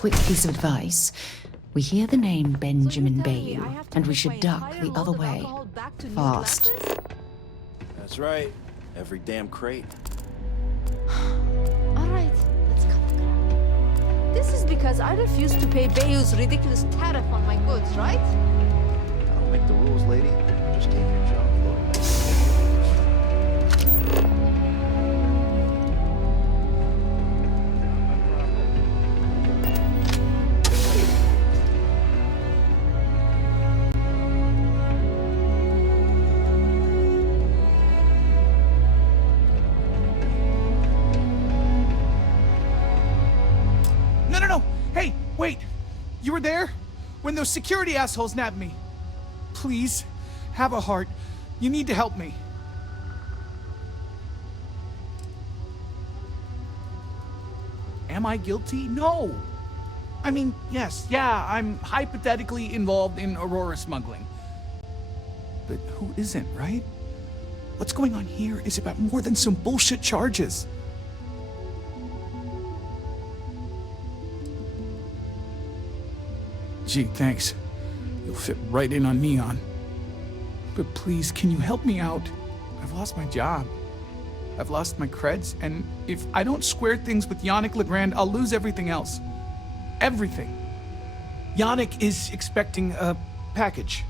quick piece of advice. We hear the name Benjamin Bayou, and we should duck the other way. Fast. That's right. Every damn crate. Alright, let's cut the crap. This is because I refuse to pay Bayou's ridiculous tariff on my goods, right? I don't make the rules, lady. Just take your job. Look. No. Hey, wait. You were there? When those security assholes nabbed me. Please, have a heart. You need to help me. Am I guilty? No. I mean, yes, yeah, I'm hypothetically involved in Aurora smuggling. But who isn't, right? What's going on here is about more than some bullshit charges. Gee, thanks. You'll fit right in on Neon. But please, can you help me out? I've lost my job. I've lost my creds, and if I don't square things with Yannick Legrand, I'll lose everything else. Everything. Yannick is expecting a package.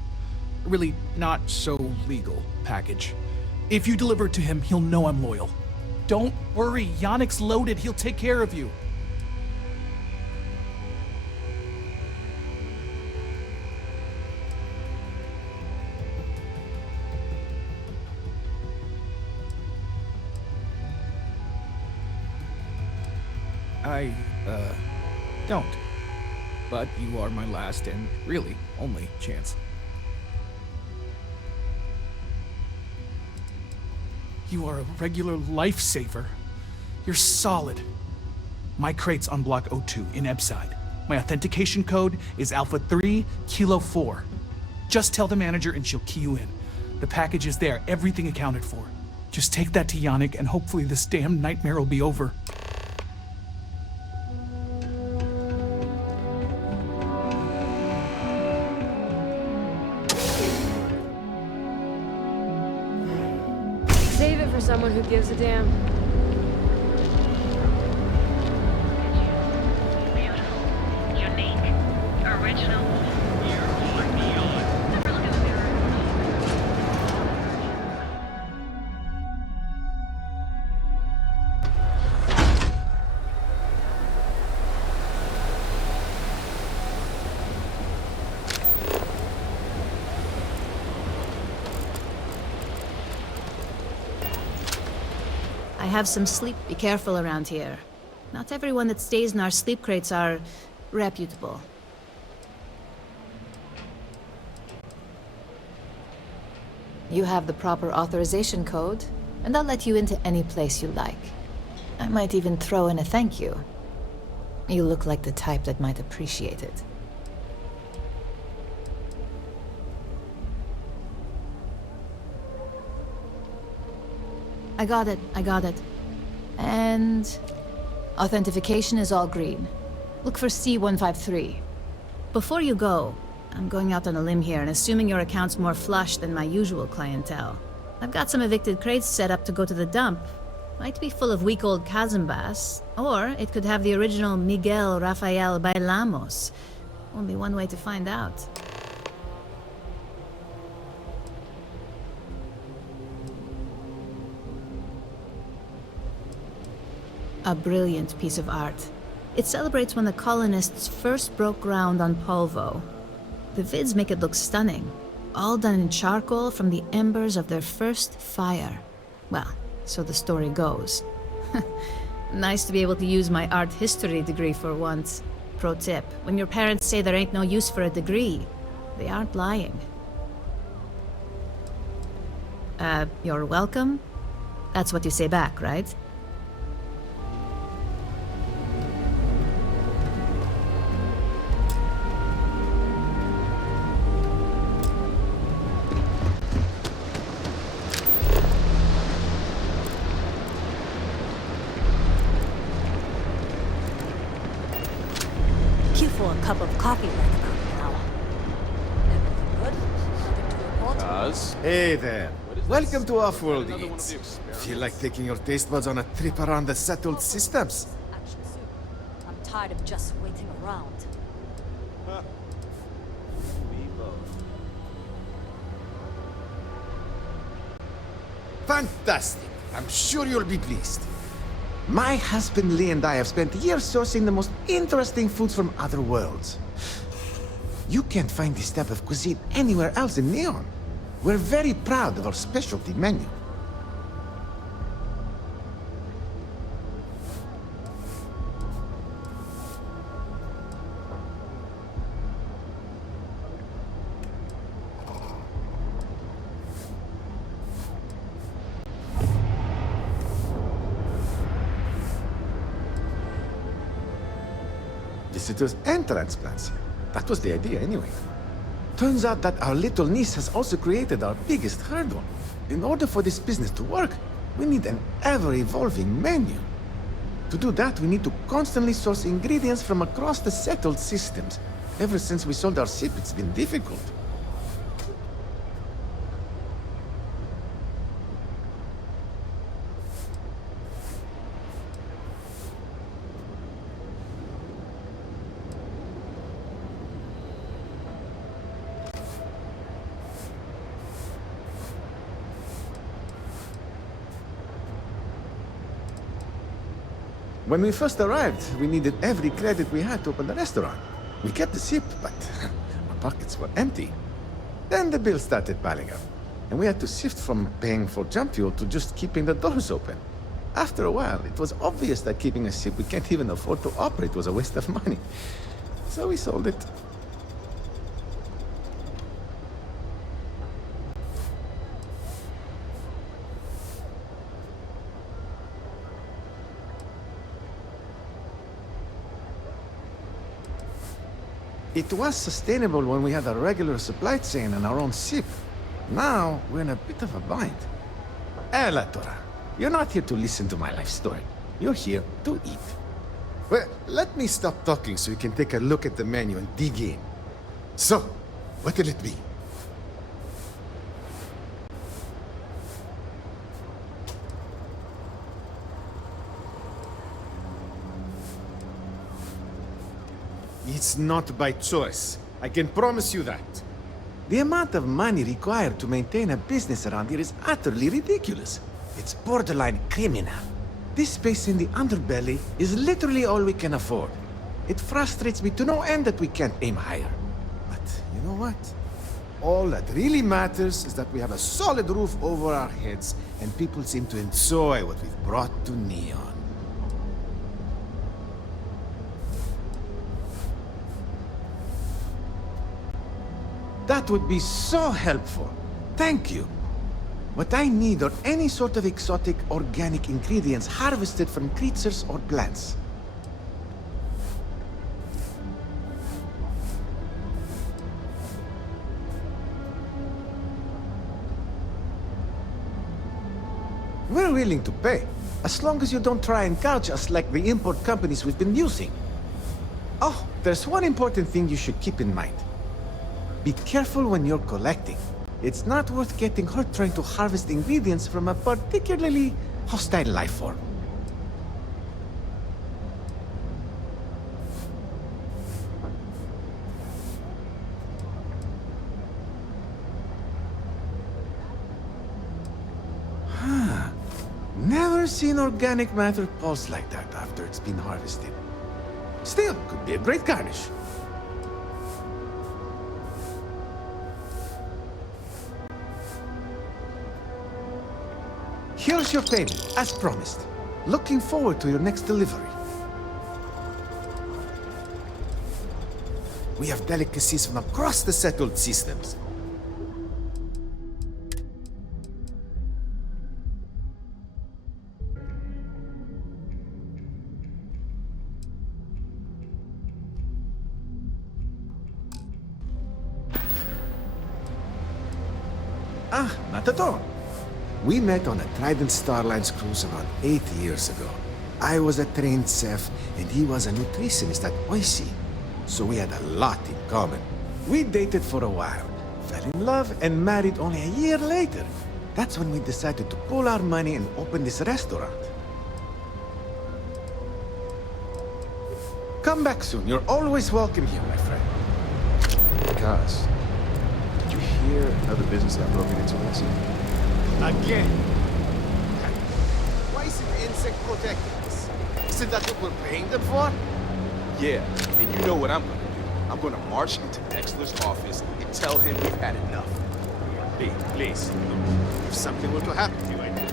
A really not so legal package. If you deliver it to him, he'll know I'm loyal. Don't worry, Yannick's loaded. He'll take care of you. I, don't. But you are my last and really only chance. You are a regular lifesaver. You're solid. My crate's on Block 02 in Ebside. My authentication code is Alpha 3 Kilo 4. Just tell the manager and she'll key you in. The package is there, everything accounted for. Just take that to Yannick and hopefully this damn nightmare will be over. Save it for someone who gives a damn. Beautiful, unique, original. You're like neon. Never look in the mirror. I have some sleep. Be careful around here. Not everyone that stays in our sleep crates are reputable. You have the proper authorization code, and I'll let you into any place you like. I might even throw in a thank you. You look like the type that might appreciate it. I got it. And authentication is all green. Look for C153. Before you go, I'm going out on a limb here and assuming your account's more flush than my usual clientele. I've got some evicted crates set up to go to the dump. Might be full of week old Kazambas, or it could have the original Miguel Rafael Bailamos. Only one way to find out. A brilliant piece of art. It celebrates when the colonists first broke ground on Polvo. The vids make it look stunning, all done in charcoal from the embers of their first fire. Well, so the story goes. Nice to be able to use my art history degree for once. Pro tip, when your parents say there ain't no use for a degree, they aren't lying. You're welcome? That's what you say back, right? does. Hey there. Welcome to Off-World Another one of Eats. the experiments. Feel like taking your taste buds on a trip around the settled systems? Action soon. I'm tired of just waiting around. We both. Fantastic. I'm sure you'll be pleased. My husband Lee and I have spent years sourcing the most interesting foods from other worlds. You can't find this type of cuisine anywhere else in Neon. We're very proud of our specialty menu. Visitors and transplants. That was the idea anyway. Turns out that our little niece has also created our biggest hurdle. In order for this business to work, we need an ever-evolving menu. To do that, we need to constantly source ingredients from across the settled systems. Ever since we sold our ship, it's been difficult. When we first arrived, we needed every credit we had to open the restaurant. We kept the ship, but our pockets were empty. Then the bills started piling up, and we had to shift from paying for jump fuel to just keeping the doors open. After a while, it was obvious that keeping a ship we can't even afford to operate was a waste of money. So we sold it. It was sustainable when we had a regular supply chain and our own ship. Now, we're in a bit of a bind. Ella, Tora, you're not here to listen to my life story. You're here to eat. Well, let me stop talking so you can take a look at the menu and dig in. So, what will it be? It's not by choice. I can promise you that. The amount of money required to maintain a business around here is utterly ridiculous. It's borderline criminal. This space in the underbelly is literally all we can afford. It frustrates me to no end that we can't aim higher. But you know what? All that really matters is that we have a solid roof over our heads and people seem to enjoy what we've brought to Neon. That would be so helpful. Thank you. What I need are any sort of exotic organic ingredients harvested from creatures or plants. We're willing to pay, as long as you don't try and gouge us like the import companies we've been using. Oh, there's one important thing you should keep in mind. Be careful when you're collecting. It's not worth getting hurt trying to harvest ingredients from a particularly hostile life form. Never seen organic matter pulse like that after it's been harvested. Still, could be a great garnish. Here's your payment, as promised. Looking forward to your next delivery. We have delicacies from across the settled systems. Ah, not at all. We met on a Trident Starline's cruise around 8 years ago. I was a trained chef, and he was a nutritionist at Oishi. So we had a lot in common. We dated for a while, fell in love and married only a year later. That's when we decided to pool our money and open this restaurant. Come back soon. You're always welcome here, my friend. Kaz, did you hear how the business got broken into last year? Again. Why isn't the insect protecting us? Isn't that what we're paying them for? Yeah, and you know what I'm gonna do. I'm gonna march into Dexter's office and tell him we've had enough. Please. If something were to happen to you, I know.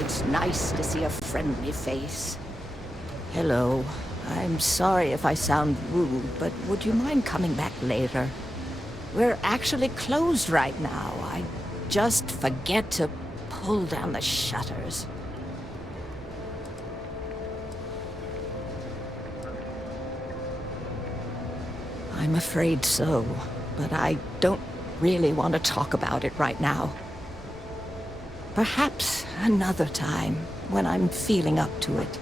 It's nice to see a friendly face. Hello. I'm sorry if I sound rude, but would you mind coming back later? We're actually closed right now. I just forget to pull down the shutters. I'm afraid so, but I don't really want to talk about it right now. Perhaps another time, when I'm feeling up to it.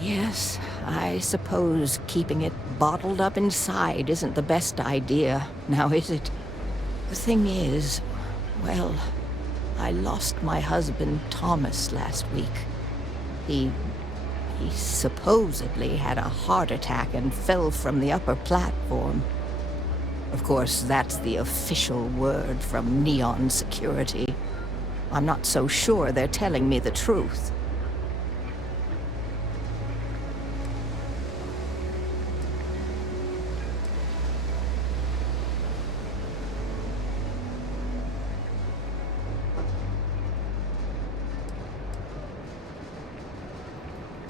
Yes, I suppose keeping it bottled up inside isn't the best idea, now is it? The thing is, well, I lost my husband Thomas last week. He supposedly had a heart attack and fell from the upper platform. Of course, that's the official word from Neon Security. I'm not so sure they're telling me the truth.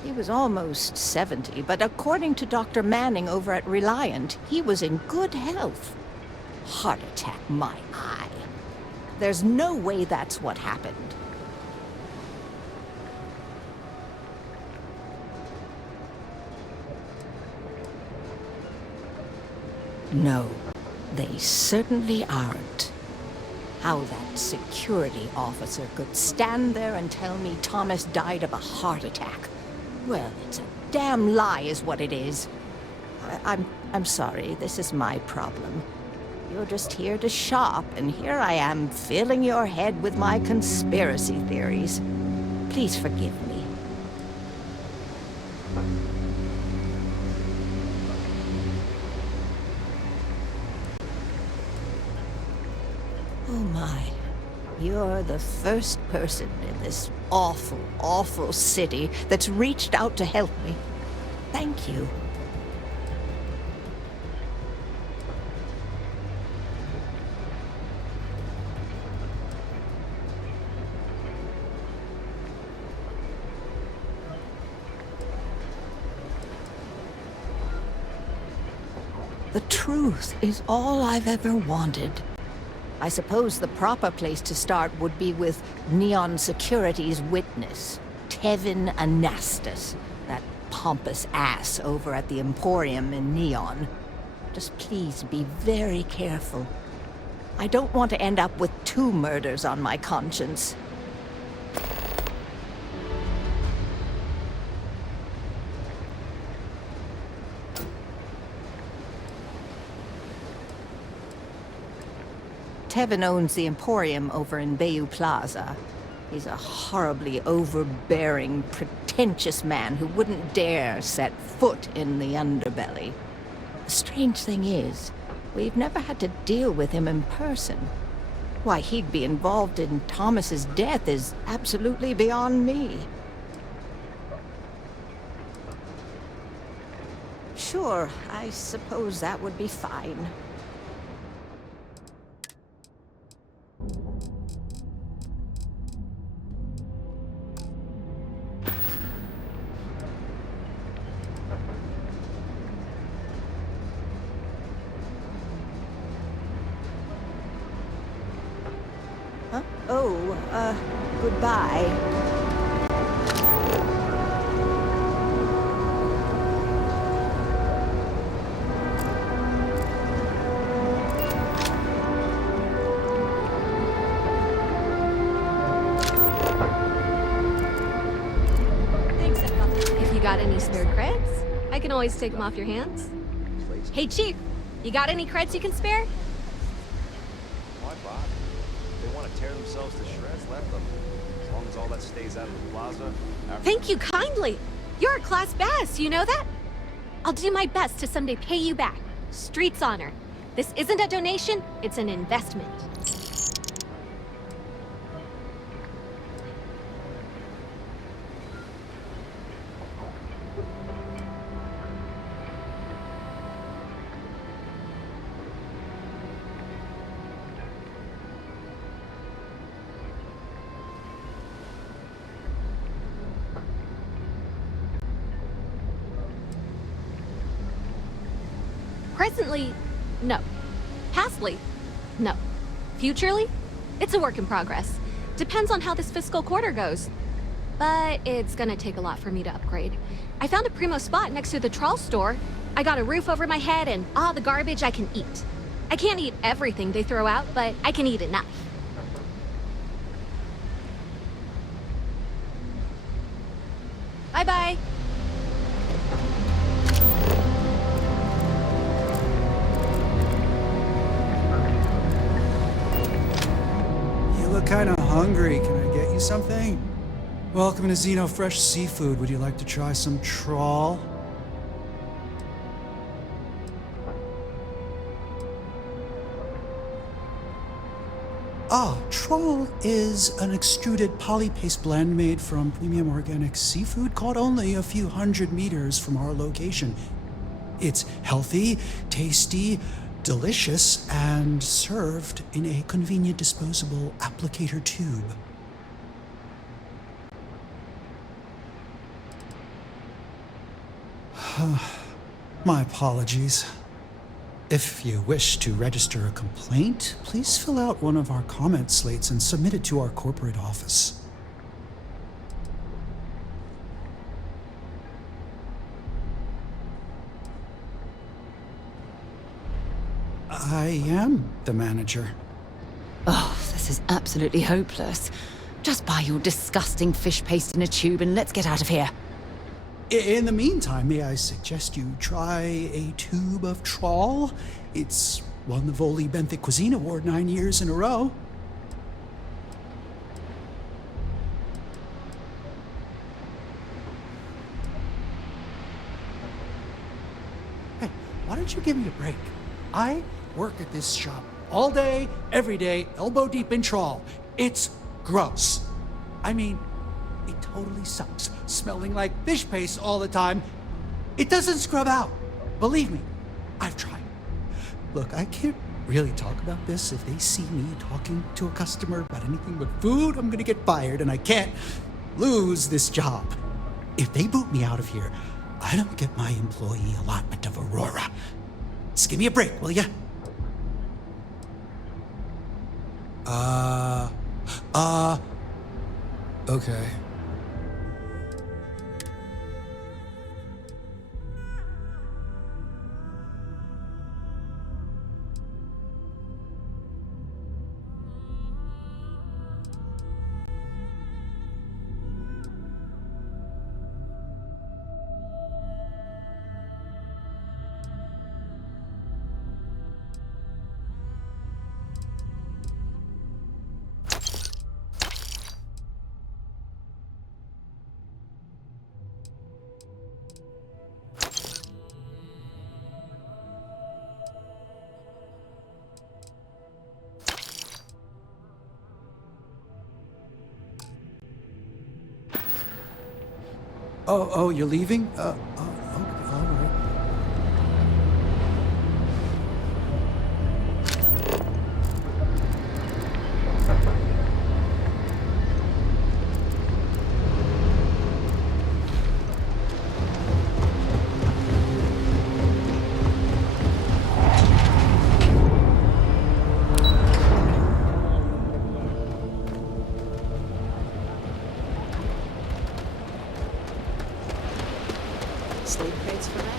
He was almost 70, but according to Dr. Manning over at Reliant, he was in good health. Heart attack, my eye. There's no way that's what happened. No, they certainly aren't. How that security officer could stand there and tell me Thomas died of a heart attack. Well, it's a damn lie is what it is. I'm sorry, this is my problem. You're just here to shop, and here I am filling your head with my conspiracy theories. Please forgive me. Oh my. You're the first person in this awful, awful city that's reached out to help me. Thank you. The truth is all I've ever wanted. I suppose the proper place to start would be with Neon Security's witness, Tevin Anastas, that pompous ass over at the Emporium in Neon. Just please be very careful. I don't want to end up with 2 murders on my conscience. Tevin owns the Emporium over in Bayou Plaza. He's a horribly overbearing, pretentious man who wouldn't dare set foot in the underbelly. The strange thing is, we've never had to deal with him in person. Why he'd be involved in Thomas's death is absolutely beyond me. Sure, I suppose that would be fine. Huh? Oh, goodbye. got any spare creds? I can always take them off your hands. Hey, Chief, you got any creds you can spare? Why bother? If they want to tear themselves to shreds, let them. As long as all that stays out of the plaza. Thank you kindly. You're a class bass, you know that? I'll do my best to someday pay you back. Street's honor. This isn't a donation, it's an investment. Presently, no. Pastly, no. Futurely, it's a work in progress. Depends on how this fiscal quarter goes. But it's gonna take a lot for me to upgrade. I found a primo spot next to the trawl store. I got a roof over my head and all the garbage I can eat. I can't eat everything they throw out, but I can eat enough. Bye-bye. Kind of hungry. Can I get you something? Welcome to Xeno Fresh Seafood. Would you like to try some trawl? Trawl is an extruded polypaste blend made from premium organic seafood caught only a few hundred meters from our location. It's healthy, tasty, delicious, and served in a convenient disposable applicator tube. My apologies. If you wish to register a complaint, please fill out one of our comment slates and submit it to our corporate office. I am the manager. Oh, this is absolutely hopeless. Just buy your disgusting fish paste in a tube and let's get out of here. In the meantime, may I suggest you try a tube of trawl? It's won the Voli Benthic Cuisine Award 9 years in a row. Hey, why don't you give me a break? I work at this shop all day, every day, elbow deep in trawl. It's gross. I mean, it totally sucks, smelling like fish paste all the time. It doesn't scrub out. Believe me, I've tried. Look, I can't really talk about this. If they see me talking to a customer about anything but food, I'm gonna get fired and I can't lose this job. If they boot me out of here, I don't get my employee allotment of Aurora. Just give me a break, will ya? Okay. Oh, you're leaving? All right. Sleep crates for that?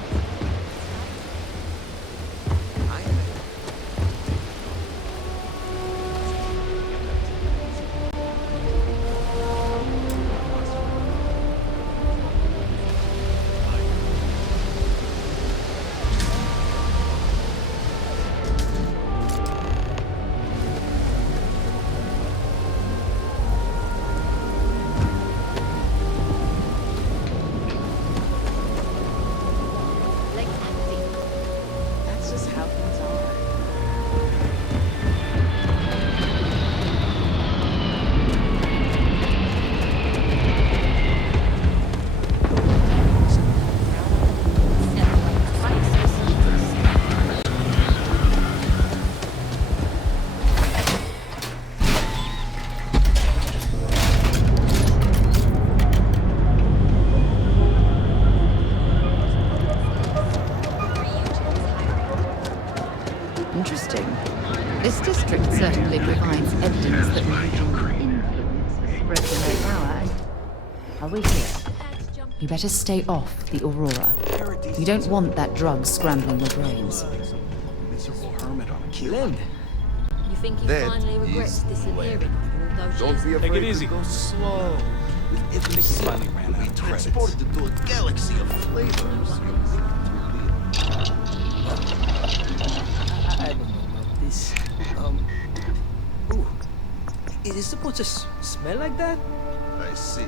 Are we here? You better stay off the Aurora. You don't want that drug scrambling your brains. Miserable hermit on Akira. You think he That finally regrets is disappearing after all those Don't years? be Take it afraid easy. to go slow. With every sip, finally ran you'll out be of credits. transported into a galaxy of flavors. I don't know about this. Ooh. Is it supposed to smell like that? I see.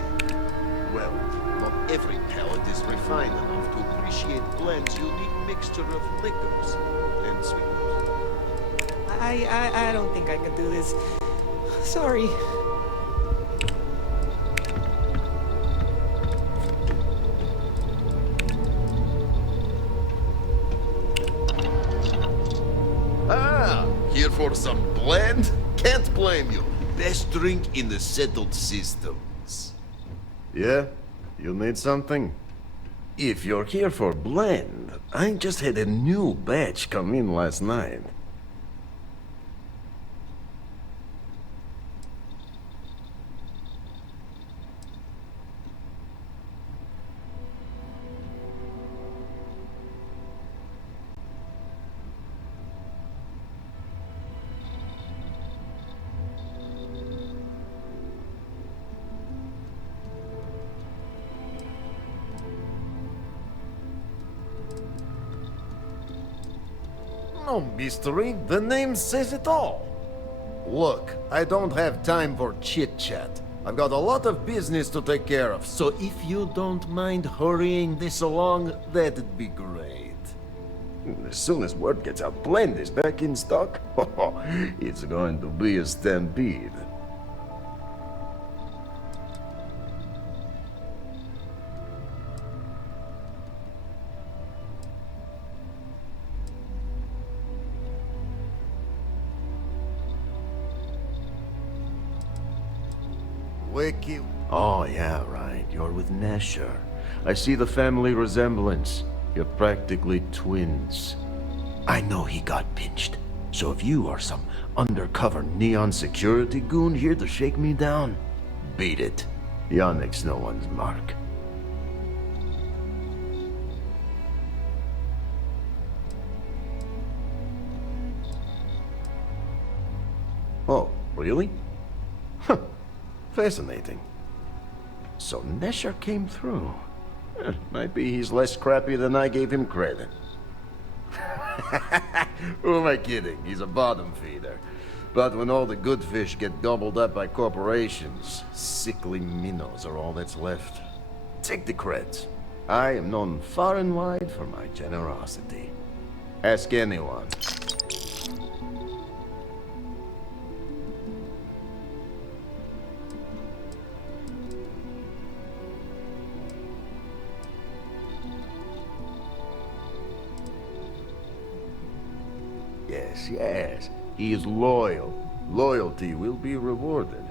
Well, not every palate is refined enough to appreciate blend's unique mixture of liquors and sweeteners. I don't think I can do this. Sorry. Ah, here for some blend? Can't blame you. Best drink in the settled systems. Yeah? You need something? If you're here for blend, I just had a new batch come in last night. No mystery, the name says it all. Look, I don't have time for chit-chat. I've got a lot of business to take care of, so if you don't mind hurrying this along, that'd be great. As soon as word gets out Blend is back in stock, it's going to be a stampede. Wiki. Oh, yeah, right. You're with Nesher. I see the family resemblance. You're practically twins. I know he got pinched. So if you are some undercover neon security goon here to shake me down, beat it. Yannick's no one's mark. Oh, really? Huh. Fascinating. So Nesher came through. Might be he's less crappy than I gave him credit. Who am I kidding? He's a bottom feeder. But when all the good fish get gobbled up by corporations, sickly minnows are all that's left. Take the creds. I am known far and wide for my generosity. Ask anyone. Yes, he is loyal. Loyalty will be rewarded.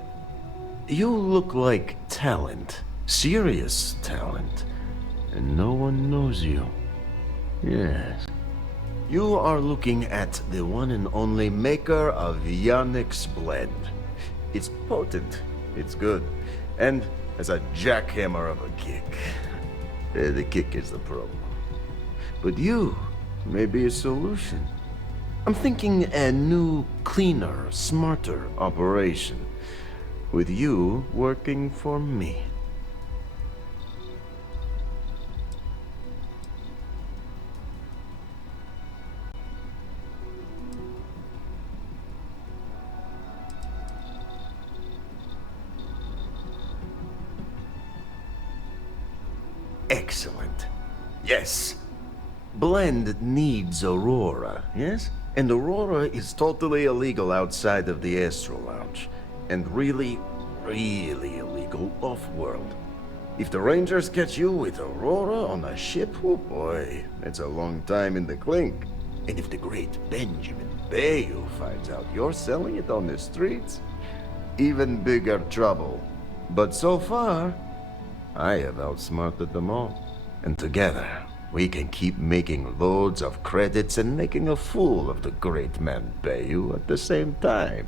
You look like talent. Serious talent. And no one knows you. Yes. You are looking at the one and only maker of Yannick's blend. It's potent. It's good. And has a jackhammer of a kick. The kick is the problem. But you may be a solution. I'm thinking a new, cleaner, smarter operation. With you working for me. Excellent. Yes. Blend needs Aurora, yes? And Aurora is totally illegal outside of the Astro Lounge. And really, really illegal off-world. If the Rangers catch you with Aurora on a ship, oh boy, that's a long time in the clink. And if the great Benjamin Bayou finds out you're selling it on the streets, even bigger trouble. But so far, I have outsmarted them all. And together, we can keep making loads of credits and making a fool of the great man Bayou at the same time.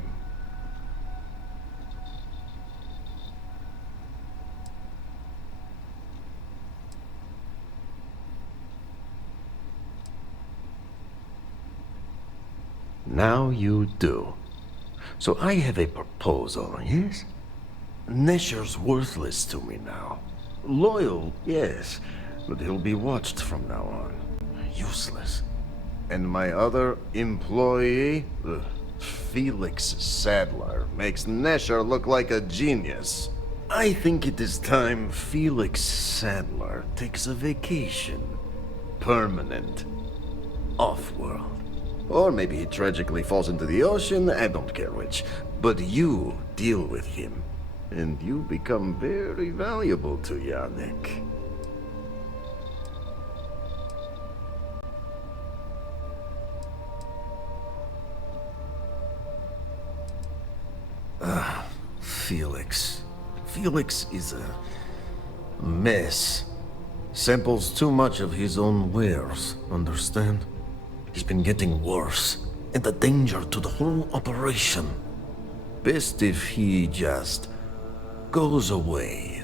Now you do. So I have a proposal, yes? Nesher's worthless to me now. Loyal, yes, but he'll be watched from now on. Useless. And my other employee, Felix Sadler, makes Nesher look like a genius. I think it is time Felix Sadler takes a vacation. Permanent. Off-world. Or maybe he tragically falls into the ocean, I don't care which. But you deal with him, and you become very valuable to Yannick. Felix. Felix is a mess. Samples too much of his own wares, understand? He's been getting worse, and a danger to the whole operation. Best if he just goes away.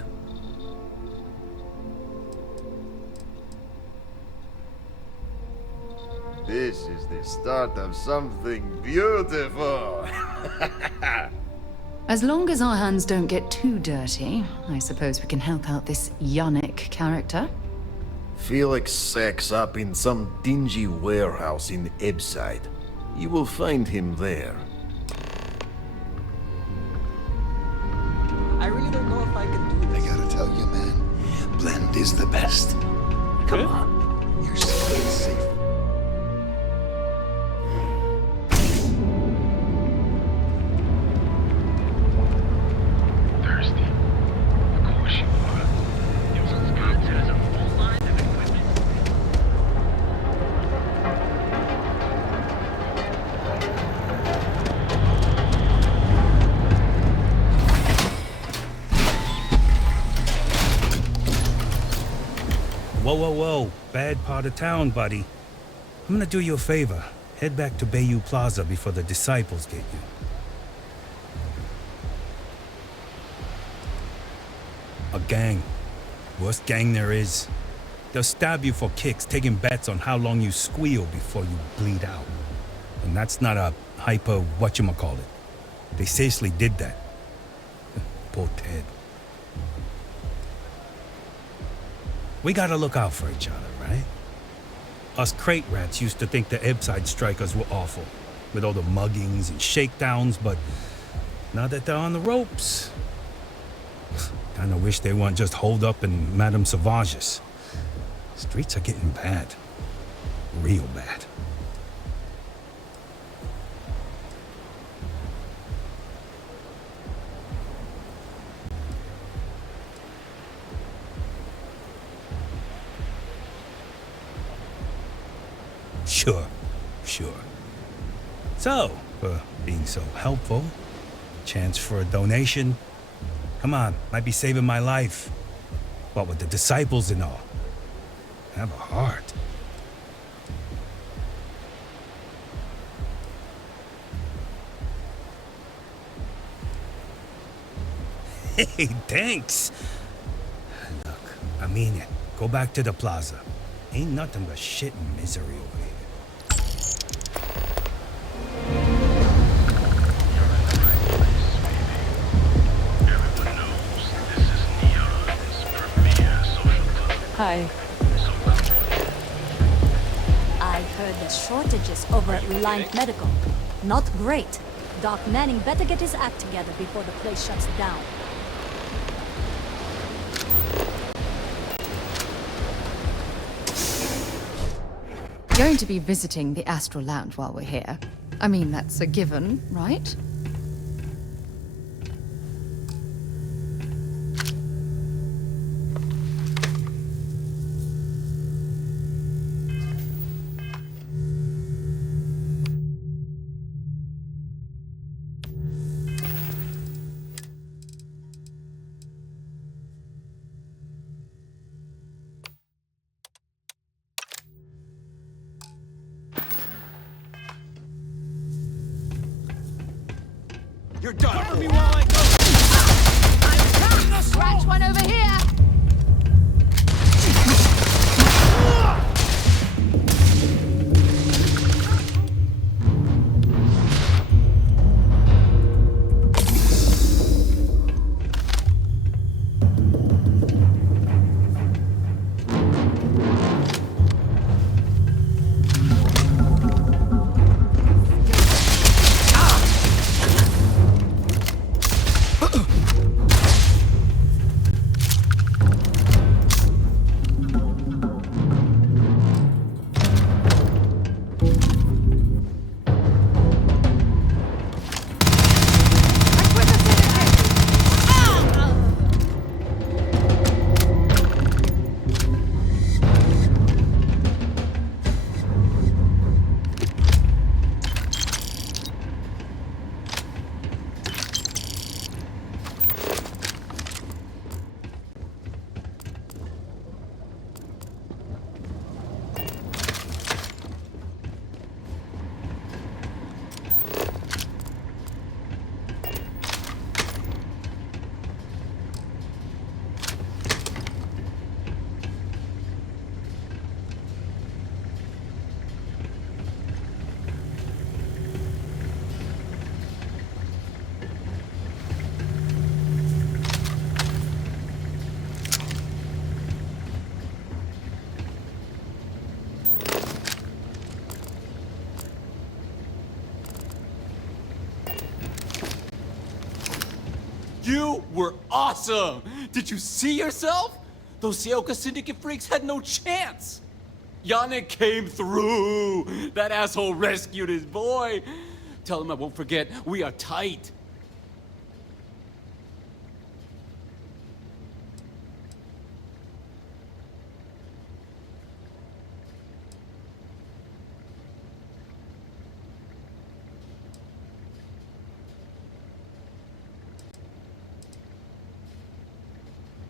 This is the start of something beautiful. As long as our hands don't get too dirty, I suppose we can help out this Yannick character. Felix sacks up in some dingy warehouse in Ebside. You will find him there. I really don't know if I can do this. I gotta tell you, man, blend is the best. Come on, you're still safe. Whoa. Bad part of town, buddy. I'm gonna do you a favor. Head back to Bayou Plaza before the disciples get you. A gang. Worst gang there is. They'll stab you for kicks, taking bets on how long you squeal before you bleed out. And that's not a hyper whatchamacallit. They seriously did that. Poor Ted. We gotta look out for each other, right? Us crate rats used to think the Ebside strikers were awful, with all the muggings and shakedowns, but now that they're on the ropes, kinda wish they weren't just holed up in Madame Sauvage's. Streets are getting bad. Real bad. Sure. So, for being so helpful, chance for a donation. Come on, might be saving my life. What with the disciples and all. Have a heart. Hey, thanks. Look, I mean it. Go back to the plaza. Ain't nothing but shit and misery over here. Hi. I heard there's shortages over at Reliant Medical. Not great. Doc Manning better get his act together before the place shuts down. Going to be visiting the Astral Lounge while we're here. I mean, that's a given, right? You're done. Cover me while I go. I'm coming. Scratch one over here. You were awesome! Did you see yourself? Those Seoka Syndicate freaks had no chance! Yannick came through! That asshole rescued his boy! Tell him I won't forget, we are tight.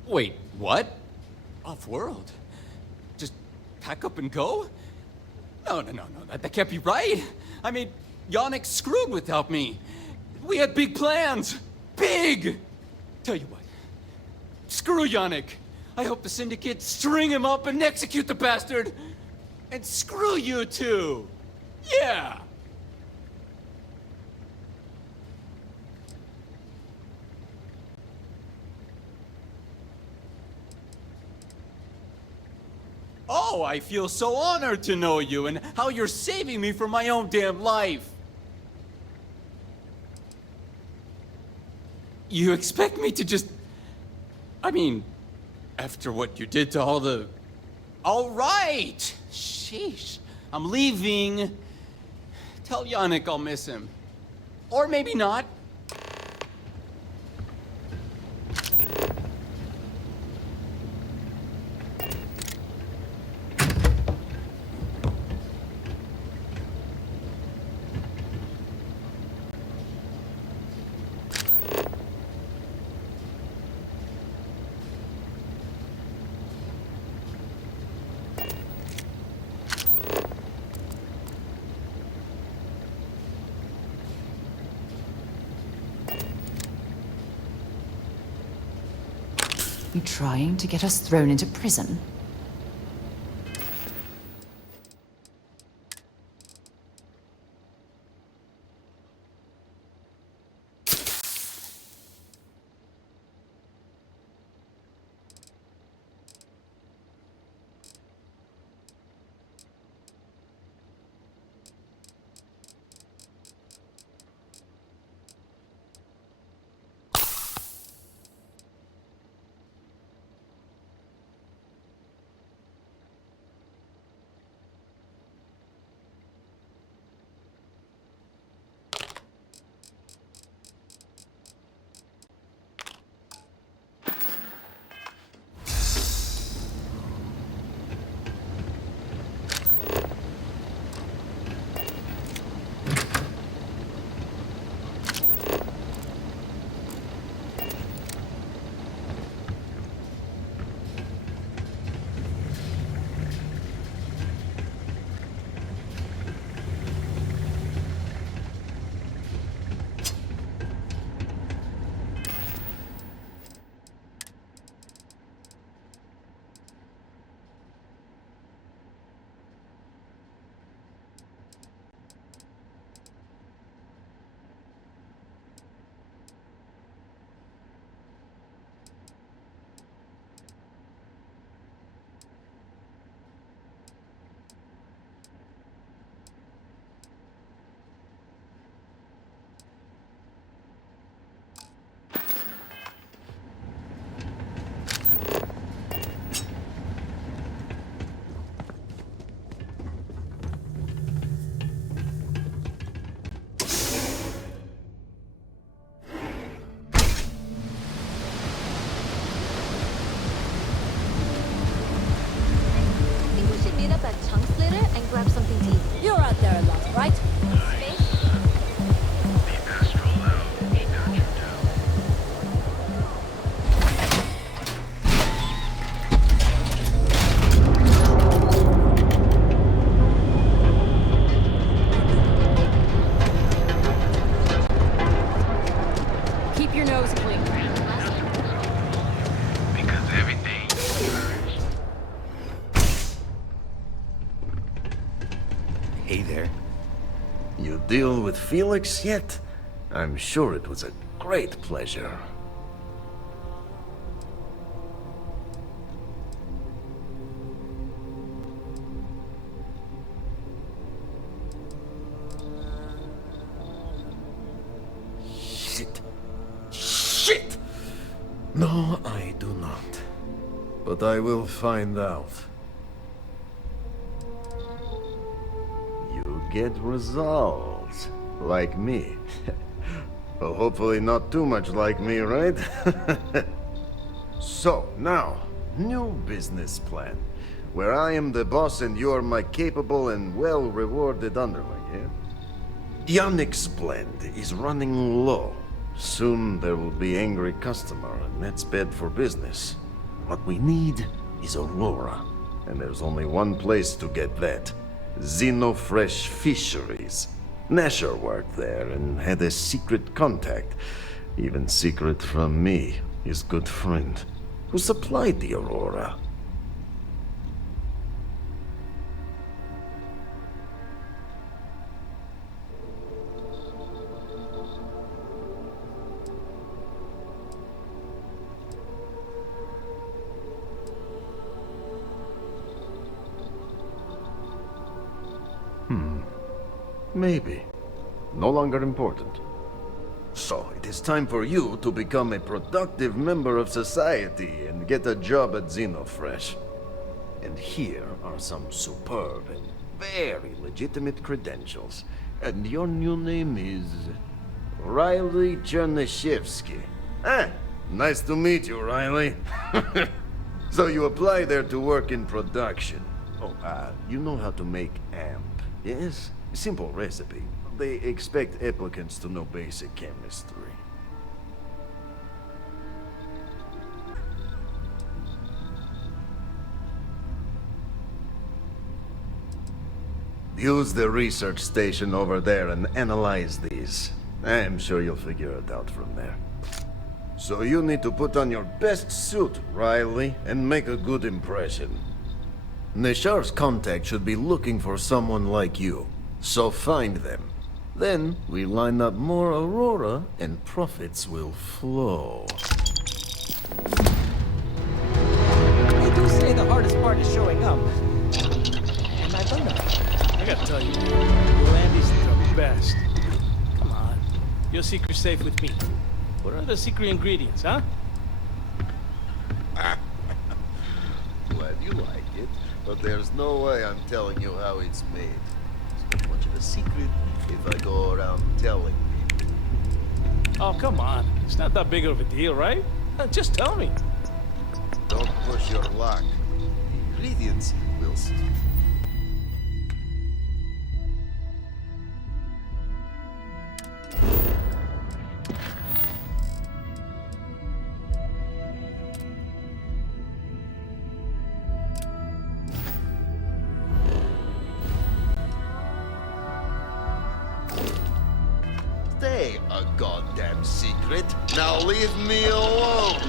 Wait, what? Off-world? Just pack up and go? No, that can't be right. I mean, Yannick screwed without me. We had big plans. Big! Tell you what, screw Yannick. I hope the Syndicate string him up and execute the bastard. And screw you too. Yeah! Oh, I feel so honored to know you and how you're saving me from my own damn life. You expect me to just... I mean, after what you did to all the... All right! Sheesh. I'm leaving. Tell Yannick I'll miss him. Or maybe not. You trying to get us thrown into prison? Hey there. You deal with Felix yet? I'm sure it was a great pleasure. Shit. I do not. But I will find out. You get results. Like me. Well, hopefully not too much like me, right? So, now, new business plan. Where I am the boss and you are my capable and well-rewarded underling, yeah? Yannick's blend is running low. Soon there will be angry customer and that's bad for business. What we need is Aurora. And there's only one place to get that. Xenofresh Fisheries. Nasher worked there and had a secret contact. Even secret from me, his good friend, who supplied the Aurora. Maybe. No longer important. So, it is time for you to become a productive member of society and get a job at Xenofresh. And here are some superb and very legitimate credentials. And your new name is... Riley Chernyshevsky. Ah, nice to meet you, Riley. So you apply there to work in production. Oh, you know how to make amp, yes? Simple recipe. They expect applicants to know basic chemistry. Use the research station over there and analyze these. I'm sure you'll figure it out from there. So you need to put on your best suit, Riley, and make a good impression. Neshar's contact should be looking for someone like you. So find them. Then we line up more Aurora and profits will flow. They do say the hardest part is showing up. And I've done that. I gotta tell you, Landy's the best. Come on. Your secret's safe with me. What are the secret ingredients, huh? Glad you like it, but there's no way I'm telling you how it's made. It's much of a secret if I go around telling people. Oh, come on. It's not that big of a deal, right? Just tell me. Don't push your luck. The ingredients will... Stay a goddamn secret. Now leave me alone.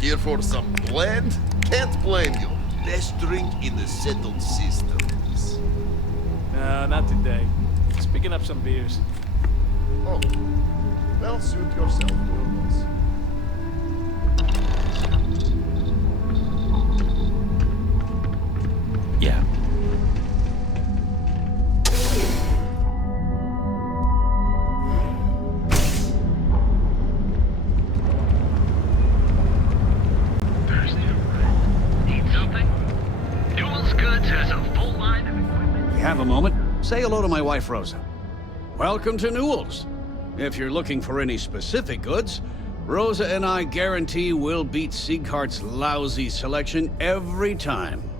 Here for some blend? Can't blame you. Best drink in the settled systems. No, not today. Just picking up some beers. Oh. Well, suit yourself, Wills. Yeah. Have a moment. Say hello to my wife, Rosa. Welcome to Newell's. If you're looking for any specific goods, Rosa and I guarantee we'll beat Sieghart's lousy selection every time.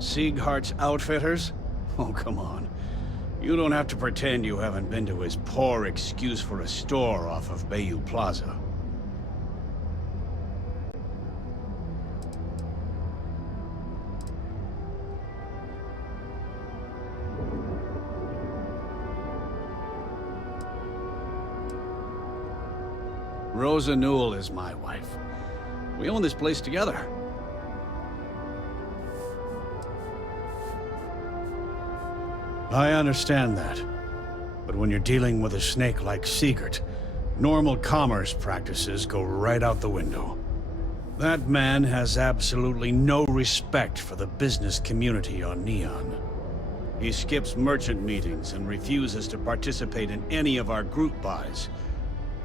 Sieghart's Outfitters? Oh, come on. You don't have to pretend you haven't been to his poor excuse for a store off of Bayou Plaza. Rosa Newell is my wife. We own this place together. I understand that. But when you're dealing with a snake like Sigurd, normal commerce practices go right out the window. That man has absolutely no respect for the business community on Neon. He skips merchant meetings and refuses to participate in any of our group buys.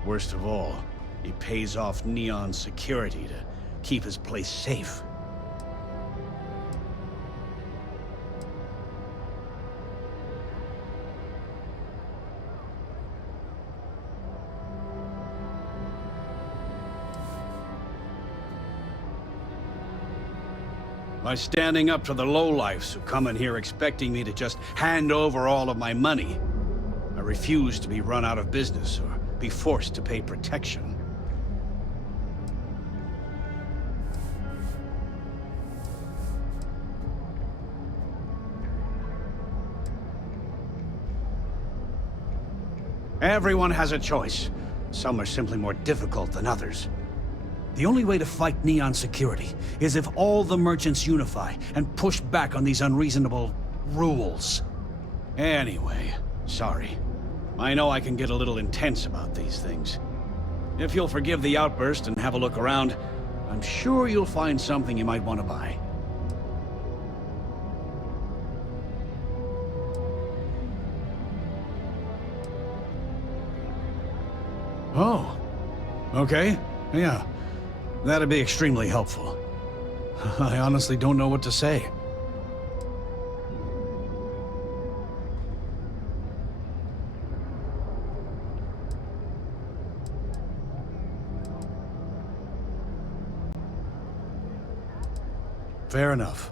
Worst of all, he pays off Neon's security to keep his place safe. By standing up to the lowlifes who come in here expecting me to just hand over all of my money. I refuse to be run out of business or be forced to pay protection. Everyone has a choice. Some are simply more difficult than others. The only way to fight Neon security is if all the merchants unify and push back on these unreasonable rules. Anyway, sorry. I know I can get a little intense about these things. If you'll forgive the outburst and have a look around, I'm sure you'll find something you might want to buy. Oh, okay, yeah. That'd be extremely helpful. I honestly don't know what to say. Fair enough.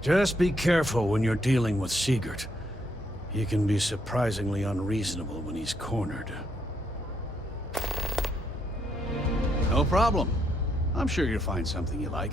Just be careful when you're dealing with Sigurd. He can be surprisingly unreasonable when he's cornered. No problem. I'm sure you'll find something you like.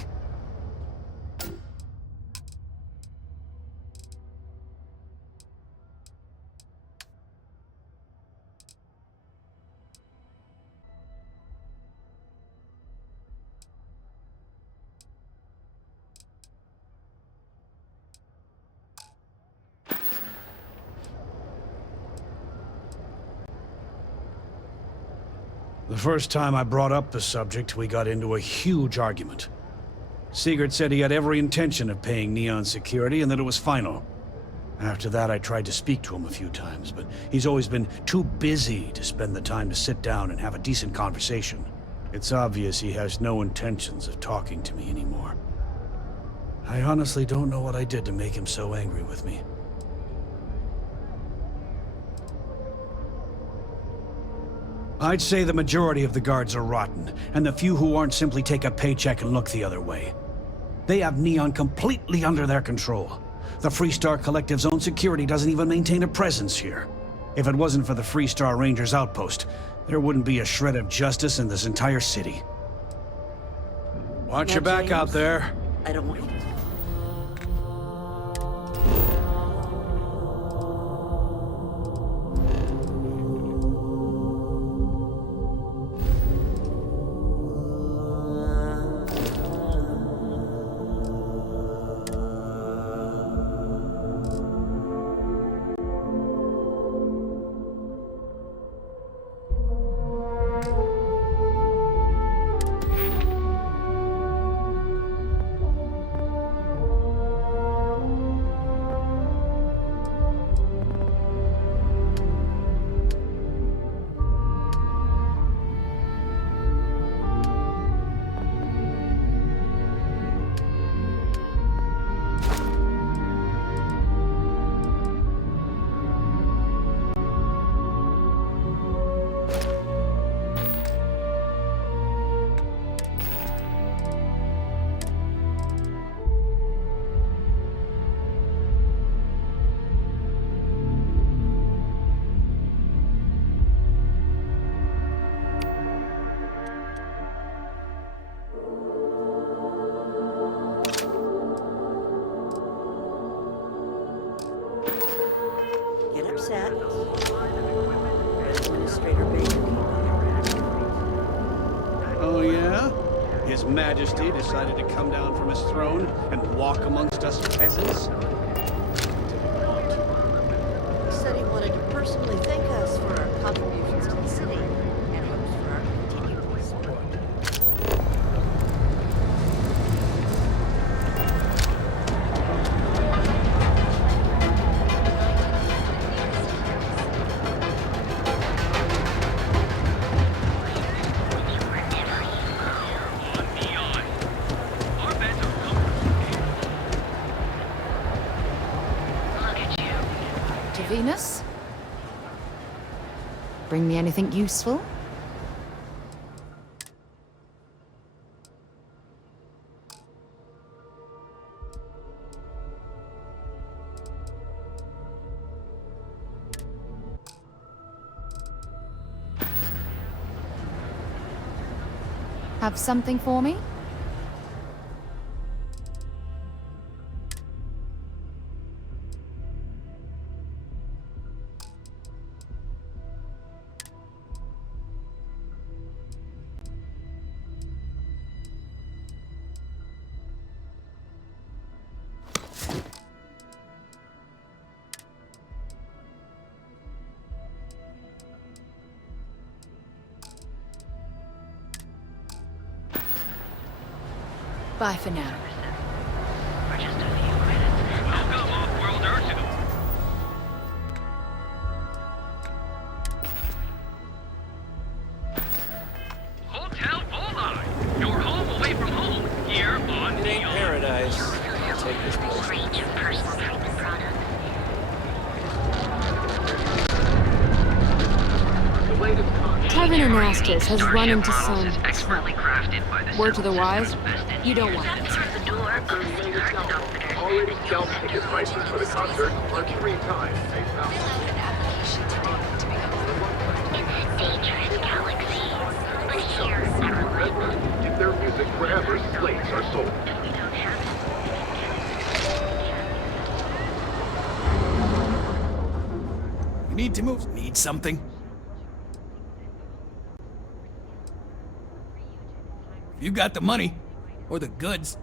The first time I brought up the subject, we got into a huge argument. Sigurd said he had every intention of paying Neon security and that it was final. After that, I tried to speak to him a few times, but he's always been too busy to spend the time to sit down and have a decent conversation. It's obvious he has no intentions of talking to me anymore. I honestly don't know what I did to make him so angry with me. I'd say the majority of the guards are rotten, and the few who aren't simply take a paycheck and look the other way. They have Neon completely under their control. The Freestar Collective's own security doesn't even maintain a presence here. If it wasn't for the Freestar Rangers outpost, there wouldn't be a shred of justice in this entire city. Watch your back out there. I don't want you. His Majesty decided to come down from his throne and walk amongst us peasants? He said he wanted to personally thank us for our contributions to the city and hopes for our continued support. Venus? Bring me anything useful? Have something for me? Bye for now. Welcome off-world Earth. Hotel Bullseye, your home away from home, here on It ain't paradise. I'll take this place. Tevin Anastas has run into some word to the wise. You don't want it. Already sell ticket prices for the concert on 3 times. Keep their music wherever slates are sold. You need to move. Need something? You got the money, or the goods.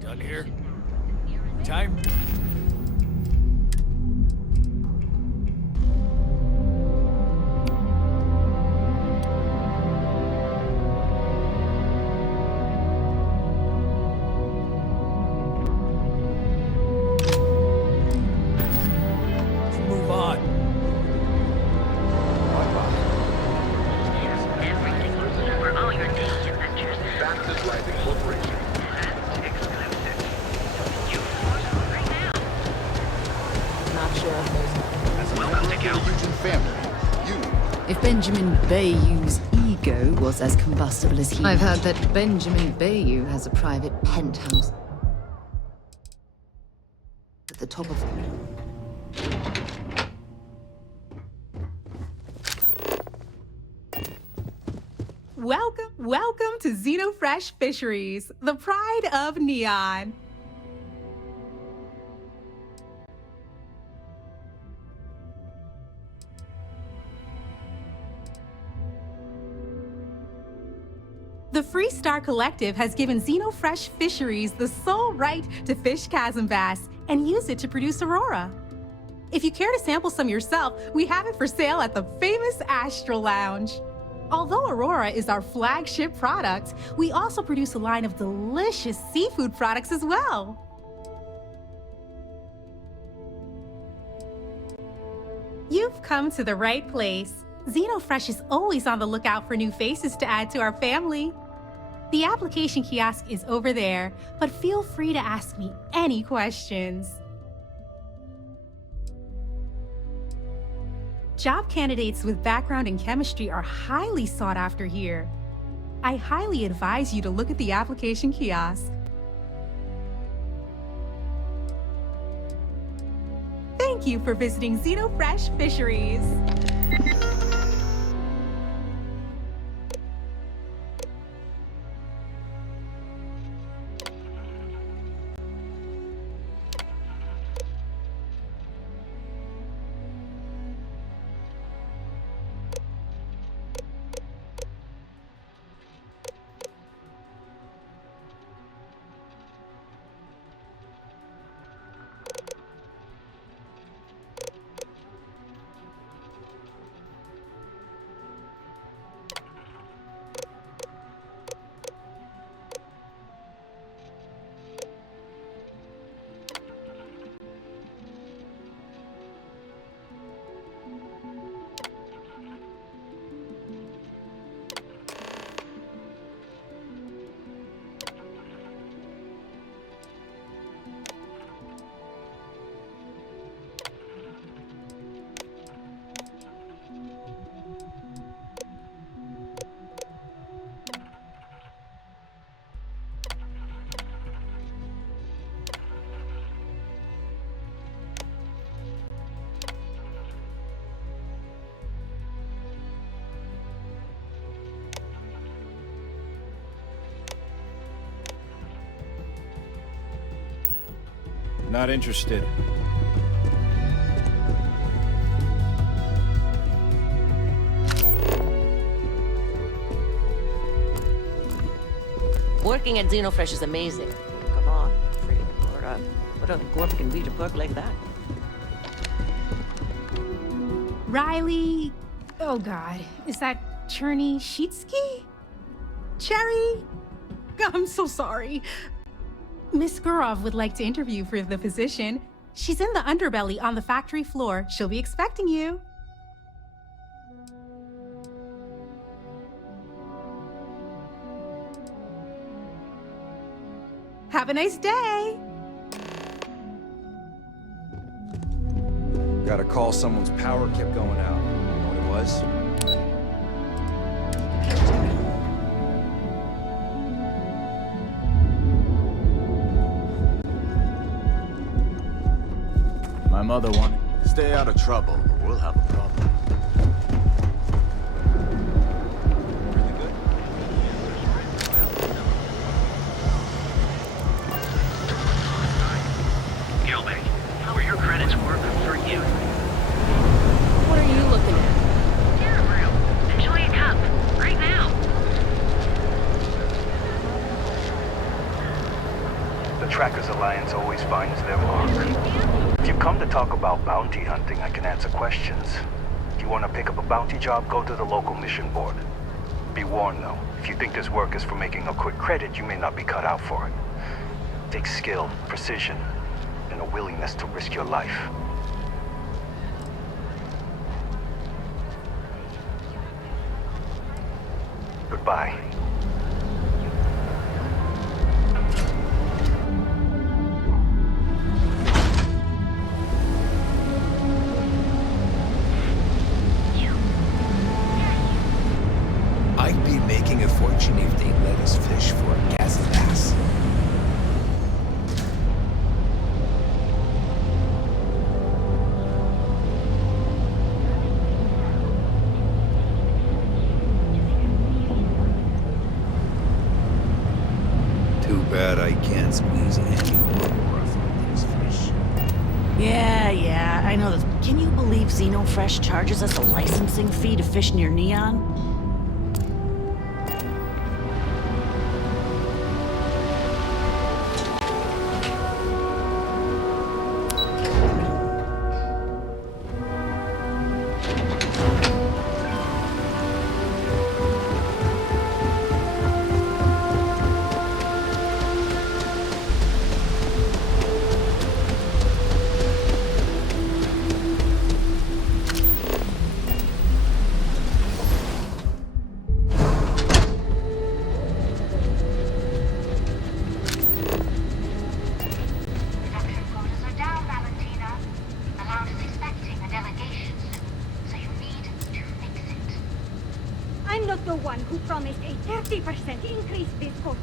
Done here? Time? If Benjamin Bayou's ego was as combustible as he... I've heard that Benjamin Bayou has a private penthouse at the top of... Welcome to Xenofresh Fisheries, the pride of Neon. The Freestar Collective has given Xenofresh Fisheries the sole right to fish chasm bass and use it to produce Aurora. If you care to sample some yourself, we have it for sale at the famous Astral Lounge. Although Aurora is our flagship product, we also produce a line of delicious seafood products as well. You've come to the right place. Xenofresh is always on the lookout for new faces to add to our family. The application kiosk is over there, but feel free to ask me any questions. Job candidates with background in chemistry are highly sought after here. I highly advise you to look at the application kiosk. Thank you for visiting Xenofresh Fisheries. Not interested. Working at Xenofresh is amazing. Come on, what other corp can read a perk like that? Riley, oh God, is that Cherny Sheetsky? Cherry? I'm so sorry. Miss Gurov would like to interview for the position. She's in the underbelly on the factory floor. She'll be expecting you. Have a nice day. Got a call someone's power kept going out. You know what it was? My mother wanted... Stay out of trouble, or we'll have a problem. Gilby, how are your credits working for you? What are you looking at? Yeah, real. Enjoy a cup. Right now. The Trackers Alliance always finds their mark. If you come to talk about bounty hunting, I can answer questions. If you want to pick up a bounty job, go to the local mission board. Be warned though, if you think this work is for making a quick credit, you may not be cut out for it. It takes skill, precision, and a willingness to risk your life. Goodbye. I'd be making a fortune if they let us fish for gas and bass. Too bad I can't squeeze any more from these fish. Yeah, I know this. Can you believe Xenofresh charges us a licensing fee to fish near Neon? I'm not the one who promised a 30% increase this quarter.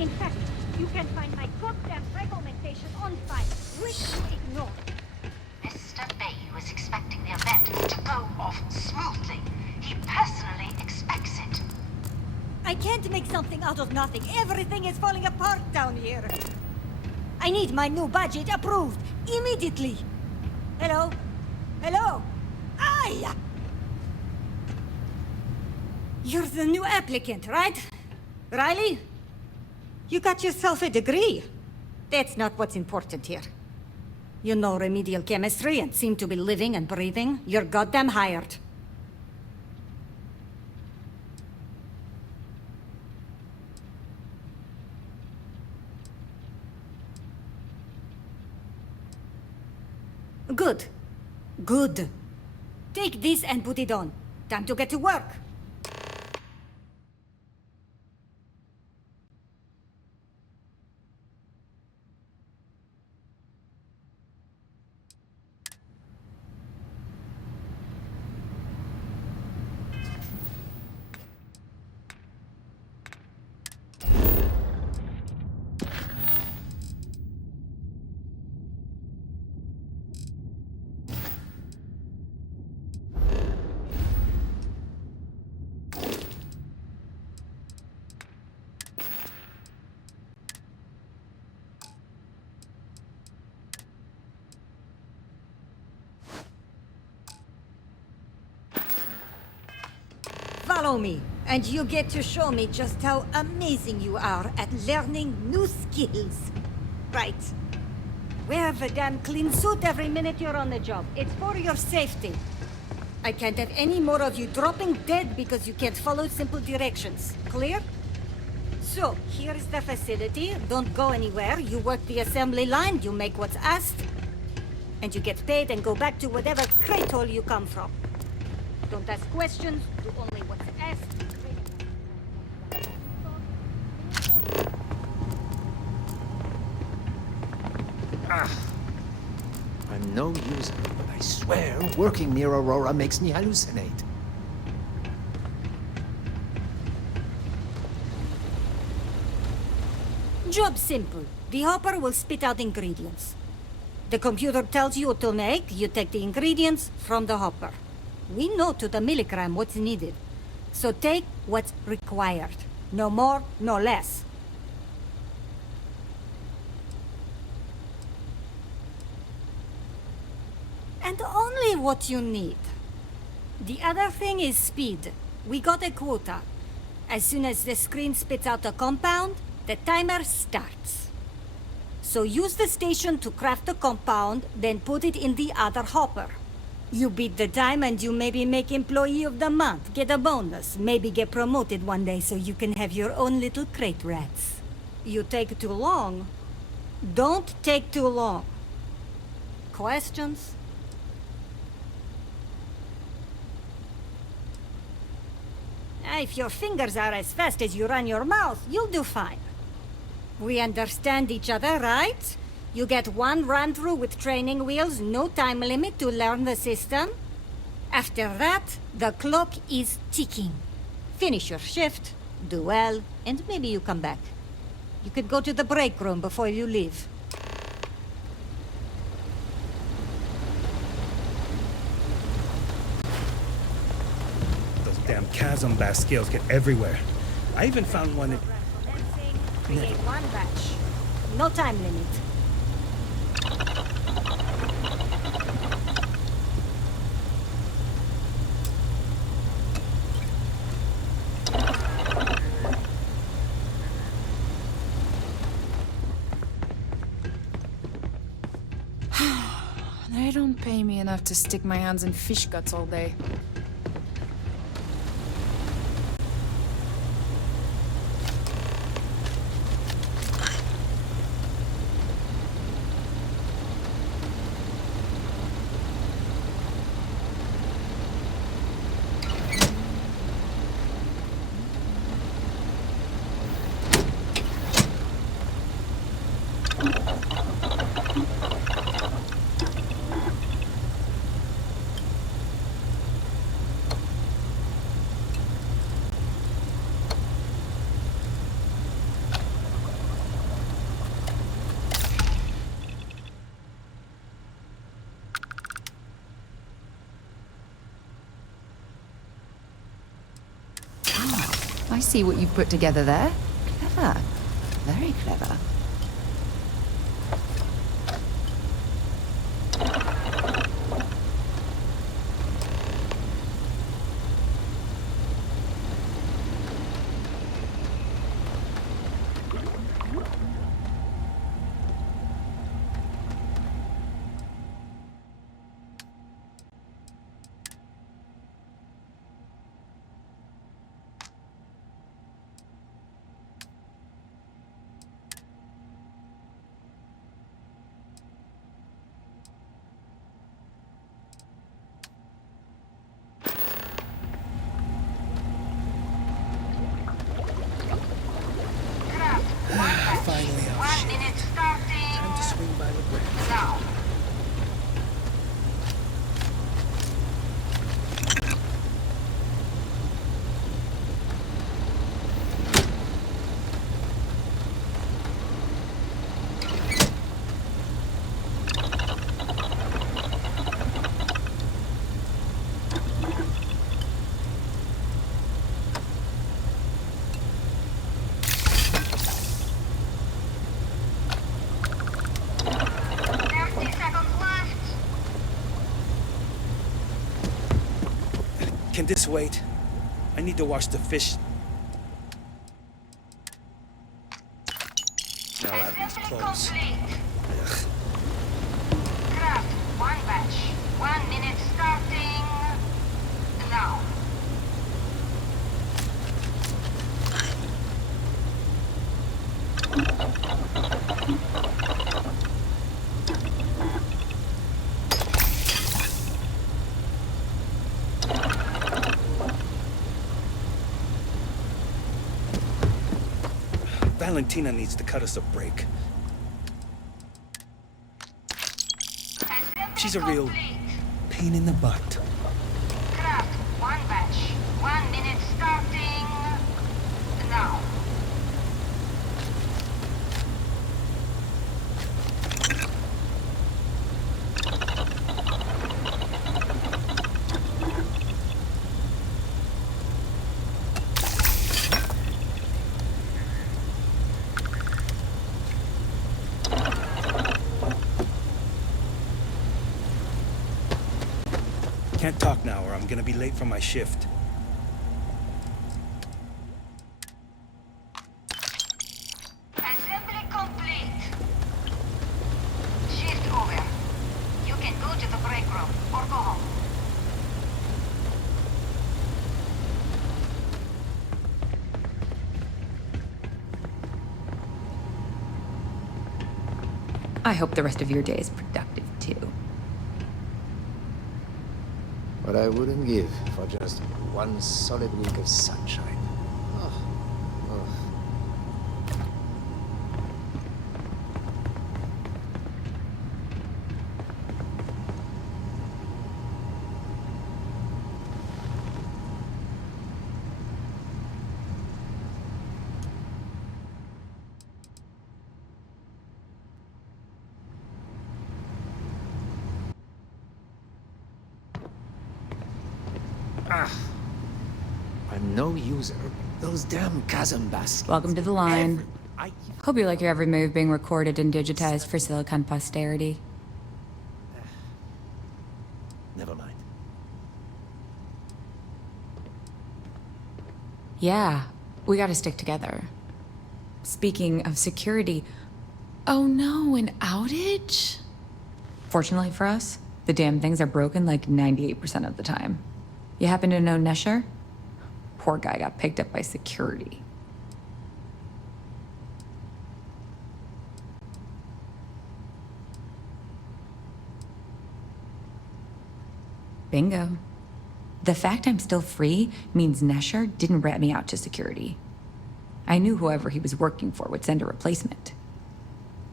In fact, you can find my goddamn regulation on file, which you ignore. Mr. Bay was expecting the event to go off smoothly. He personally expects it. I can't make something out of nothing. Everything is falling apart down here. I need my new budget approved immediately. Hello? Hello? Aye! You're the new applicant, right? Riley? You got yourself a degree. That's not what's important here. You know remedial chemistry and seem to be living and breathing. You're goddamn hired. Good. Good. Take this and put it on. Time to get to work. Follow me, and you get to show me just how amazing you are at learning new skills. Right. Wear the damn clean suit every minute you're on the job. It's for your safety. I can't have any more of you dropping dead because you can't follow simple directions. Clear? So, here's the facility. Don't go anywhere. You work the assembly line, you make what's asked, and you get paid and go back to whatever crate hole you come from. Don't ask questions, do only what's asked. I'm no user, but I swear working near Aurora makes me hallucinate. Job simple. The hopper will spit out ingredients. The computer tells you what to make, you take the ingredients from the hopper. We know to the milligram what's needed. So take what's required. No more, no less. And only what you need. The other thing is speed. We got a quota. As soon as the screen spits out a compound, the timer starts. So use the station to craft the compound, then put it in the other hopper. You beat the time and you maybe make Employee of the Month, get a bonus, maybe get promoted one day so you can have your own little crate rats. You take too long. Don't take too long. Questions? If your fingers are as fast as you run your mouth, you'll do fine. We understand each other, right? You get one run-through with training wheels, no time limit to learn the system. After that, the clock is ticking. Finish your shift, do well, and maybe you come back. You could go to the break room before you leave. Those damn chasm bass scales get everywhere. I even found one that... Create one batch. No time limit. They don't pay me enough to stick my hands in fish guts all day. I see what you've put together there. Clever. Very clever. Finally out of shit. Time to swing by the break. Now. Can this wait? I need to wash the fish. Now I have these clothes. Ugh. Craft one batch. 1 minute starting now. Valentina needs to cut us a break. She's a real pain in the butt. Craft one batch. 1 minute starting now. Can't talk now or I'm gonna be late for my shift. Assembly complete. Shift over. You can go to the break room or go home. I hope the rest of your day is productive too. What I wouldn't give for just one solid week of sunshine. Oh. Oh. I'm no user. Those damn chasm baskets. Welcome to the line. Hope you like your every move being recorded and digitized for Silicon posterity. Never mind. Yeah, we gotta stick together. Speaking of security, oh no, an outage? Fortunately for us, the damn things are broken like 98% of the time. You happen to know Nesher? Poor guy got picked up by security. Bingo. The fact I'm still free means Nesher didn't rat me out to security. I knew whoever he was working for would send a replacement.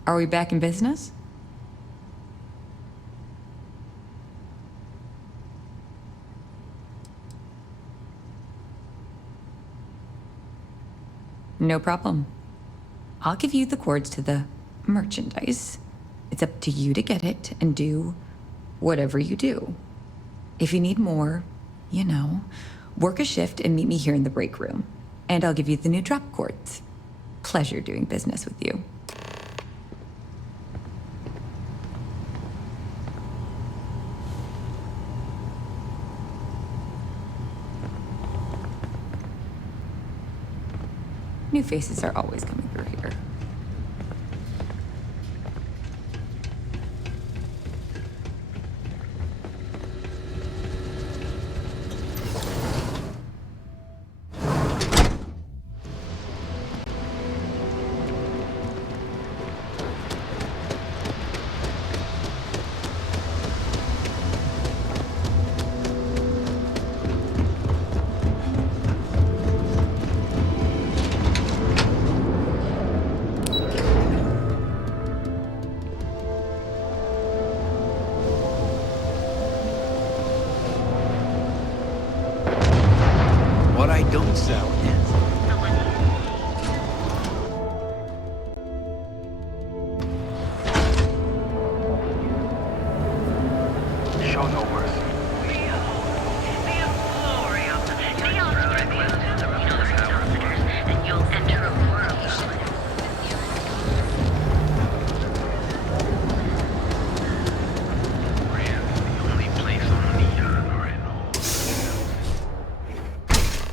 Are we back in business? No problem. I'll give you the coords to the merchandise. It's up to you to get it and do whatever you do. If you need more, you know, work a shift and meet me here in the break room. And I'll give you the new drop cords. Pleasure doing business with you. New faces are always coming through here. Don't sell it. Show no mercy. And you'll enter Aurora. The only place on Neon right now.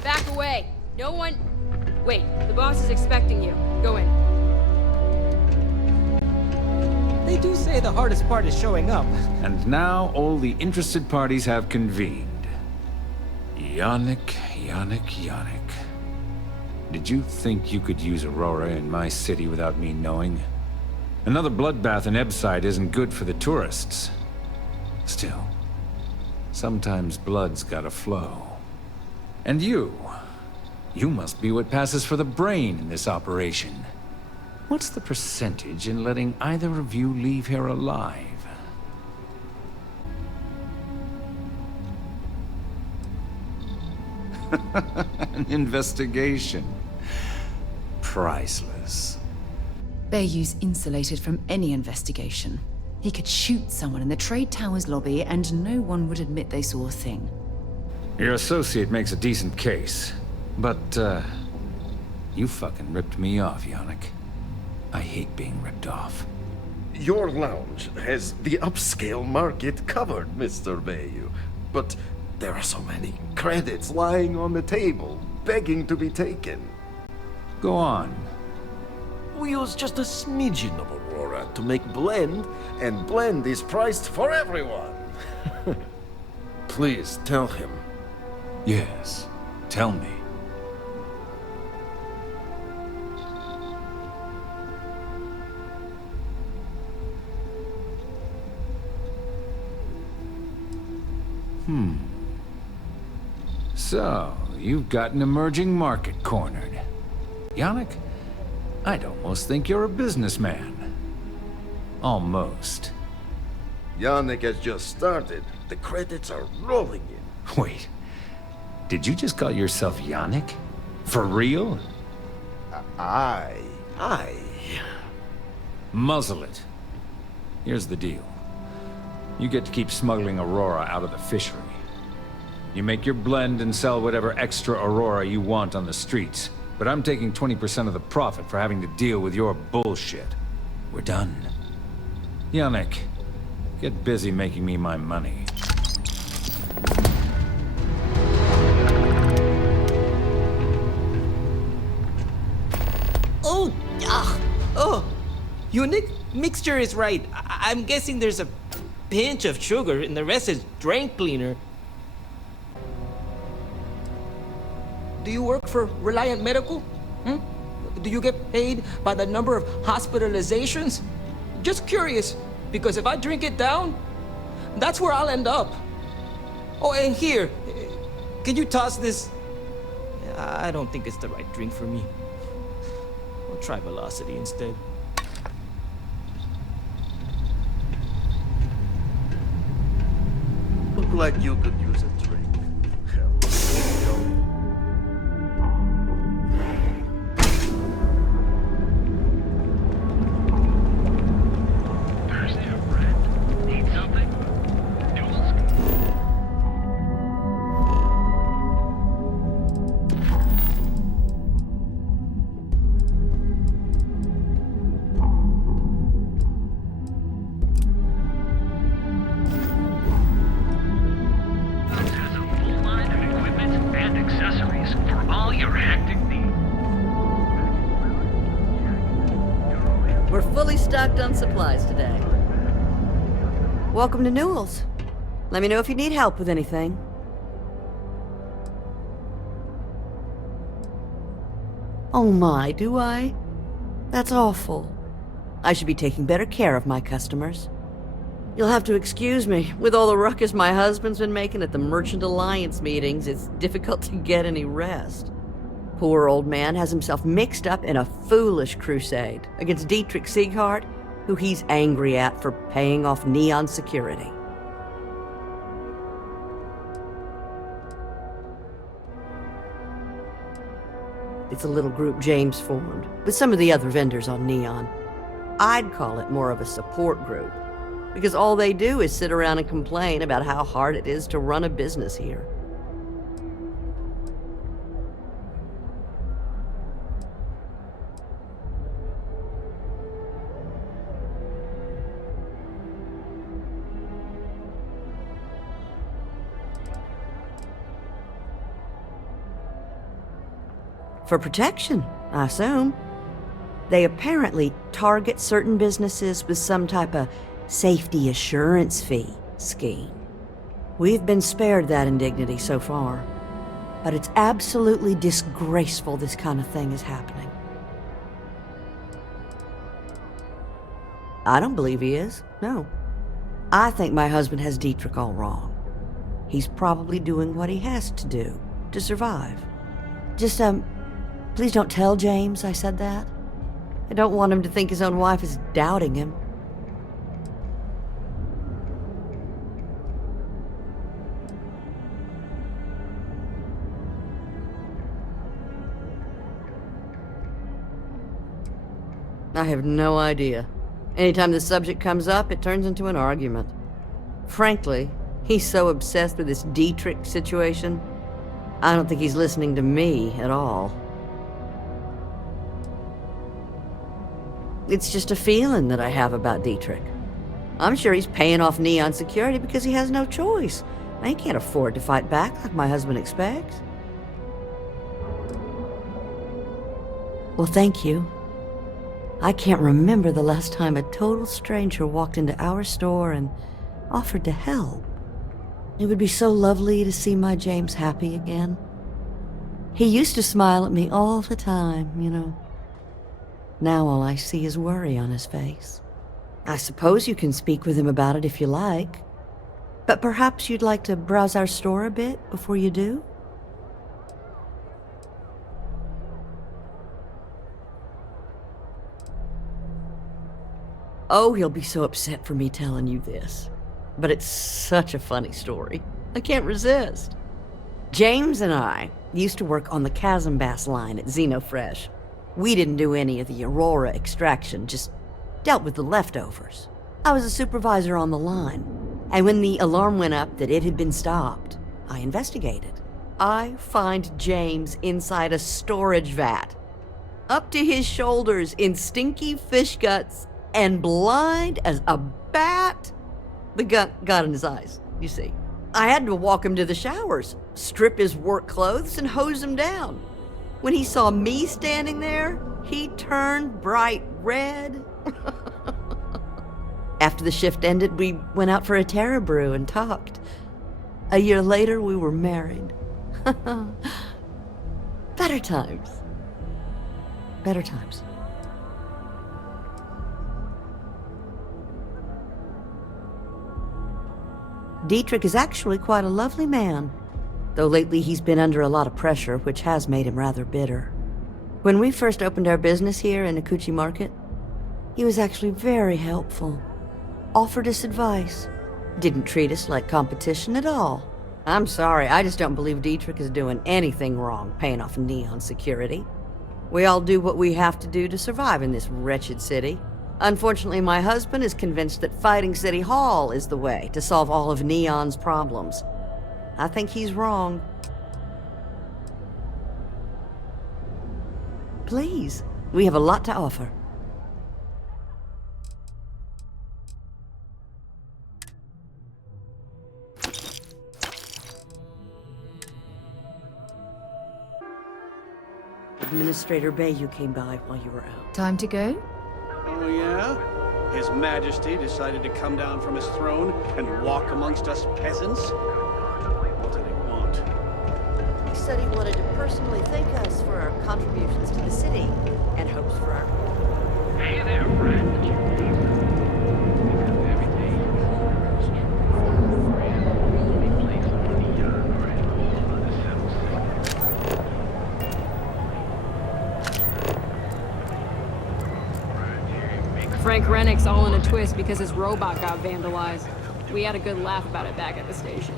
Back away! No one... Wait, the boss is expecting you. Go in. They do say the hardest part is showing up. And now all the interested parties have convened. Yannick. Did you think you could use Aurora in my city without me knowing? Another bloodbath in Ebside isn't good for the tourists. Still, sometimes blood's gotta flow. And you must be what passes for the brain in this operation. What's the percentage in letting either of you leave here alive? An investigation. Priceless. Bayou's insulated from any investigation. He could shoot someone in the Trade Tower's lobby and no one would admit they saw a thing. Your associate makes a decent case, but, you fucking ripped me off, Yannick. I hate being ripped off. Your lounge has the upscale market covered, Mr. Bayou. But there are so many credits lying on the table, begging to be taken. Go on. We use just a smidgen of Aurora to make blend, and blend is priced for everyone. Please tell him. Yes, tell me. So, you've got an emerging market cornered. Yannick, I'd almost think you're a businessman. Almost. Yannick has just started. The credits are rolling in. Wait, did you just call yourself Yannick? For real? Aye. Muzzle it. Here's the deal. You get to keep smuggling Aurora out of the fishery. You make your blend and sell whatever extra Aurora you want on the streets. But I'm taking 20% of the profit for having to deal with your bullshit. We're done. Yannick, get busy making me my money. Oh, unique mixture is right. I'm guessing there's a pinch of sugar and the rest is drain cleaner. Do you work for Reliant Medical? Do you get paid by the number of hospitalizations? Just curious, because if I drink it down, that's where I'll end up. Oh, and here, can you toss this? I don't think it's the right drink for me. I'll try Velocity instead. Look like you could use a drink. Hell, Thirsty or friend? Need something? Noodles? Has a full line of equipment and accessories for all your hectic needs. We're fully stocked on supplies today. Welcome to Newell's. Let me know if you need help with anything. Oh my, do I? That's awful. I should be taking better care of my customers. You'll have to excuse me. With all the ruckus my husband's been making at the Merchant Alliance meetings, it's difficult to get any rest. Poor old man has himself mixed up in a foolish crusade against Dietrich Sieghart, who he's angry at for paying off Neon security. It's a little group James formed, with some of the other vendors on Neon. I'd call it more of a support group, because all they do is sit around and complain about how hard it is to run a business here. For protection, I assume. They apparently target certain businesses with some type of safety assurance fee scheme. We've been spared that indignity so far, but it's absolutely disgraceful this kind of thing is happening. I don't believe he is, no. I think my husband has Dietrich all wrong. He's probably doing what he has to do to survive. Just, please don't tell James I said that. I don't want him to think his own wife is doubting him. I have no idea. Anytime the subject comes up, it turns into an argument. Frankly, he's so obsessed with this Dietrich situation, I don't think he's listening to me at all. It's just a feeling that I have about Dietrich. I'm sure he's paying off Neon security because he has no choice. He can't afford to fight back like my husband expects. Well, thank you. I can't remember the last time a total stranger walked into our store and offered to help. It would be so lovely to see my James happy again. He used to smile at me all the time, you know. Now all I see is worry on his face. I suppose you can speak with him about it if you like, but perhaps you'd like to browse our store a bit before you do? Oh, he'll be so upset for me telling you this. But it's such a funny story. I can't resist. James and I used to work on the Chasm Bass line at Xenofresh. We didn't do any of the Aurora extraction, just dealt with the leftovers. I was a supervisor on the line, and when the alarm went up that it had been stopped, I investigated. I find James inside a storage vat, up to his shoulders in stinky fish guts and blind as a bat. The gut got in his eyes, you see. I had to walk him to the showers, strip his work clothes, and hose him down. When he saw me standing there, he turned bright red. After the shift ended, we went out for a Terra brew and talked. A year later, we were married. Better times. Better times. Dietrich is actually quite a lovely man, though lately he's been under a lot of pressure, which has made him rather bitter. When we first opened our business here in Akuchi Market, he was actually very helpful. Offered us advice. Didn't treat us like competition at all. I'm sorry, I just don't believe Dietrich is doing anything wrong paying off Neon security. We all do what we have to do to survive in this wretched city. Unfortunately, my husband is convinced that fighting City Hall is the way to solve all of Neon's problems. I think he's wrong. Please, we have a lot to offer. Administrator Bayou came by while you were out. Time to go? Oh, yeah? His Majesty decided to come down from his throne and walk amongst us peasants? What did he want? He said he wanted to personally thank us for our contributions to the city and hopes for our... Hey there, friend. Frank Rennick's all in a twist because his robot got vandalized. We had a good laugh about it back at the station.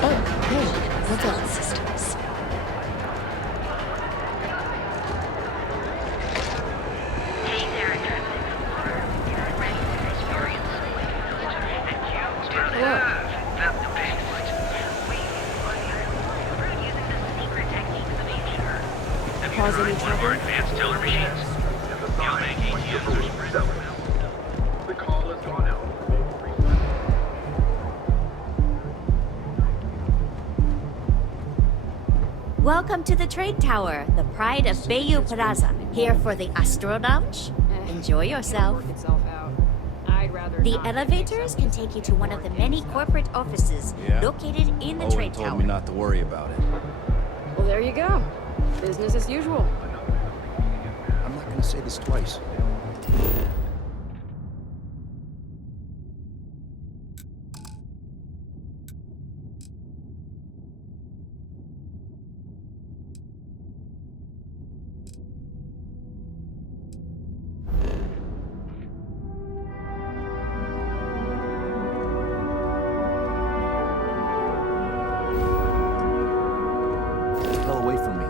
Oh, hey, what's up? Systems. Hey there, traffic. You're ready to experience and you deserve the best. We're using the secret techniques of nature. Have you tried one of our advanced teller machines? You'll make ATMs The call has gone out. Welcome to the Trade Tower, the pride of Bayou Plaza. Here for the Astro Lounge? Enjoy yourself. I'd rather The not. elevators can take you to one of the many corporate offices located in the Owen Trade told Tower. me not to worry about it. Well, there you go. Business as usual. I'm not gonna say this twice. Get the hell away from me.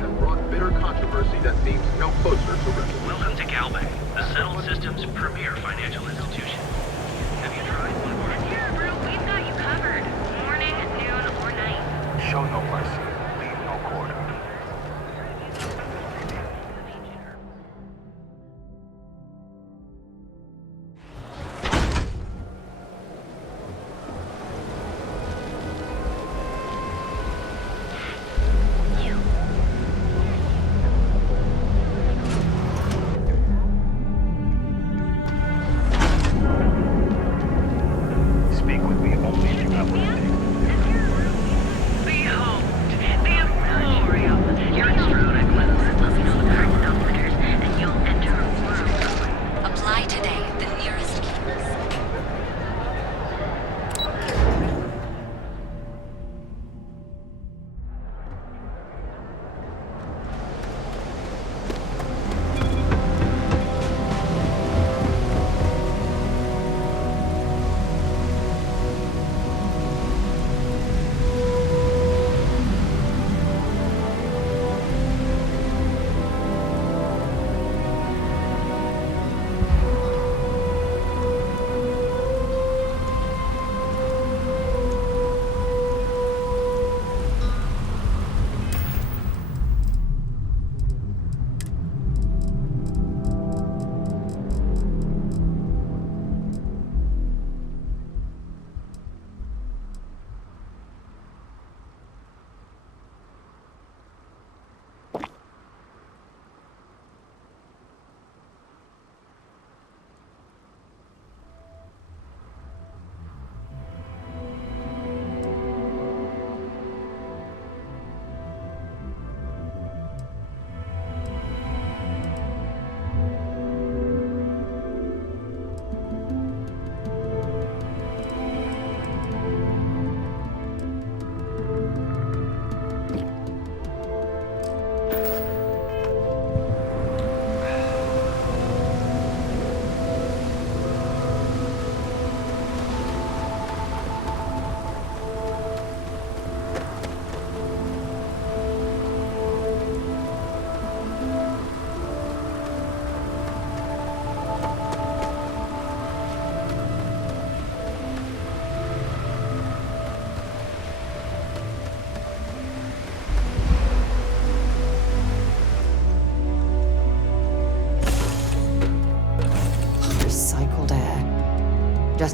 Has brought bitter controversy that seems no closer to resolution. Welcome to Galbay, the Settled Systems' premier financial institution. Have you tried one of our... Yeah, bro, we've got you covered. Morning, noon, or night. Show no mercy, leave no quarter.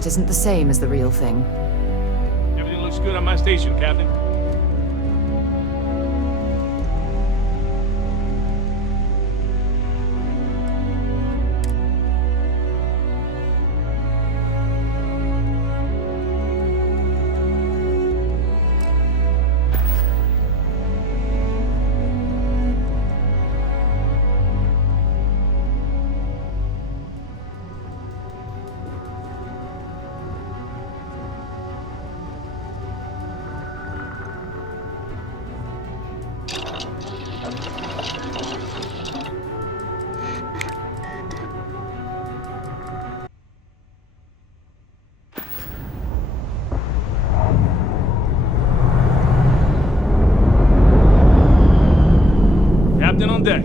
that isn't the same as the real thing. Everything looks good on my station, Captain. Captain on deck.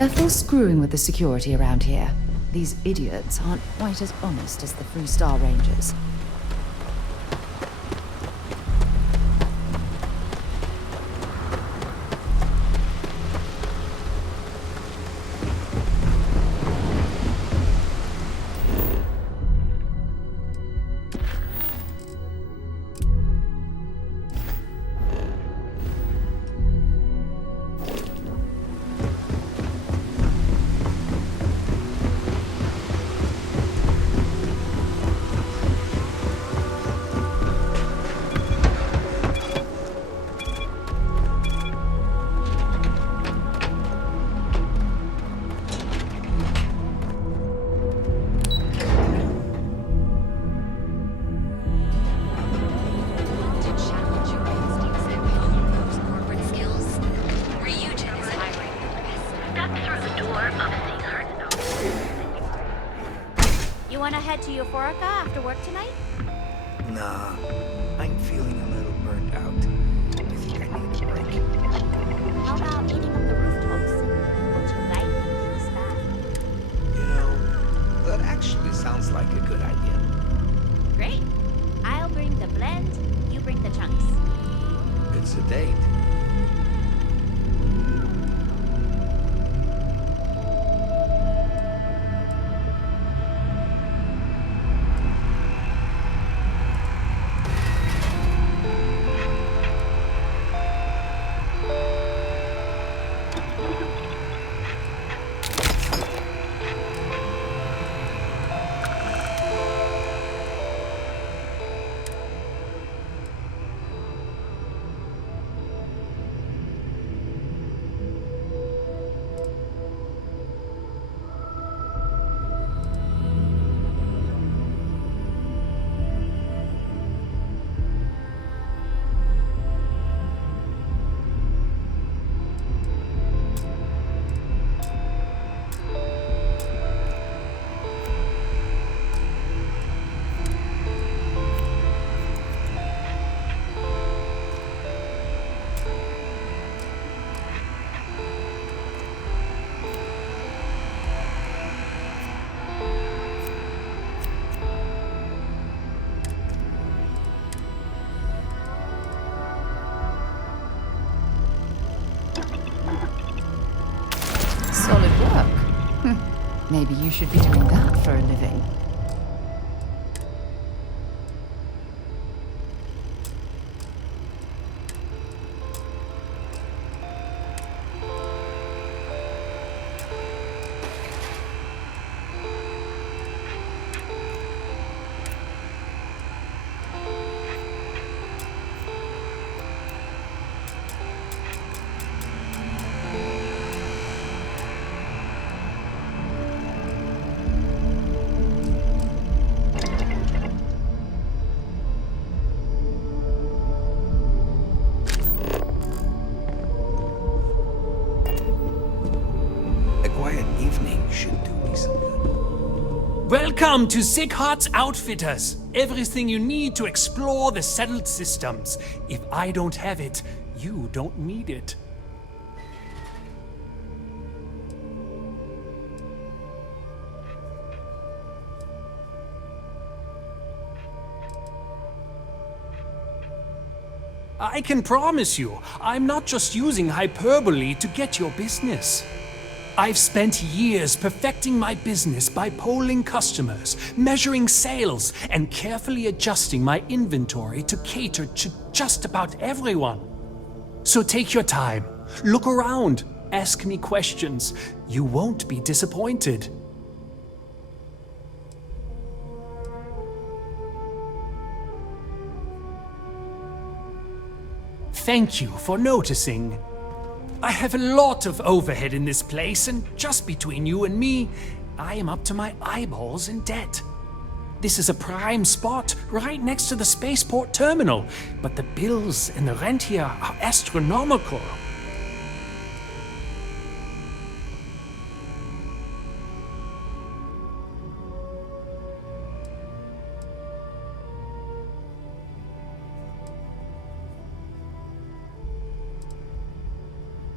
Ethel's screwing with the security around here. These idiots aren't quite as honest as the Freestar Rangers. You want to head to Euphorica after work tonight? Nah, I'm feeling a little burnt out. I think I need a break. How about eating up the rooftops? Won't you guide me through the sky? You know, that actually sounds like a good idea. Great. I'll bring the blend, you bring the chunks. It's a date. Solid work. Maybe you should be doing that for a living. Welcome to Sighardt's Outfitters. Everything you need to explore the settled systems. If I don't have it, you don't need it. I can promise you, I'm not just using hyperbole to get your business. I've spent years perfecting my business by polling customers, measuring sales, and carefully adjusting my inventory to cater to just about everyone. So take your time, look around, ask me questions. You won't be disappointed. Thank you for noticing. I have a lot of overhead in this place, and just between you and me, I am up to my eyeballs in debt. This is a prime spot right next to the spaceport terminal, but the bills and the rent here are astronomical.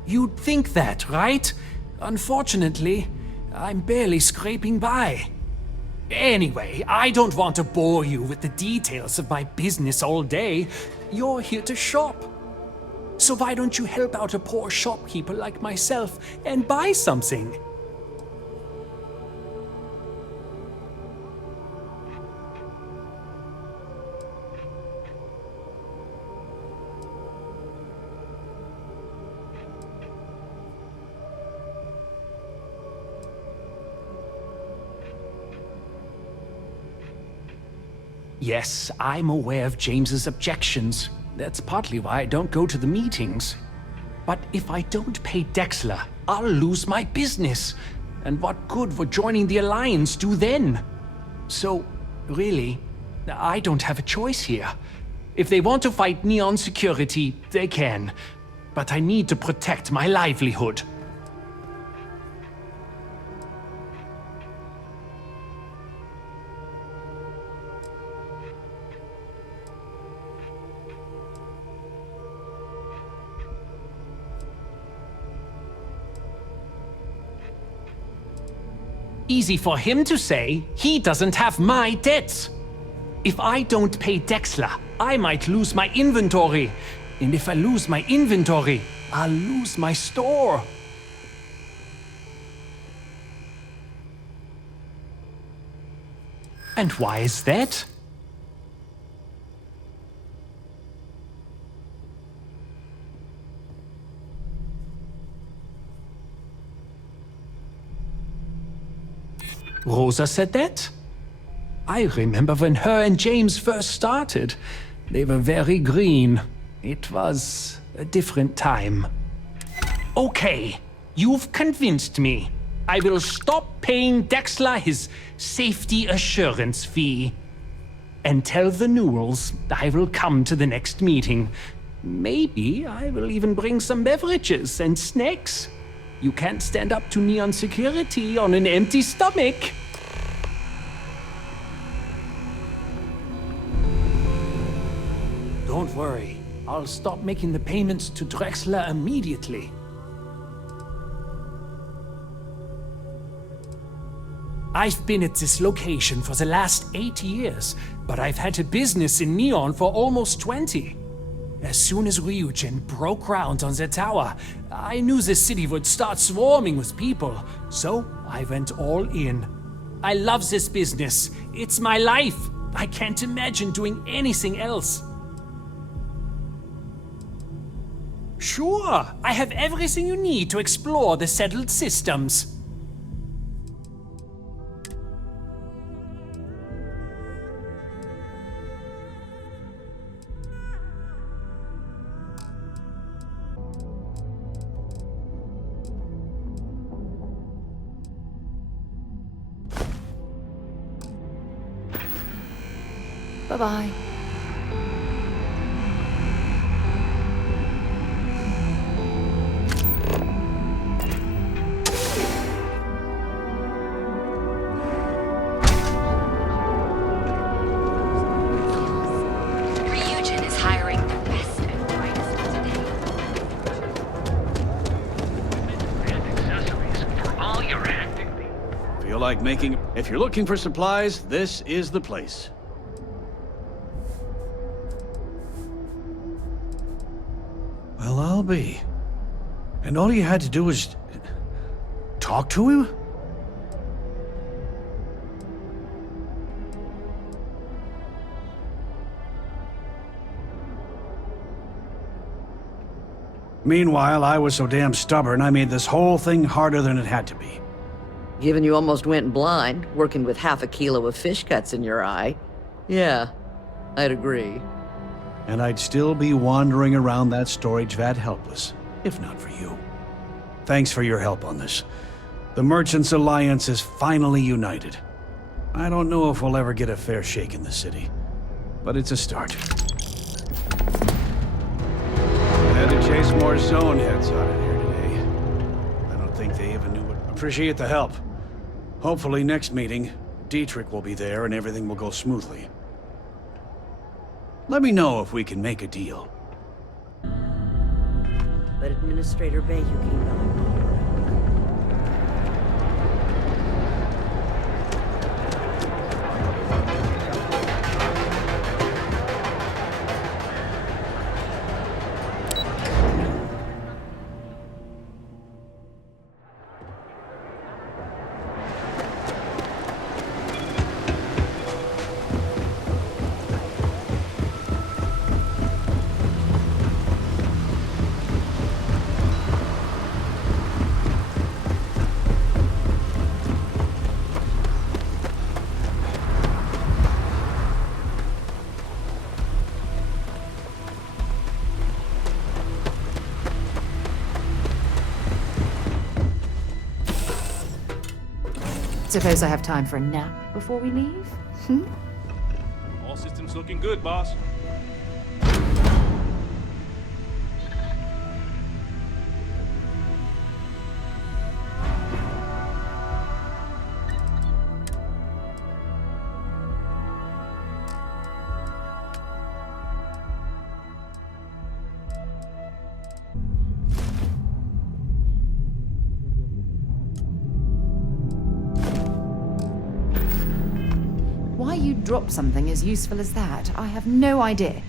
You'd think that, right? Unfortunately, I'm barely scraping by. Anyway, I don't want to bore you with the details of my business all day. You're here to shop. So why don't you help out a poor shopkeeper like myself and buy something? Yes, I'm aware of James's objections. That's partly why I don't go to the meetings. But if I don't pay Dexler, I'll lose my business. And what good would joining the Alliance do then? So, really, I don't have a choice here. If they want to fight Neon Security, they can. But I need to protect my livelihood. Easy for him to say. He doesn't have my debts. If I don't pay Dexler, I might lose my inventory. And if I lose my inventory, I'll lose my store. And why is that? Rosa said that? I remember when her and James first started. They were very green. It was a different time. Okay, you've convinced me. I will stop paying Dexler his safety assurance fee. And tell the Newells I will come to the next meeting. Maybe I will even bring some beverages and snacks. You can't stand up to Neon Security on an empty stomach. Don't worry. I'll stop making the payments to Drexler immediately. I've been at this location for the last 8 years, but I've had a business in Neon for almost 20. As soon as Ryujin broke ground on the tower, I knew the city would start swarming with people, so I went all in. I love this business. It's my life. I can't imagine doing anything else. Sure, I have everything you need to explore the settled systems. Bye-bye. Ryujin is hiring the best and brightest today. Accessories for all your acting. If you're looking for supplies, this is the place. Well, I'll be. And all you had to do was talk to him? Meanwhile, I was so damn stubborn, I made this whole thing harder than it had to be. Given you almost went blind, working with half a kilo of fish cuts in your eye. Yeah, I'd agree. And I'd still be wandering around that storage vat helpless, if not for you. Thanks for your help on this. The Merchants Alliance is finally united. I don't know if we'll ever get a fair shake in the city, but it's a start. I had to chase more zone heads out of here today. I don't think they even knew it. Appreciate the help. Hopefully next meeting, Dietrich will be there and everything will go smoothly. Let me know if we can make a deal. But Administrator Bayou came by. Suppose I have time for a nap before we leave? Hmm? All systems looking good, boss. Why you drop something as useful as that, I have no idea.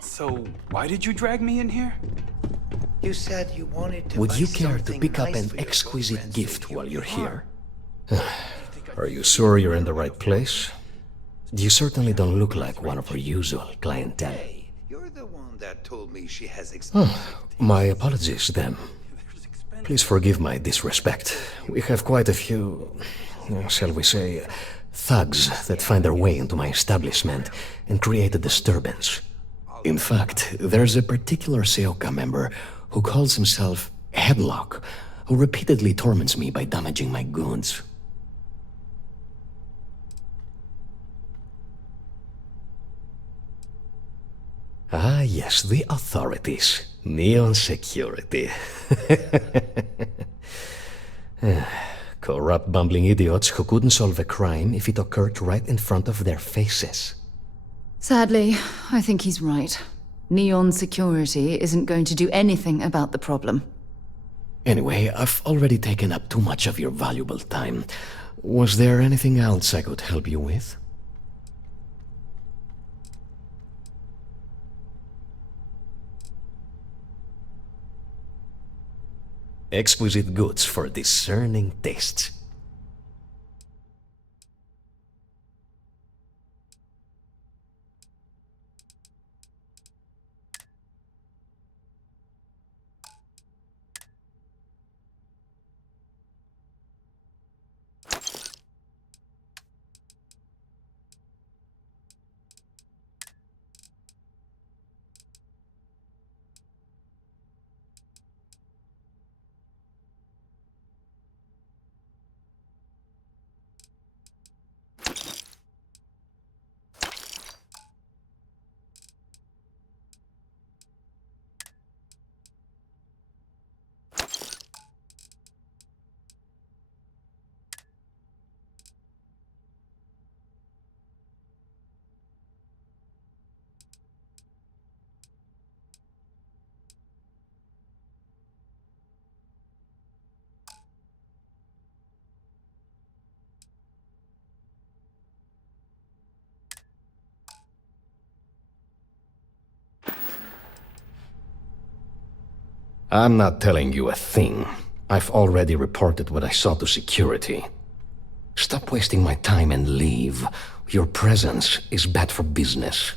So, why did you drag me in here? You said you wanted to. Would you care to pick up an exquisite gift while you're here? Are you sure you're in the right place? You certainly don't look like one of our usual clientele. You're the one that told me she has My apologies, then. Please forgive my disrespect. We have quite a few, shall we say, thugs that find their way into my establishment and create a disturbance. In fact, there's a particular Seoka member who calls himself Headlock, who repeatedly torments me by damaging my goods. Ah, yes, the authorities. Neon security. Corrupt, bumbling idiots who couldn't solve a crime if it occurred right in front of their faces. Sadly, I think he's right. Neon security isn't going to do anything about the problem. Anyway, I've already taken up too much of your valuable time. Was there anything else I could help you with? Exquisite goods for discerning tastes. I'm not telling you a thing. I've already reported what I saw to security. Stop wasting my time and leave. Your presence is bad for business.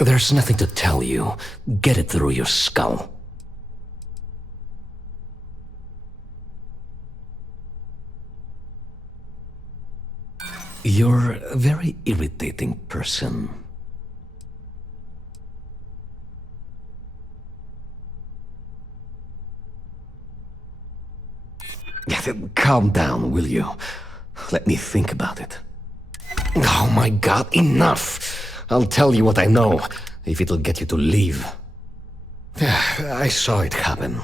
There's nothing to tell you. Get it through your skull. You're a very irritating person. Calm down, will you? Let me think about it. Oh my god, enough! I'll tell you what I know, if it'll get you to leave. I saw it happen.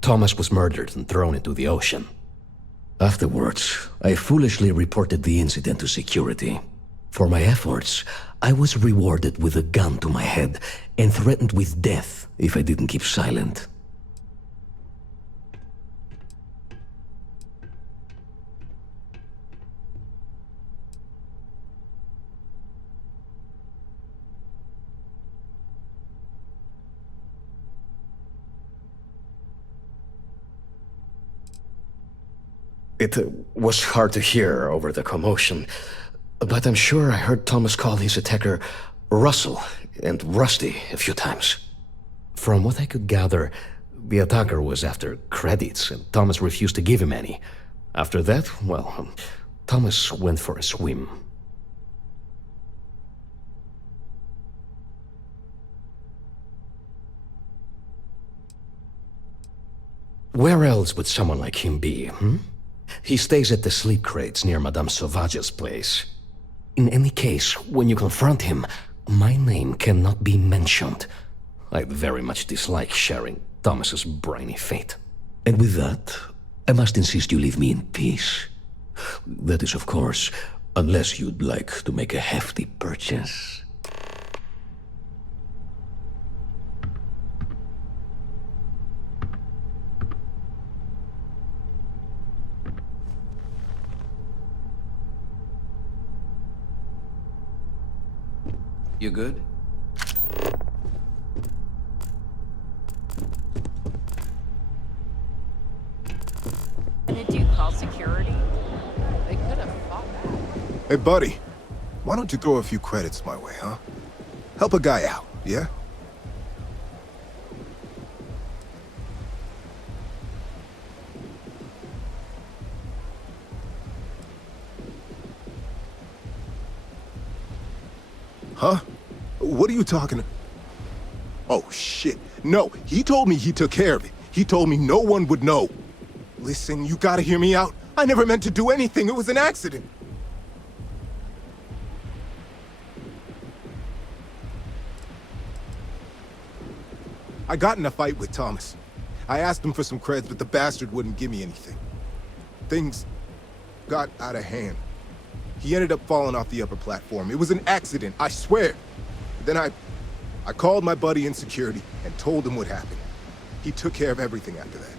Thomas was murdered and thrown into the ocean. Afterwards, I foolishly reported the incident to security. For my efforts, I was rewarded with a gun to my head and threatened with death if I didn't keep silent. It was hard to hear over the commotion, but I'm sure I heard Thomas call his attacker Russell and Rusty a few times. From what I could gather, the attacker was after credits, and Thomas refused to give him any. After that, well, Thomas went for a swim. Where else would someone like him be, He stays at the sleep crates near Madame Sauvage's place. In any case, when you confront him, my name cannot be mentioned. I very much dislike sharing Thomas's briny fate. And with that, I must insist you leave me in peace. That is, of course, unless you'd like to make a hefty purchase. You good? Gonna do call security? They could have fought back. Hey, buddy. Why don't you throw a few credits my way, huh? Help a guy out, yeah? Huh? What are you talking? Oh, shit. No, he told me he took care of it. He told me no one would know. Listen, you gotta hear me out. I never meant to do anything. It was an accident. I got in a fight with Thomas. I asked him for some creds, but the bastard wouldn't give me anything. Things got out of hand. He ended up falling off the upper platform. It was an accident, I swear. Then I called my buddy in security and told him what happened. He took care of everything after that.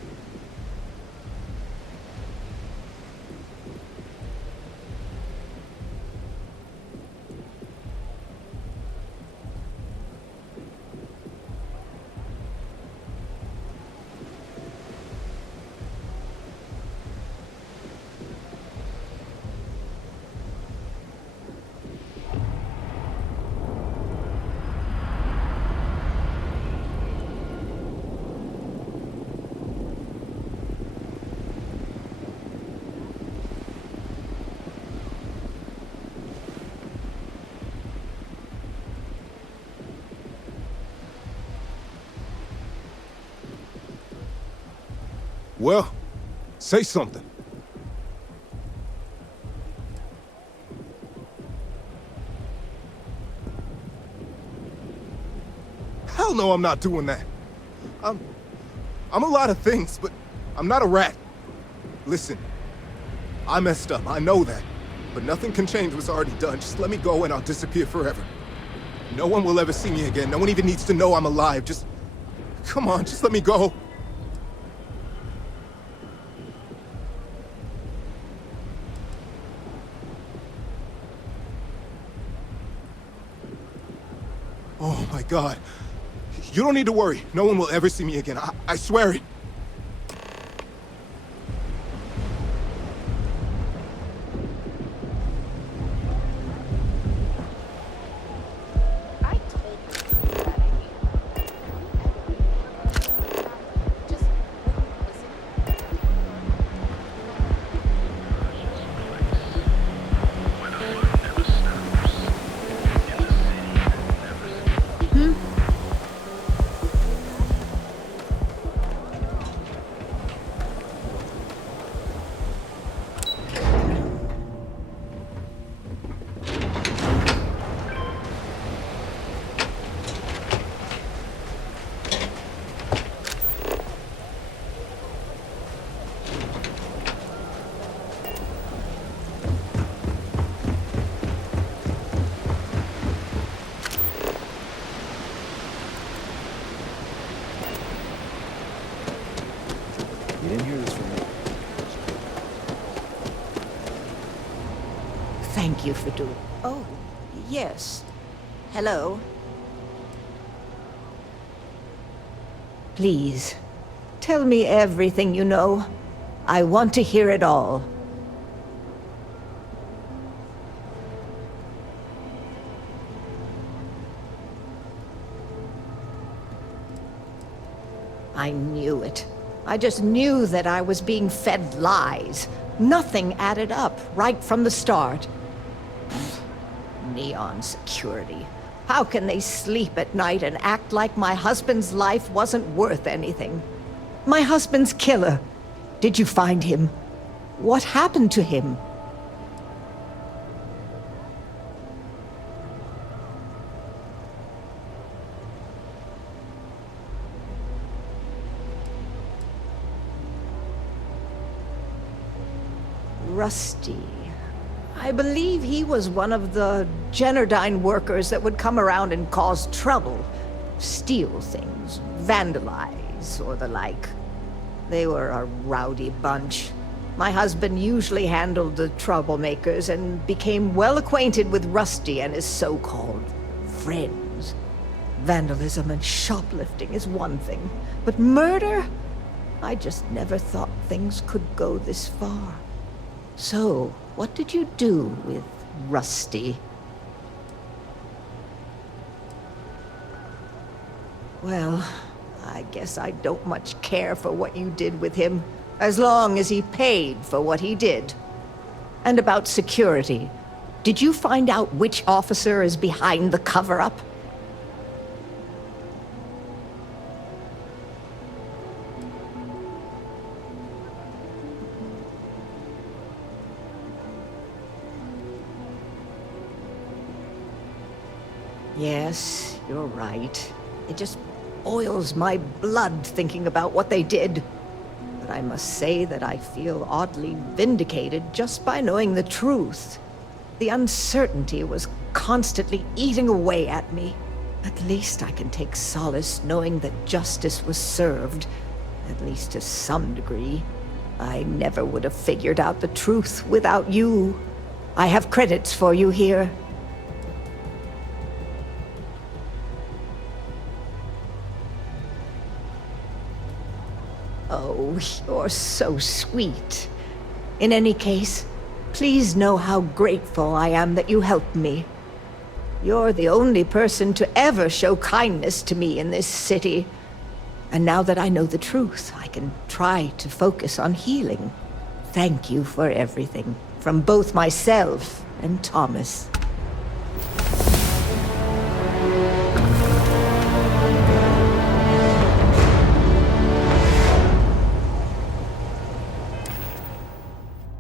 Well, say something. Hell no, I'm not doing that. I'm a lot of things, but I'm not a rat. Listen, I messed up, I know that. But nothing can change what's already done. Just let me go and I'll disappear forever. No one will ever see me again. No one even needs to know I'm alive. Just, come on, just let me go. Oh my God. You don't need to worry. No one will ever see me again. I swear it. You didn't hear this from me. Thank you for doing. Oh, yes. Hello. Please, tell me everything you know. I want to hear it all. I knew it. I just knew that I was being fed lies. Nothing added up right from the start. Neon security. How can they sleep at night and act like my husband's life wasn't worth anything? My husband's killer. Did you find him? What happened to him? Rusty. I believe he was one of the Generdyne workers that would come around and cause trouble. Steal things, vandalize, or the like. They were a rowdy bunch. My husband usually handled the troublemakers and became well acquainted with Rusty and his so-called friends. Vandalism and shoplifting is one thing, but murder? I just never thought things could go this far. So, what did you do with Rusty? Well, I guess I don't much care for what you did with him, as long as he paid for what he did. And about security, did you find out which officer is behind the cover-up? Yes, you're right. It just boils my blood thinking about what they did. But I must say that I feel oddly vindicated just by knowing the truth. The uncertainty was constantly eating away at me. At least I can take solace knowing that justice was served, at least to some degree. I never would have figured out the truth without you. I have credits for you here. Oh, you're so sweet. In any case, please know how grateful I am that you helped me. You're the only person to ever show kindness to me in this city. And now that I know the truth, I can try to focus on healing. Thank you for everything, from both myself and Thomas.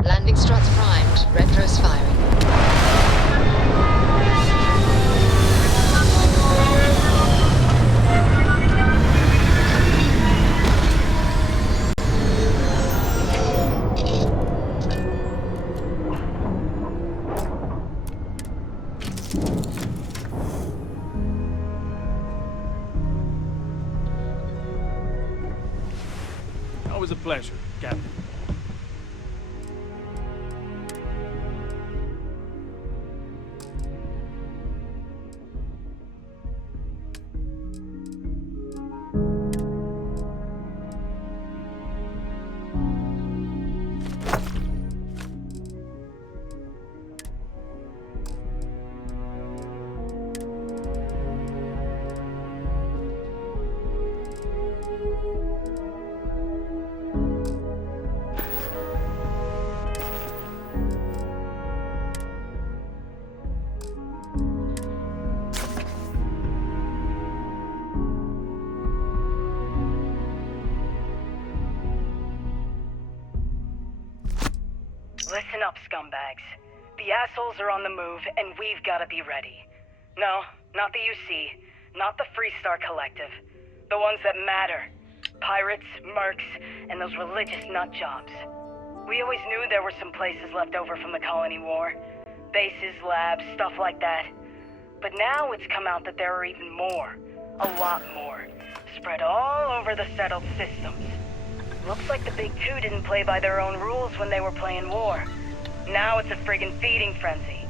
Landing struts primed. Retros firing. Always a pleasure, Captain. up, scumbags. The assholes are on the move, and we've got to be ready. No, not the UC, not the Freestar Collective. The ones that matter. Pirates, mercs, and those religious nut jobs. We always knew there were some places left over from the Colony War. Bases, labs, stuff like that. But now it's come out that there are even more. A lot more. Spread all over the settled systems. Looks like the Big Two didn't play by their own rules when they were playing war. Now it's a friggin' feeding frenzy.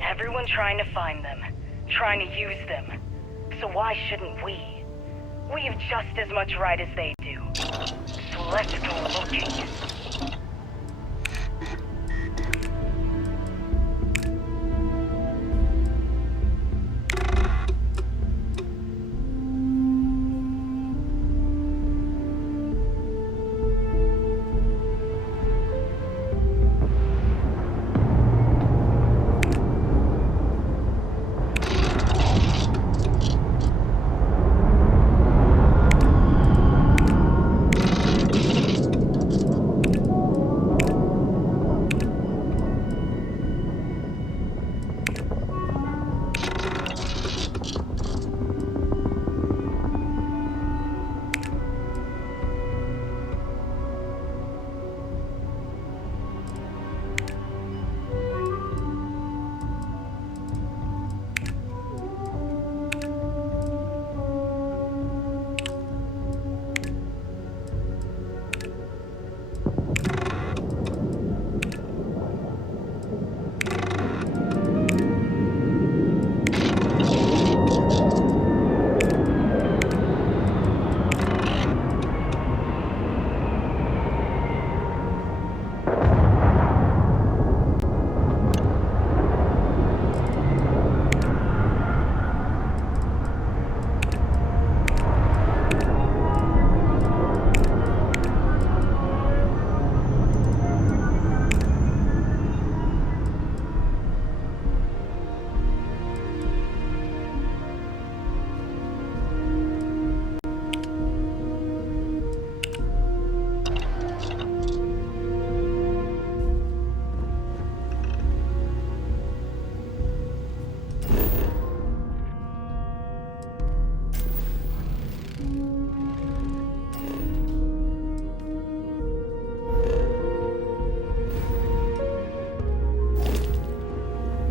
Everyone trying to find them. Trying to use them. So why shouldn't we? We have just as much right as they do. So let's go looking.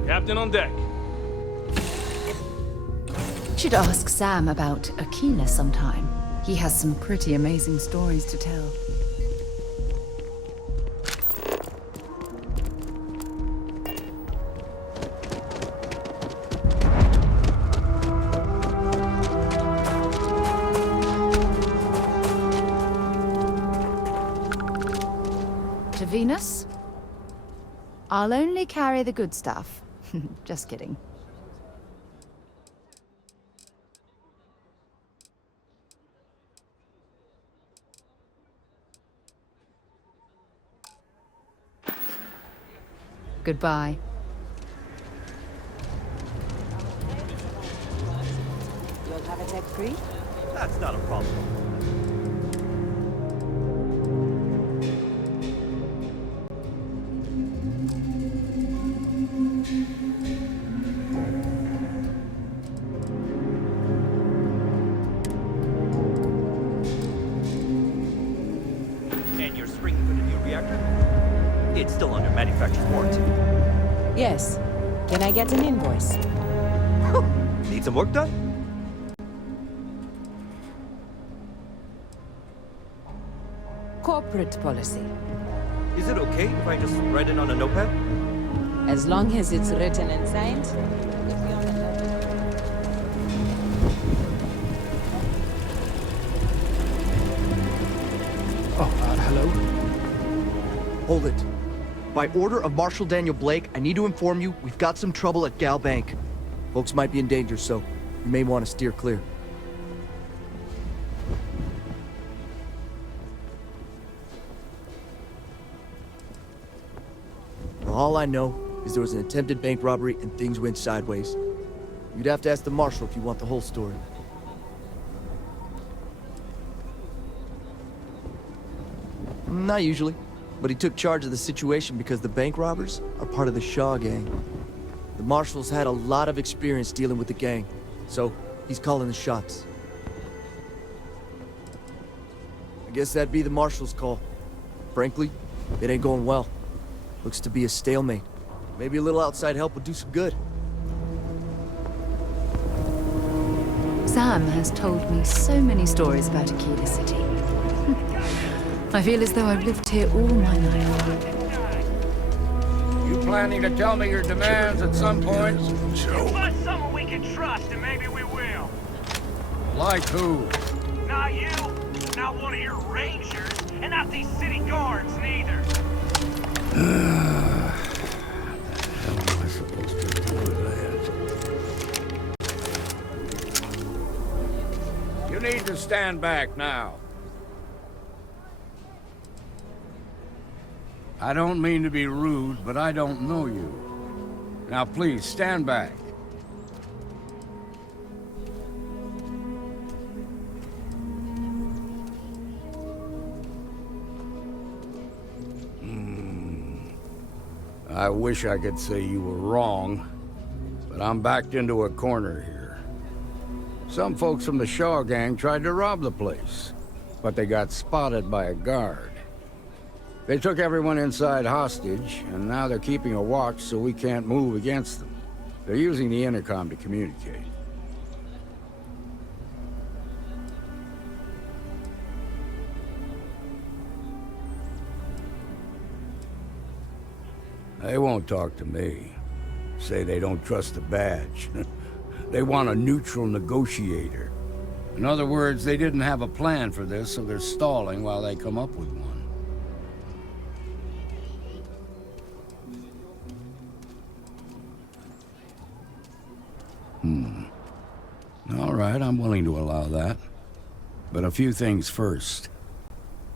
Captain on deck. Should ask Sam about Akira sometime. He has some pretty amazing stories to tell. To Venus? I'll only carry the good stuff. Just kidding. Goodbye. You'll have a tech free? That's not a problem. It's still under manufacturer's warranty. Yes. Can I get an invoice? Need some work done? Corporate policy. Is it okay if I just write it on a notepad? As long as it's written and signed. Hello? Hold it. By order of Marshal Daniel Blake, I need to inform you we've got some trouble at Gal Bank. Folks might be in danger, so you may want to steer clear. Well, all I know is there was an attempted bank robbery and things went sideways. You'd have to ask the Marshal if you want the whole story. Not usually. But he took charge of the situation because the bank robbers are part of the Shaw gang. The Marshals had a lot of experience dealing with the gang, so he's calling the shots. I guess that'd be the Marshals' call. Frankly, it ain't going well. Looks to be a stalemate. Maybe a little outside help would do some good. Sam has told me so many stories about Akira City. I feel as though I've lived here all my life. You planning to tell me your demands at some point? You find someone we can trust, and maybe we will. Like who? Not you, not one of your rangers, and not these city guards, neither. How am I supposed to do that? You need to stand back now. I don't mean to be rude, but I don't know you. Now please, stand back. I wish I could say you were wrong, but I'm backed into a corner here. Some folks from the Shaw gang tried to rob the place, but they got spotted by a guard. They took everyone inside hostage, and now they're keeping a watch so we can't move against them. They're using the intercom to communicate. They won't talk to me. Say they don't trust the badge. They want a neutral negotiator. In other words, they didn't have a plan for this, so they're stalling while they come up with one. All right, I'm willing to allow that. But a few things first.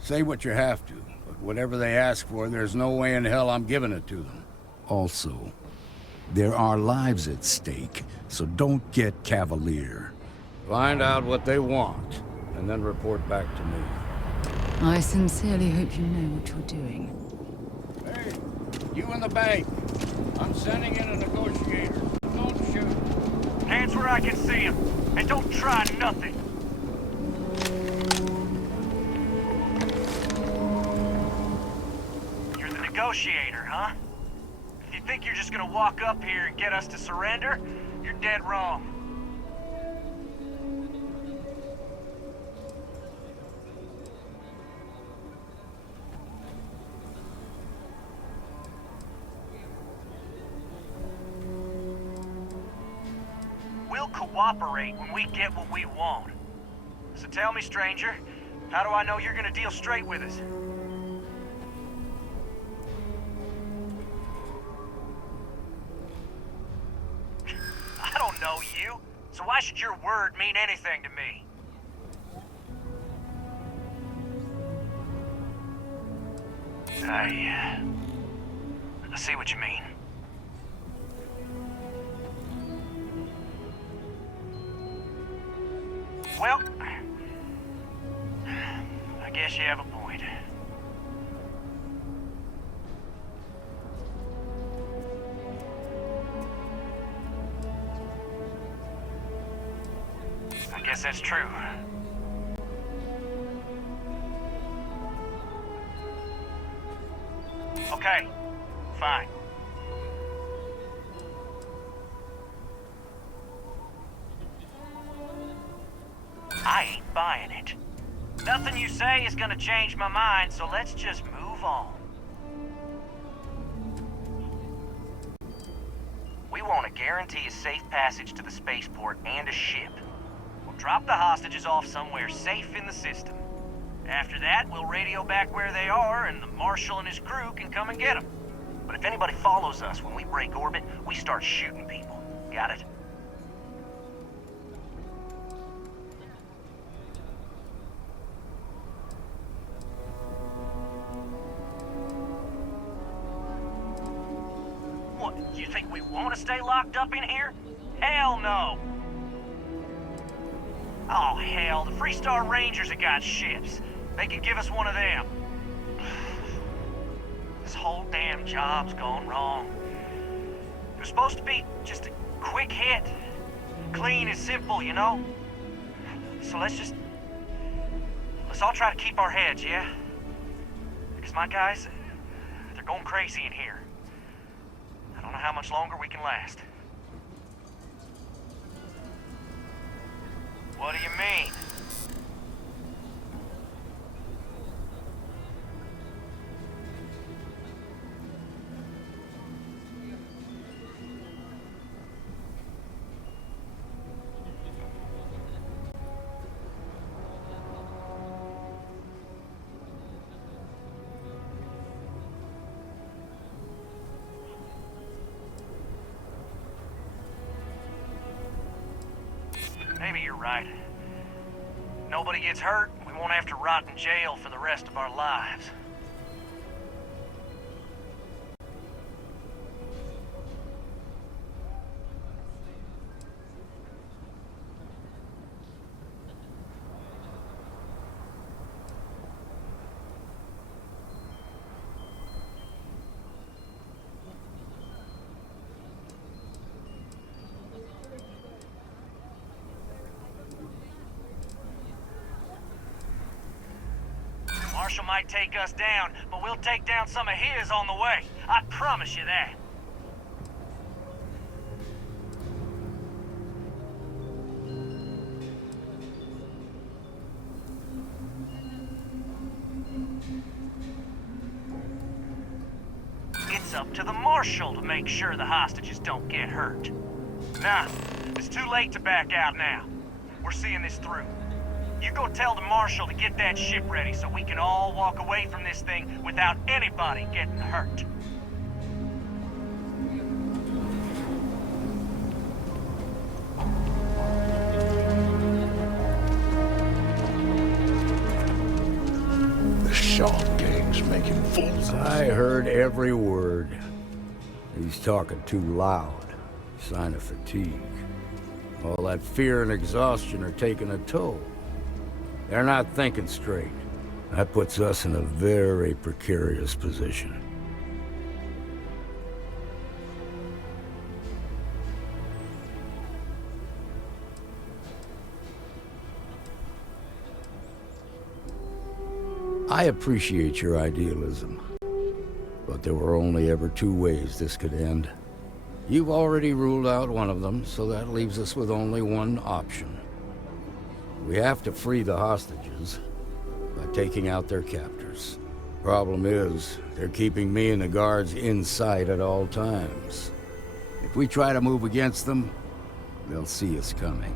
Say what you have to, but whatever they ask for, there's no way in hell I'm giving it to them. Also, there are lives at stake, so don't get cavalier. Find out what they want, and then report back to me. I sincerely hope you know what you're doing. Hey, you in the bank. I'm sending in a negotiator. Don't shoot. Hands where I can see him, and don't try nothing. You're the negotiator, huh? If you think you're just gonna walk up here and get us to surrender, you're dead wrong. We'll cooperate when we get what we want. So tell me, stranger, how do I know you're gonna deal straight with us? I don't know you, so why should your word mean anything to me? I see what you mean. Well, I guess you have a point. I guess that's true. Okay, fine. I ain't buying it. Nothing you say is gonna change my mind, so let's just move on. We want to guarantee a safe passage to the spaceport and a ship. We'll drop the hostages off somewhere safe in the system. After that, we'll radio back where they are, and the Marshal and his crew can come and get them. But if anybody follows us when we break orbit, we start shooting people. Got it? What, you think we want to stay locked up in here? Hell no! Oh, hell, the Freestar Rangers have got ships. They could give us one of them. This whole damn job's gone wrong. It was supposed to be just a quick hit. Clean and simple, you know? So let's all try to keep our heads, yeah? Because my guys, they're going crazy in here. I don't know how much longer we can last. What do you mean? Maybe you're right. Nobody gets hurt, we won't have to rot in jail for the rest of our lives. Marshall might take us down, but we'll take down some of his on the way. I promise you that. It's up to the Marshal to make sure the hostages don't get hurt. Nah, it's too late to back out now. We're seeing this through. You go tell the Marshal to get that ship ready so we can all walk away from this thing without anybody getting hurt. The Shaw gang's making fools of us. I heard every word. He's talking too loud. Sign of fatigue. All that fear and exhaustion are taking a toll. They're not thinking straight. That puts us in a very precarious position. I appreciate your idealism, but there were only ever two ways this could end. You've already ruled out one of them, so that leaves us with only one option. We have to free the hostages by taking out their captors. Problem is, they're keeping me and the guards in sight at all times. If we try to move against them, they'll see us coming.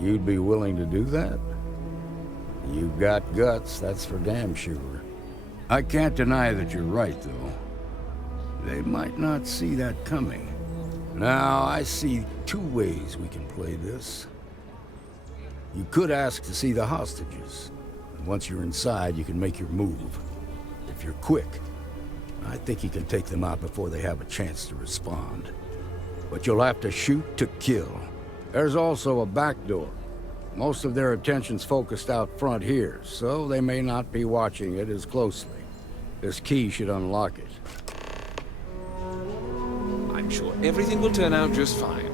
You'd be willing to do that? You've got guts, that's for damn sure. I can't deny that you're right, though. They might not see that coming. Now, I see two ways we can play this. You could ask to see the hostages. And once you're inside, you can make your move. If you're quick, I think you can take them out before they have a chance to respond. But you'll have to shoot to kill. There's also a back door. Most of their attention's focused out front here, so they may not be watching it as closely. This key should unlock it. I'm sure everything will turn out just fine.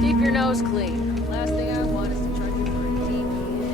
Keep your nose clean. Last thing I want is to try to bring TV and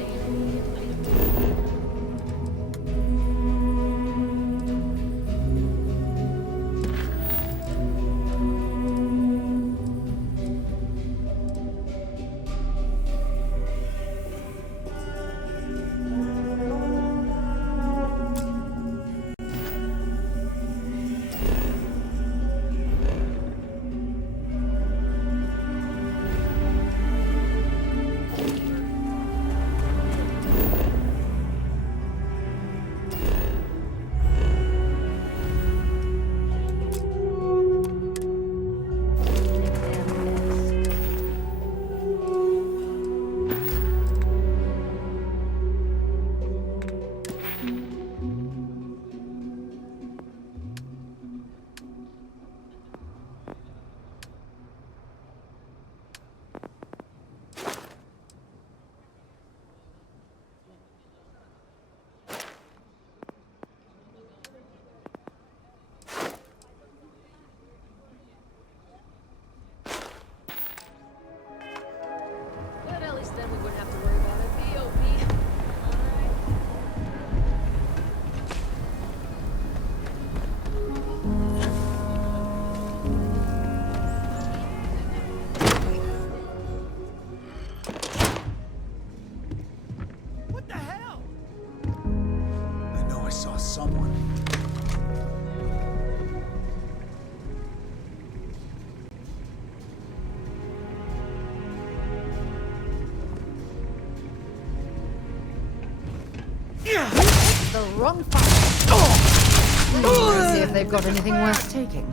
someone. The wrong fire. Let's see if they've got anything worth taking.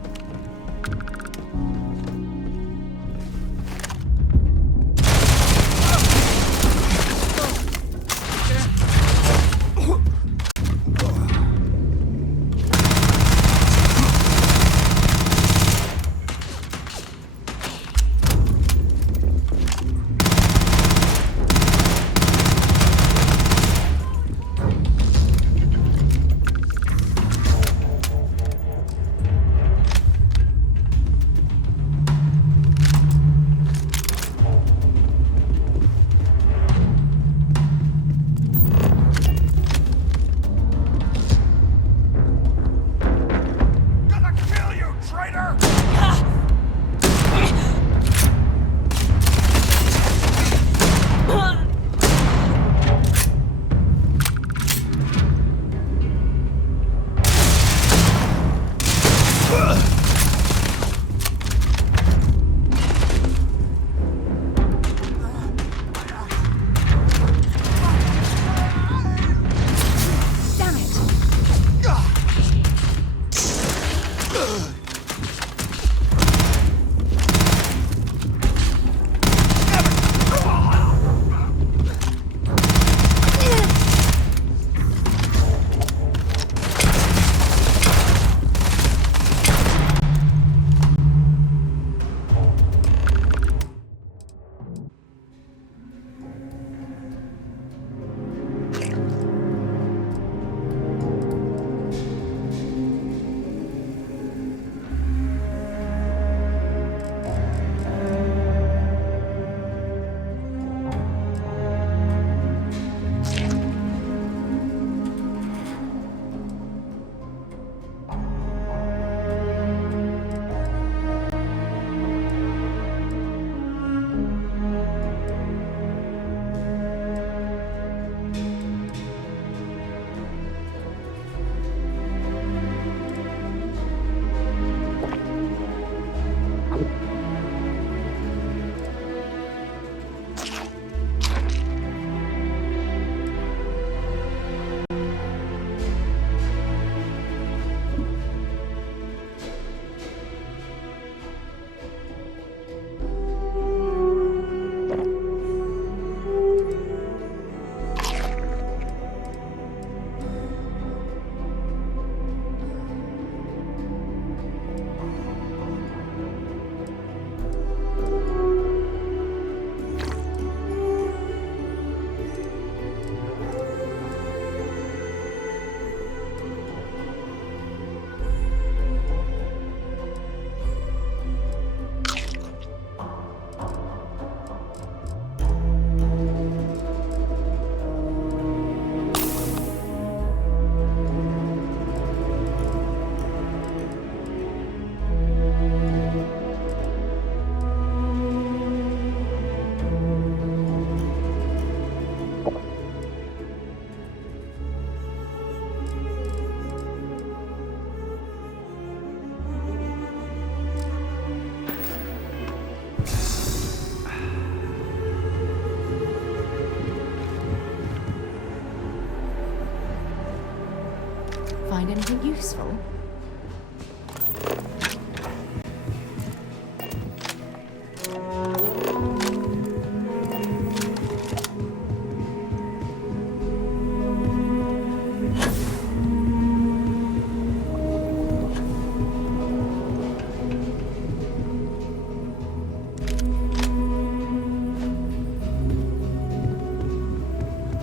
Find anything useful?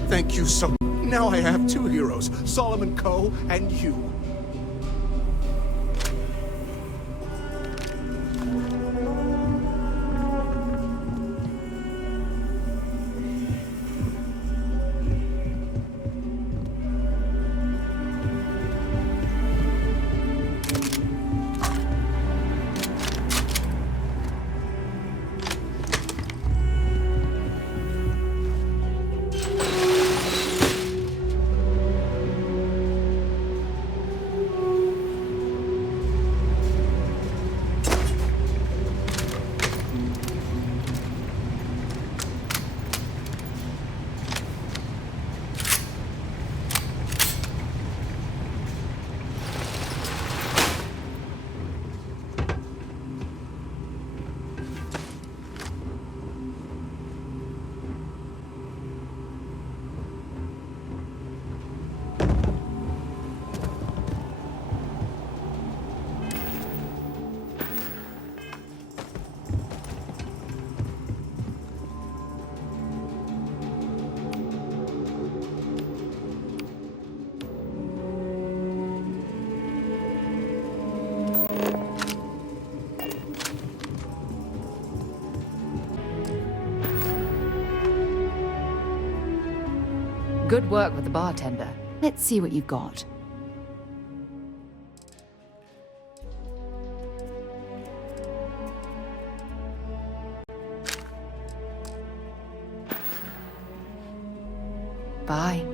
Thank you so much. Now I have two heroes, Solomon Coe and you. Good work with the bartender. Let's see what you've got. Bye.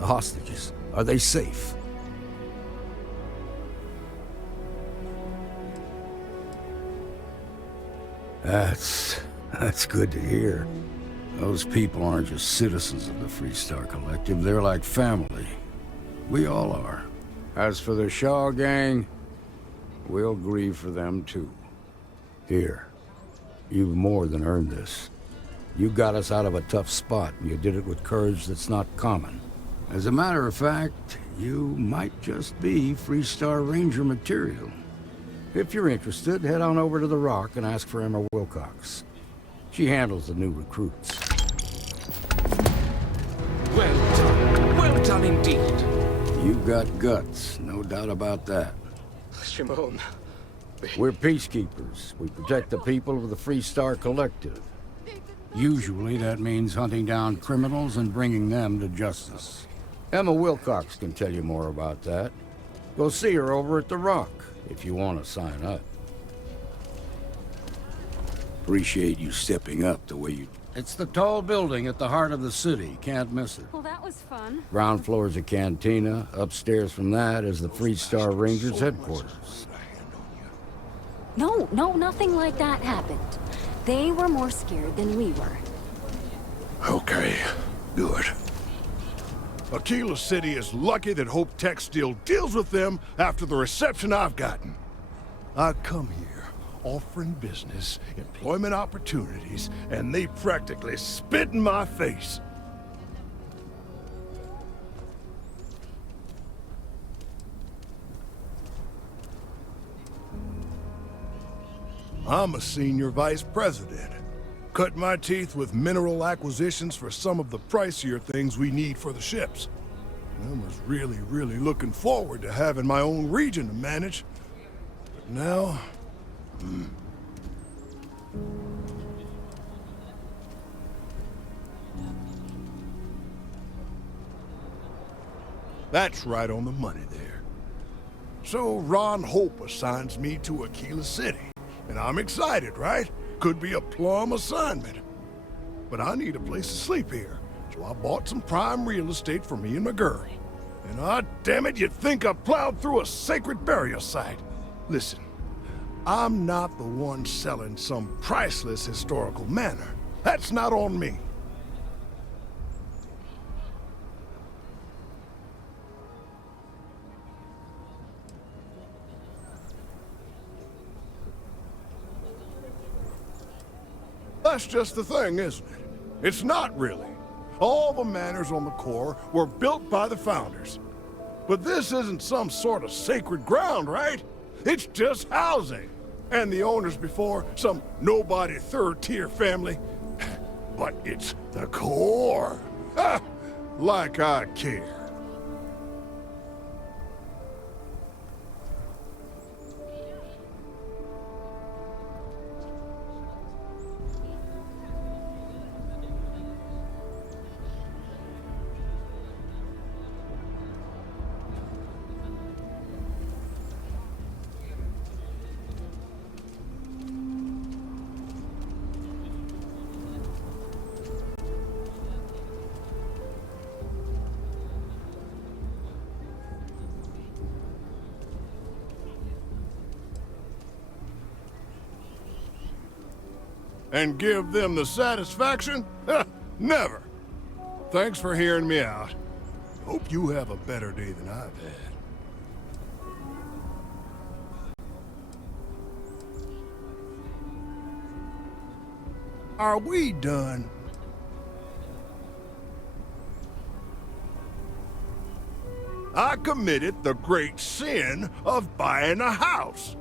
Hostages. Are they safe? That's good to hear. Those people aren't just citizens of the Freestar Collective, they're like family. We all are. As for the Shaw gang, we'll grieve for them too. Here, you've more than earned this. You got us out of a tough spot, and you did it with courage that's not common. As a matter of fact, you might just be Freestar Ranger material. If you're interested, head on over to the Rock and ask for Emma Wilcox. She handles the new recruits. Well done indeed. You've got guts, no doubt about that. Shimon. We're peacekeepers. We protect the people of the Freestar Collective. Usually that means hunting down criminals and bringing them to justice. Emma Wilcox can tell you more about that. Go see her over at the Rock, if you want to sign up. Appreciate you stepping up the way you... It's the tall building at the heart of the city. Can't miss it. Well, that was fun. Ground floor is a cantina. Upstairs from that is the Freestar Rangers headquarters. No, nothing like that happened. They were more scared than we were. Okay, good. Akira City is lucky that Hope Tech still deals with them after the reception I've gotten. I come here offering business, employment opportunities, and they practically spit in my face. I'm a senior vice president. Cut my teeth with mineral acquisitions for some of the pricier things we need for the ships. I was really looking forward to having my own region to manage. But now... That's right on the money there. So Ron Hope assigns me to Akila City. And I'm excited, right? Could be a plum assignment. But I need a place to sleep here, so I bought some prime real estate for me and my girl. And damn it, you'd think I plowed through a sacred burial site. Listen, I'm not the one selling some priceless historical manor. That's not on me. That's just the thing, isn't it? It's not really. All the manors on the core were built by the founders. But this isn't some sort of sacred ground, right? It's just housing. And the owners before, some nobody third-tier family. But it's the core. Like I care. And give them the satisfaction? Never. Thanks for hearing me out. Hope you have a better day than I've had. Are we done? I committed the great sin of buying a house.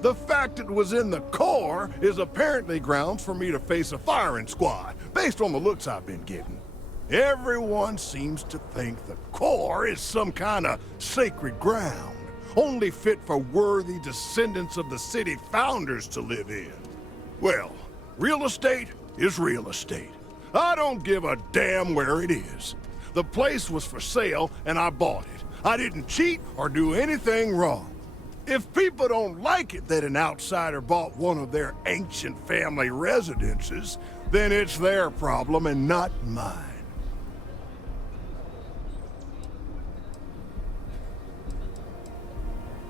The fact it was in the core is apparently grounds for me to face a firing squad, based on the looks I've been getting. Everyone seems to think the core is some kind of sacred ground, only fit for worthy descendants of the city founders to live in. Well, real estate is real estate. I don't give a damn where it is. The place was for sale, and I bought it. I didn't cheat or do anything wrong. If people don't like it that an outsider bought one of their ancient family residences, then it's their problem and not mine.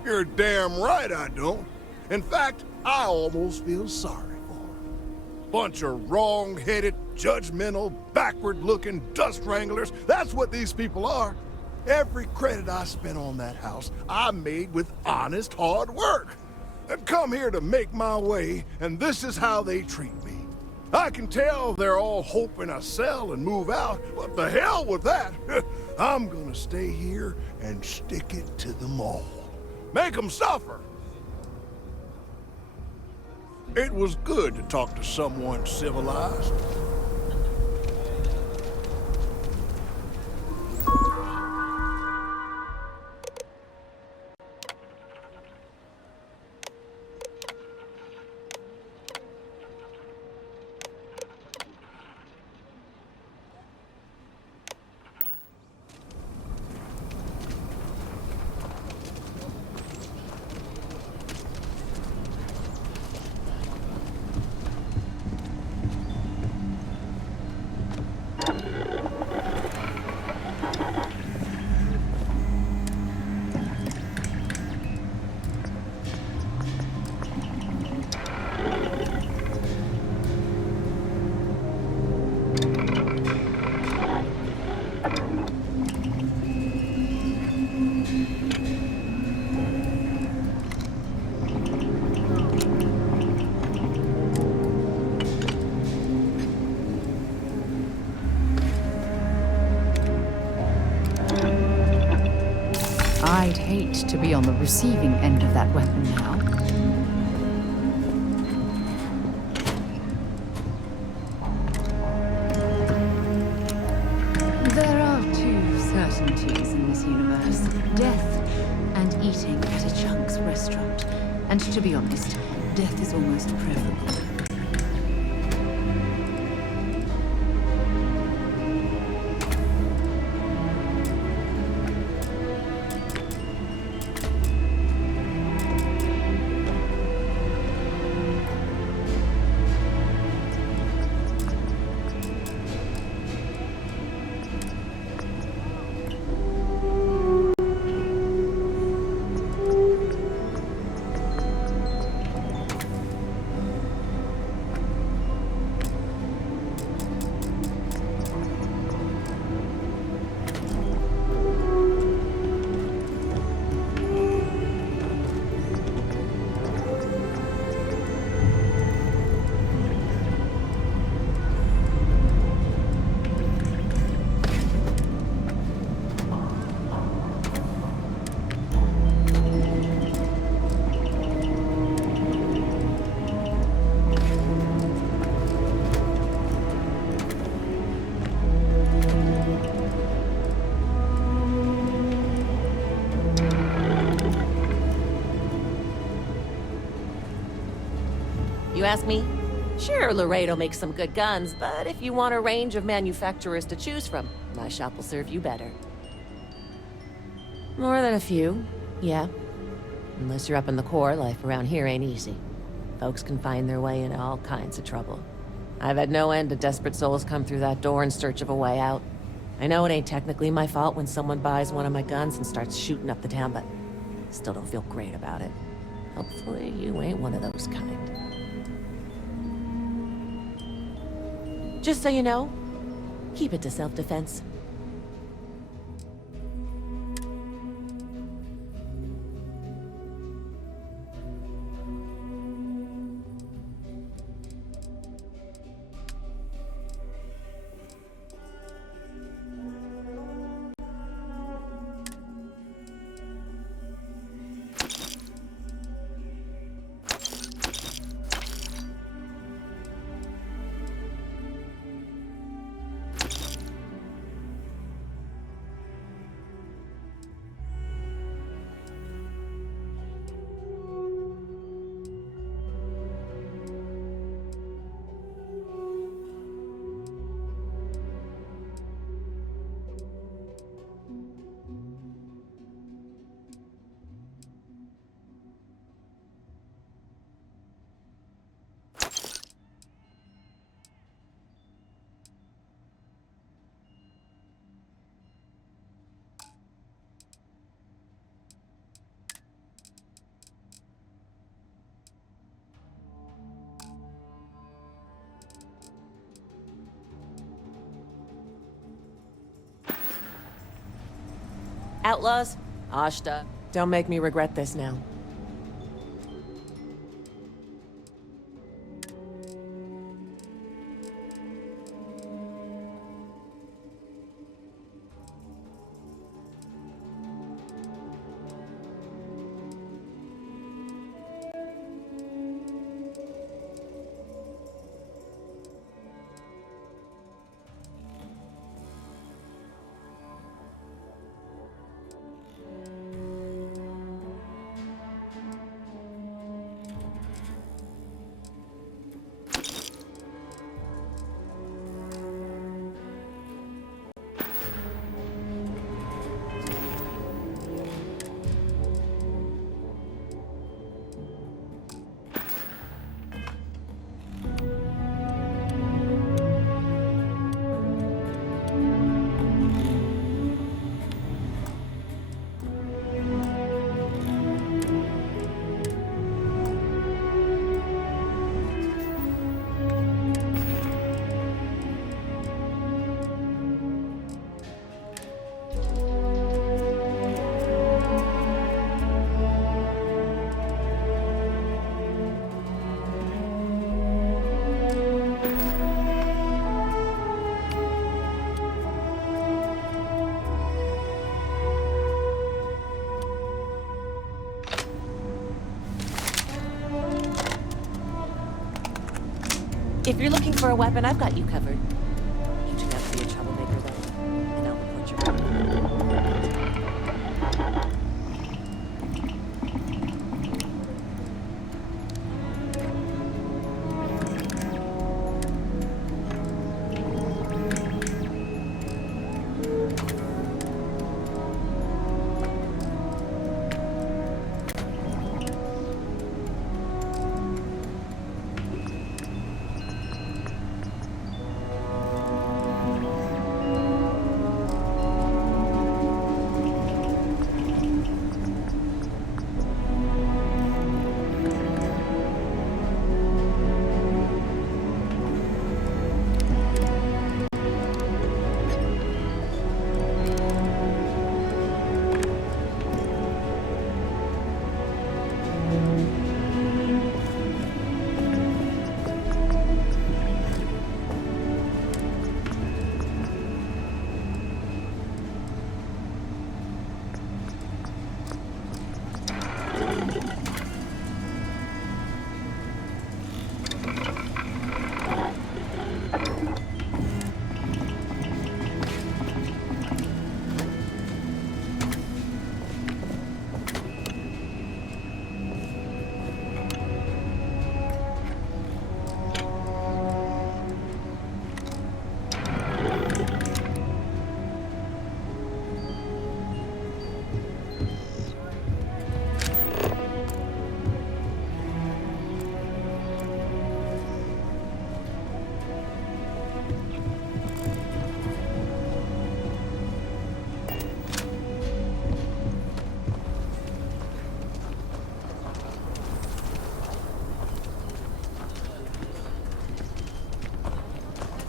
You're damn right I don't. In fact, I almost feel sorry for them. Bunch of wrong-headed, judgmental, backward-looking dust wranglers. That's what these people are. Every credit I spent on that house, I made with honest, hard work. I've come here to make my way, and this is how they treat me. I can tell they're all hoping I sell and move out, but the hell with that. I'm gonna stay here and stick it to them all. Make them suffer. It was good to talk to someone civilized. I'd hate to be on the receiving end of that weapon now. There are two certainties in this universe. Death and eating at a Chunk's restaurant. And to be honest, death is almost preferable. You ask me? Sure, Laredo makes some good guns, but if you want a range of manufacturers to choose from, my shop will serve you better. More than a few, yeah. Unless you're up in the core, life around here ain't easy. Folks can find their way into all kinds of trouble. I've had no end of desperate souls come through that door in search of a way out. I know it ain't technically my fault when someone buys one of my guns and starts shooting up the town, but still don't feel great about it. Hopefully you ain't one of those kind. Just so you know, keep it to self-defense. Outlaws, Ashta, don't make me regret this now. If you're looking for a weapon, I've got you covered. You should never be a troublemaker, though, and I'll report your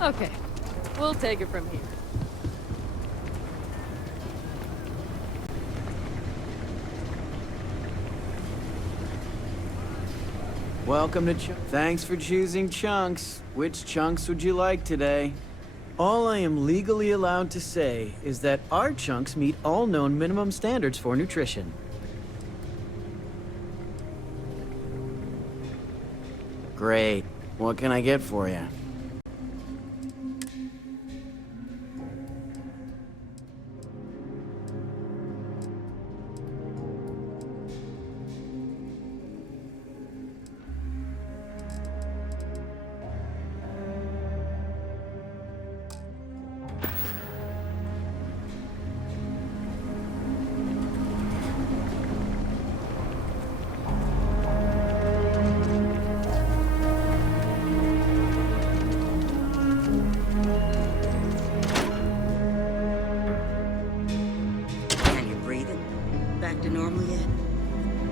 Okay, we'll take it from here. Welcome to Thanks for choosing Chunks. Which chunks would you like today? All I am legally allowed to say is that our chunks meet all known minimum standards for nutrition. Great. What can I get for you?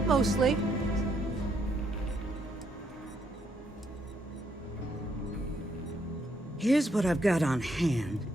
Mostly. Here's what I've got on hand.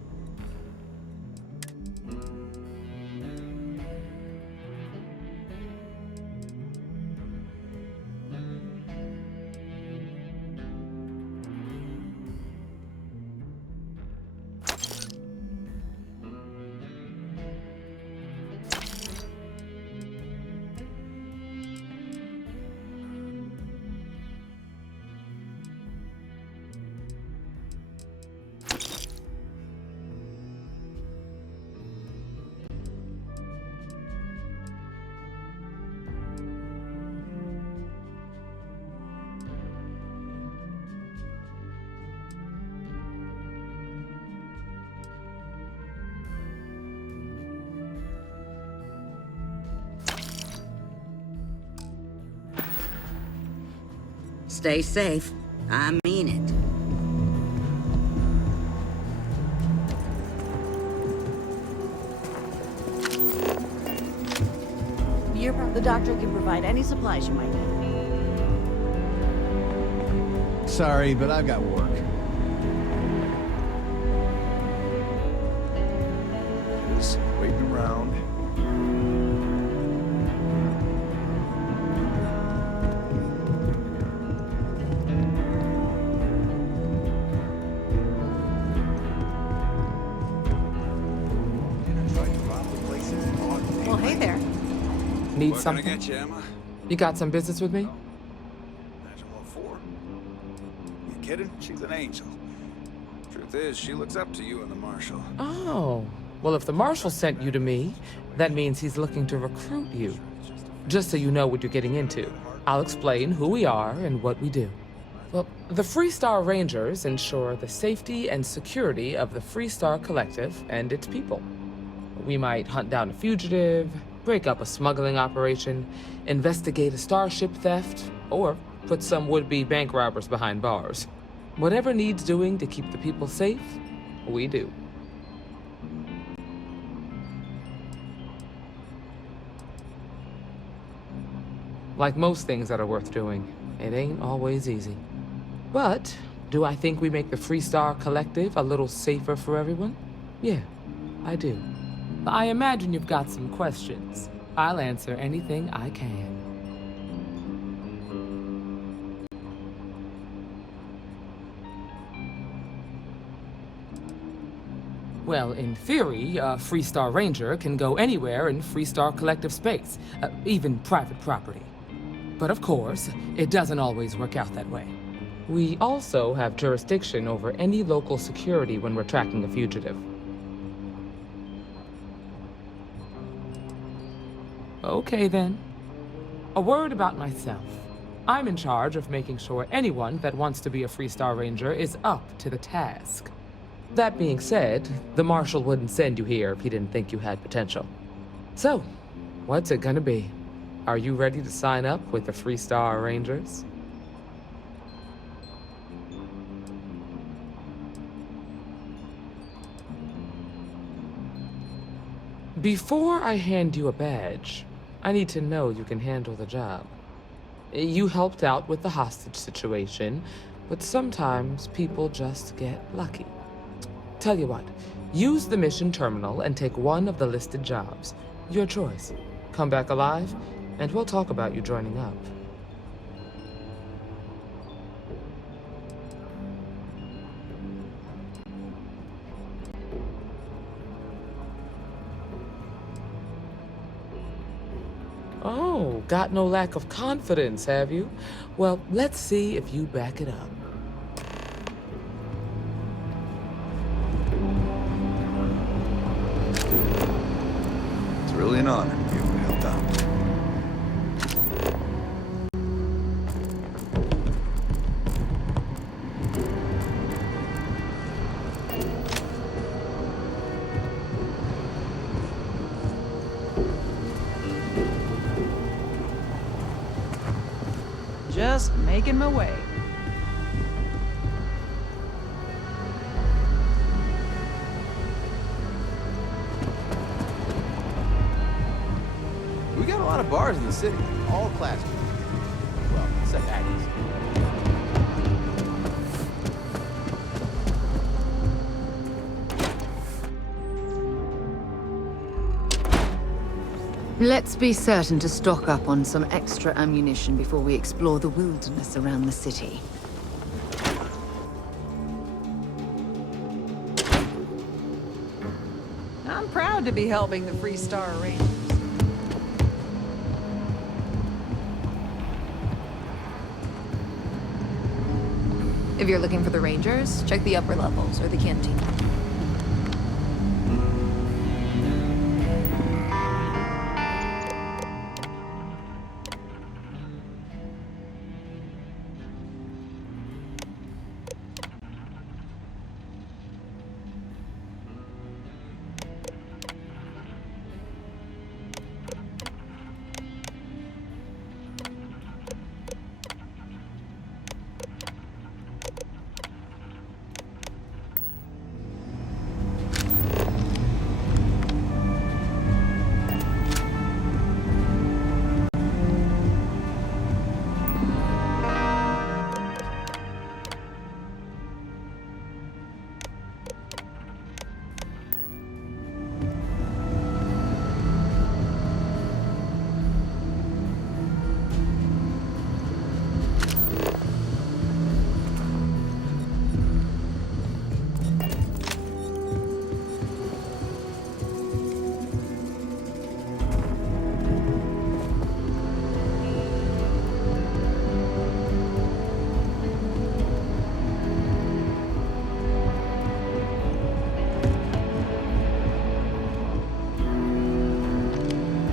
Stay safe. I mean it. The doctor can provide any supplies you might need. Sorry, but I've got work. Just waiting around. Well, hey there. Need What something? Can I get you, Emma? You got some business with me? Imagine what for? You kidding? She's an angel. Truth is, she looks up to you and the Marshal. Oh. Well, if the Marshal sent you to me, that means he's looking to recruit you. Just so you know what you're getting into, I'll explain who we are and what we do. Well, the Freestar Rangers ensure the safety and security of the Freestar Collective and its people. We might hunt down a fugitive, break up a smuggling operation, investigate a starship theft, or put some would-be bank robbers behind bars. Whatever needs doing to keep the people safe, we do. Like most things that are worth doing, it ain't always easy. But do I think we make the Freestar Collective a little safer for everyone? Yeah, I do. I imagine you've got some questions. I'll answer anything I can. Well, in theory, a Freestar Ranger can go anywhere in Freestar Collective space, even private property. But of course, it doesn't always work out that way. We also have jurisdiction over any local security when we're tracking a fugitive. Okay then. A word about myself. I'm in charge of making sure anyone that wants to be a Freestar Ranger is up to the task. That being said, the Marshal wouldn't send you here if he didn't think you had potential. So, what's it gonna be? Are you ready to sign up with the Freestar Rangers? Before I hand you a badge, I need to know you can handle the job. You helped out with the hostage situation, but sometimes people just get lucky. Tell you what, use the mission terminal and take one of the listed jobs. Your choice. Come back alive, and we'll talk about you joining up. Oh, got no lack of confidence, have you? Well, let's see if you back it up. It's really an honor to be able to help out. Just making my way. We got a lot of bars in the city, all classes. Well, except Agnes. Let's be certain to stock up on some extra ammunition before we explore the wilderness around the city. I'm proud to be helping the Free Star Rangers. If you're looking for the Rangers, check the upper levels or the canteen.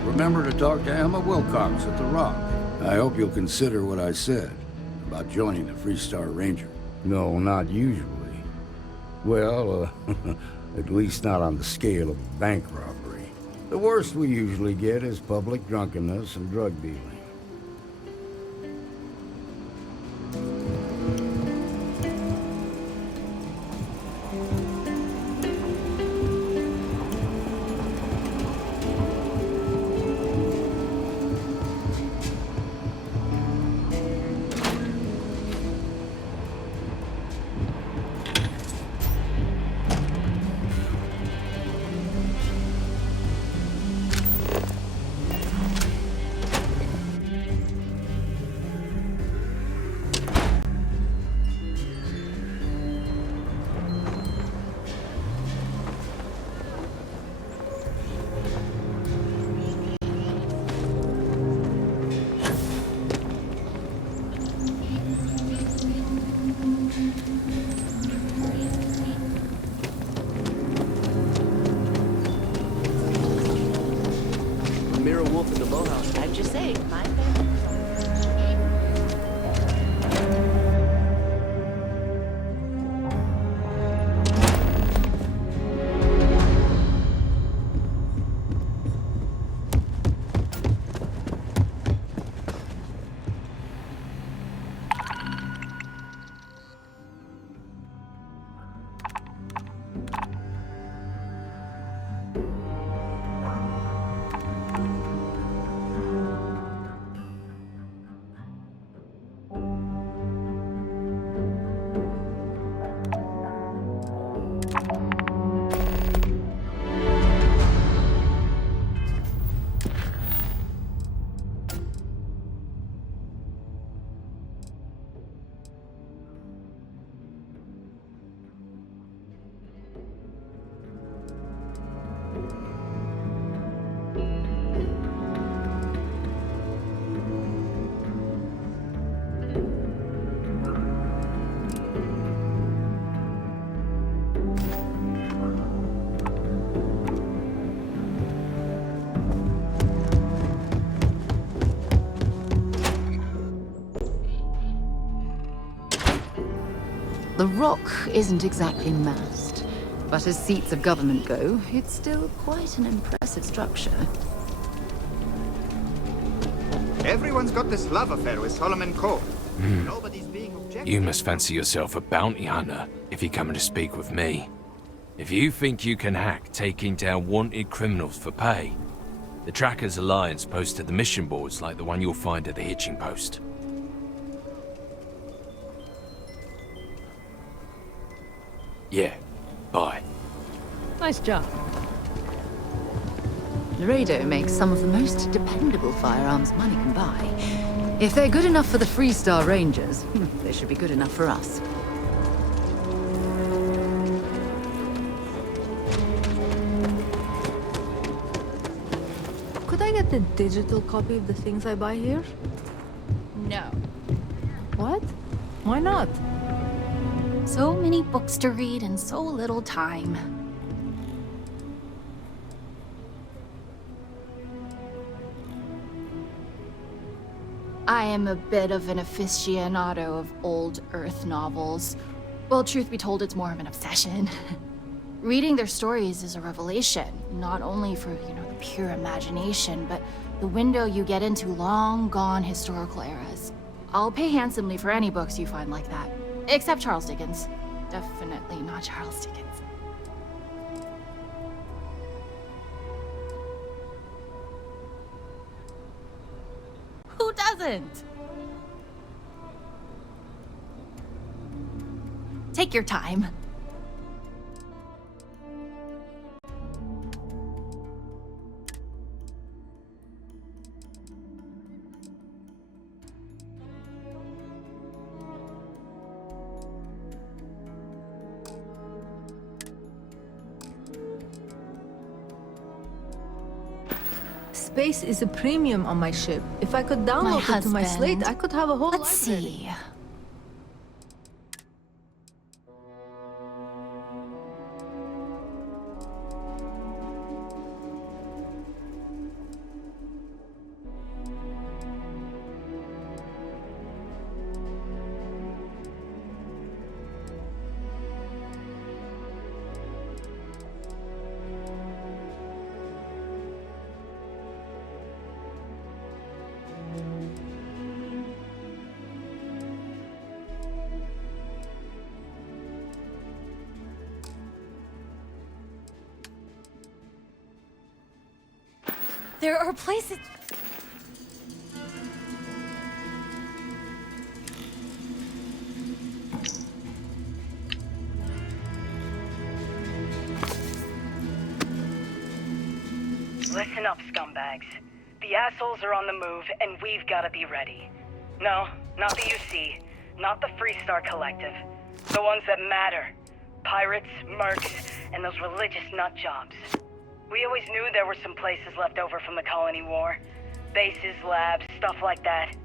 Remember to talk to Emma Wilcox at the Rock. I hope you'll consider what I said about joining the Free Star Ranger. No, not usually. Well, at least not on the scale of a bank robbery. The worst we usually get is public drunkenness and drug dealing. I'd just say, my family. The rock isn't exactly massed, but as seats of government go, it's still quite an impressive structure. Everyone's got this love affair with Solomon Cole. Nobody's being objective. You must fancy yourself a bounty hunter if you're coming to speak with me. If you think you can hack taking down wanted criminals for pay, the Trackers Alliance posted the mission boards like the one you'll find at the hitching post. Yeah, bye. Nice job. Laredo makes some of the most dependable firearms money can buy. If they're good enough for the Freestar Rangers, they should be good enough for us. Could I get the digital copy of the things I buy here? No. What? Why not? So many books to read and so little time. I am a bit of an aficionado of old Earth novels. Well, truth be told, it's more of an obsession. Reading their stories is a revelation, not only for, the pure imagination, but the window you get into long-gone historical eras. I'll pay handsomely for any books you find like that. Except Charles Dickens. Definitely not Charles Dickens. Who doesn't? Take your time. Space is a premium on my ship. If I could download it to my slate, I could have a whole library. Let's see. There are places... Listen up, scumbags. The assholes are on the move, and we've got to be ready. No, not the UC, not the Freestar Collective. The ones that matter. Pirates, mercs, and those religious nutjobs. We always knew there were some places left over from the Colony War. Bases, labs, stuff like that.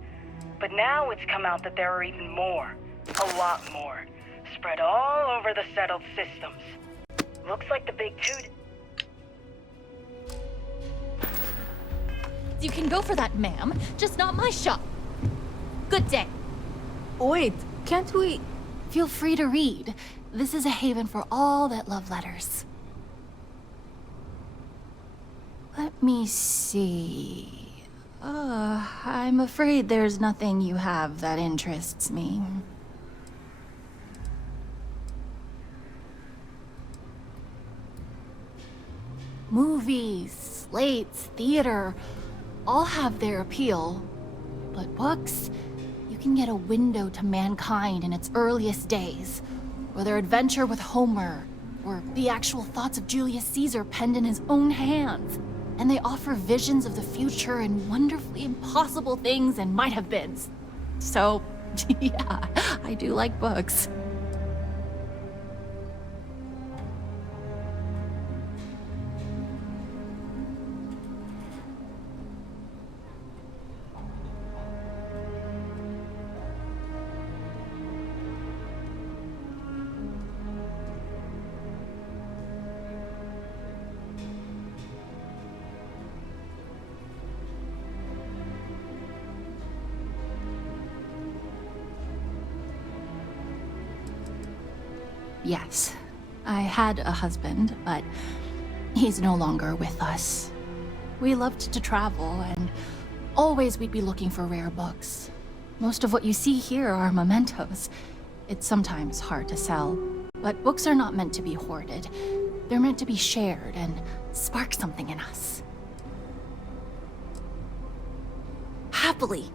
But now it's come out that there are even more. A lot more. Spread all over the settled systems. Looks like the big two... You can go for that, ma'am. Just not my shop. Good day. Wait, can't we... Feel free to read. This is a haven for all that love letters. Let me see. I'm afraid there's nothing you have that interests me. Movies, slates, theater, all have their appeal. But books, you can get a window to mankind in its earliest days, or their adventure with Homer, or the actual thoughts of Julius Caesar penned in his own hands. And they offer visions of the future and wonderfully impossible things and might-have-beens. So, yeah, I do like books. Yes, I had a husband, but he's no longer with us. We loved to travel, and always we'd be looking for rare books. Most of what you see here are mementos. It's sometimes hard to sell, but books are not meant to be hoarded. They're meant to be shared and spark something in us. Happily.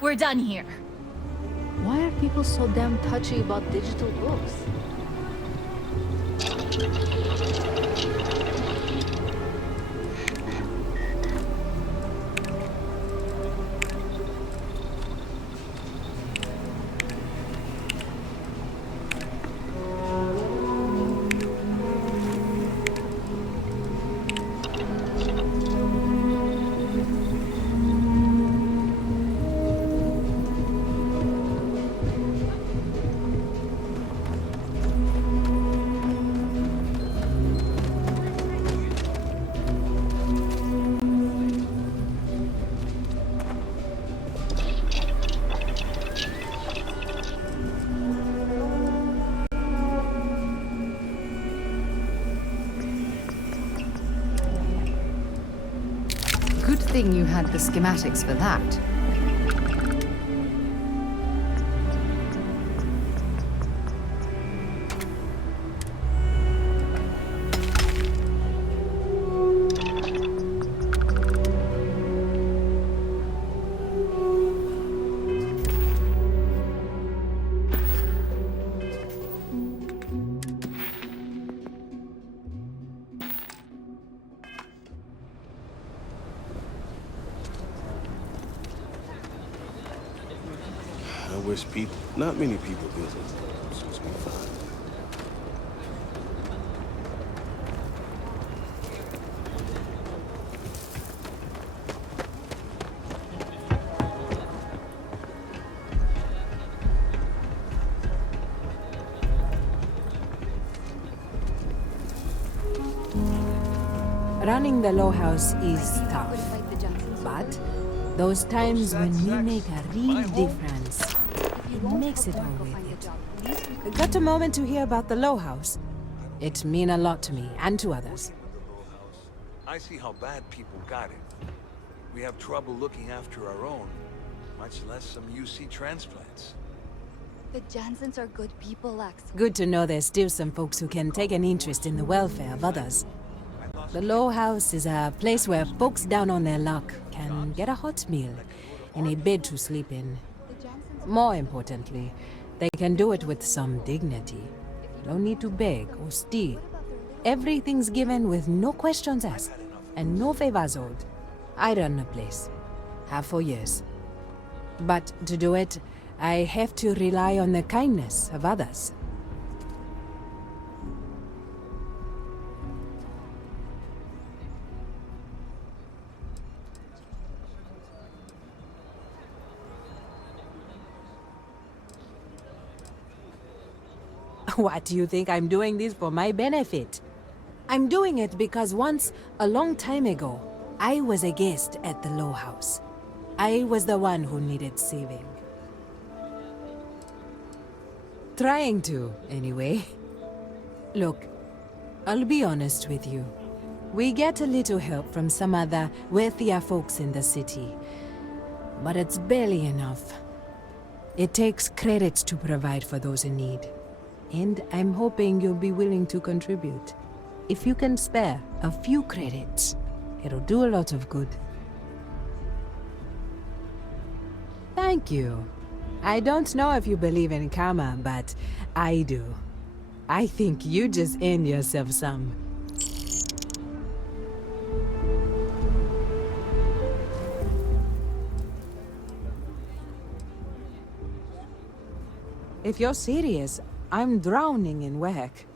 We're done here. Why are people so damn touchy about digital books? Good thing you had the schematics for that. I wish not many people visit. It's supposed to be fun. Running the Low House is tough, but those times when we make a real difference, it makes it all worth it. Got a moment to hear about the Low House? It means a lot to me and to others. I see how bad people got it. We have trouble looking after our own, much less some UC transplants. The Jansens are good people, Axel. Good to know there's still some folks who can take an interest in the welfare of others. The Low House is a place where folks down on their luck can get a hot meal and a bed to sleep in. More importantly, they can do it with some dignity. Don't need to beg or steal. Everything's given with no questions asked and no favors owed. I run the place. Have for years. But to do it, I have to rely on the kindness of others. What do you think I'm doing this for my benefit? I'm doing it because once, a long time ago, I was a guest at the Low House. I was the one who needed saving. Trying to, anyway. Look, I'll be honest with you. We get a little help from some other wealthier folks in the city, but it's barely enough. It takes credits to provide for those in need. And I'm hoping you'll be willing to contribute. If you can spare a few credits, it'll do a lot of good. Thank you. I don't know if you believe in karma, but I do. I think you just earned yourself some. If you're serious, I'm drowning in work.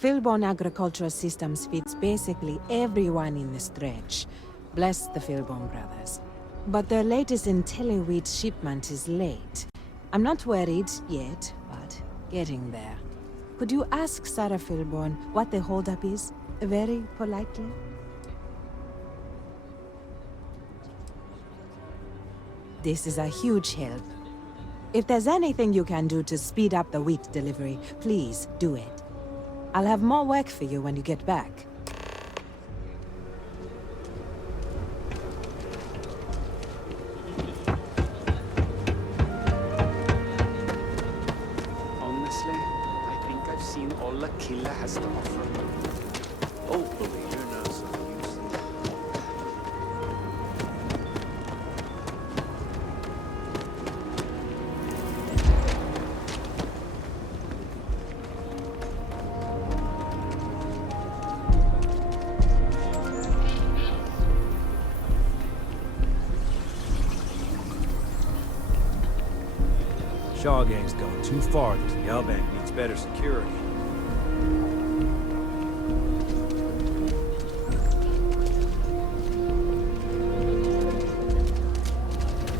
Philborn Agricultural Systems feeds basically everyone in the stretch. Bless the Philborn brothers. But their latest IntelliWheat shipment is late. I'm not worried yet, but getting there. Could you ask Sarah Philborn what the holdup is? Very politely? This is a huge help. If there's anything you can do to speed up the wheat delivery, please do it. I'll have more work for you when you get back. Honestly, I think I've seen all Akira has to offer. Hopefully, you're not so used. Shaw Gang's gone too far. The Yalbank needs better security.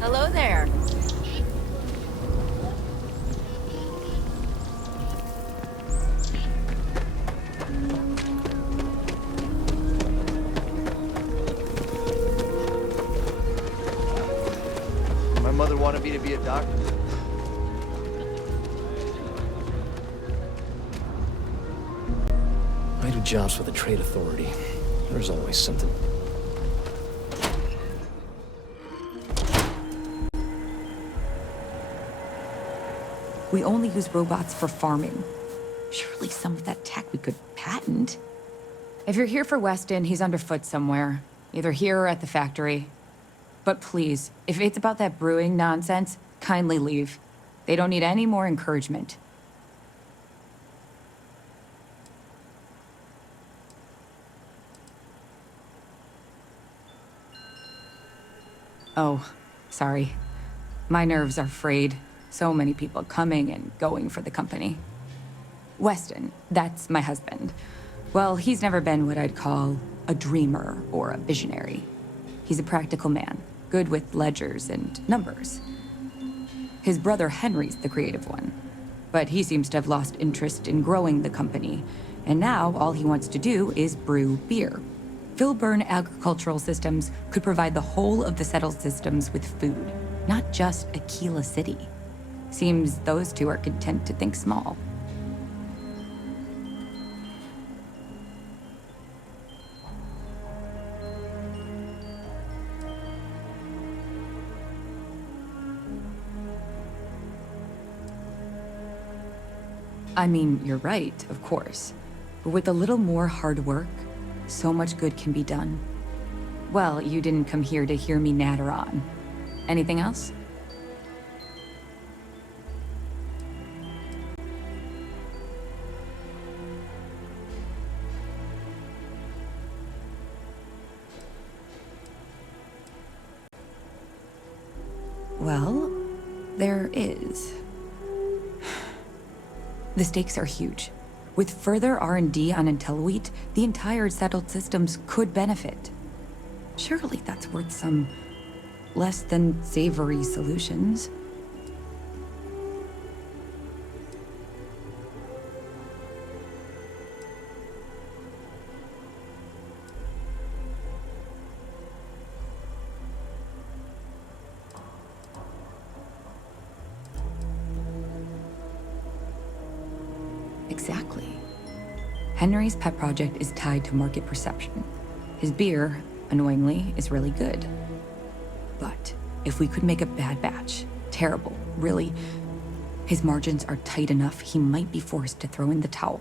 Hello there. My mother wanted me to be a doctor. I do jobs for the Trade Authority. There's always something. We only use robots for farming. Surely some of that tech we could patent. If you're here for Weston, he's underfoot somewhere. Either here or at the factory. But please, if it's about that brewing nonsense, kindly leave. They don't need any more encouragement. Oh, sorry. My nerves are frayed. So many people coming and going for the company. Weston, that's my husband. Well, he's never been what I'd call a dreamer or a visionary. He's a practical man, good with ledgers and numbers. His brother Henry's the creative one, but he seems to have lost interest in growing the company, and now all he wants to do is brew beer. Philburn Agricultural Systems could provide the whole of the settled systems with food, not just Aquila City. Seems those two are content to think small. I mean, you're right, of course. But with a little more hard work, so much good can be done. Well, you didn't come here to hear me natter on. Anything else? Well, there is. The stakes are huge. With further R&D on IntelliWheat, the entire settled systems could benefit. Surely that's worth some less than savory solutions. Exactly. Henry's pet project is tied to market perception. His beer, annoyingly, is really good. But if we could make a bad batch, terrible, really, his margins are tight enough he might be forced to throw in the towel.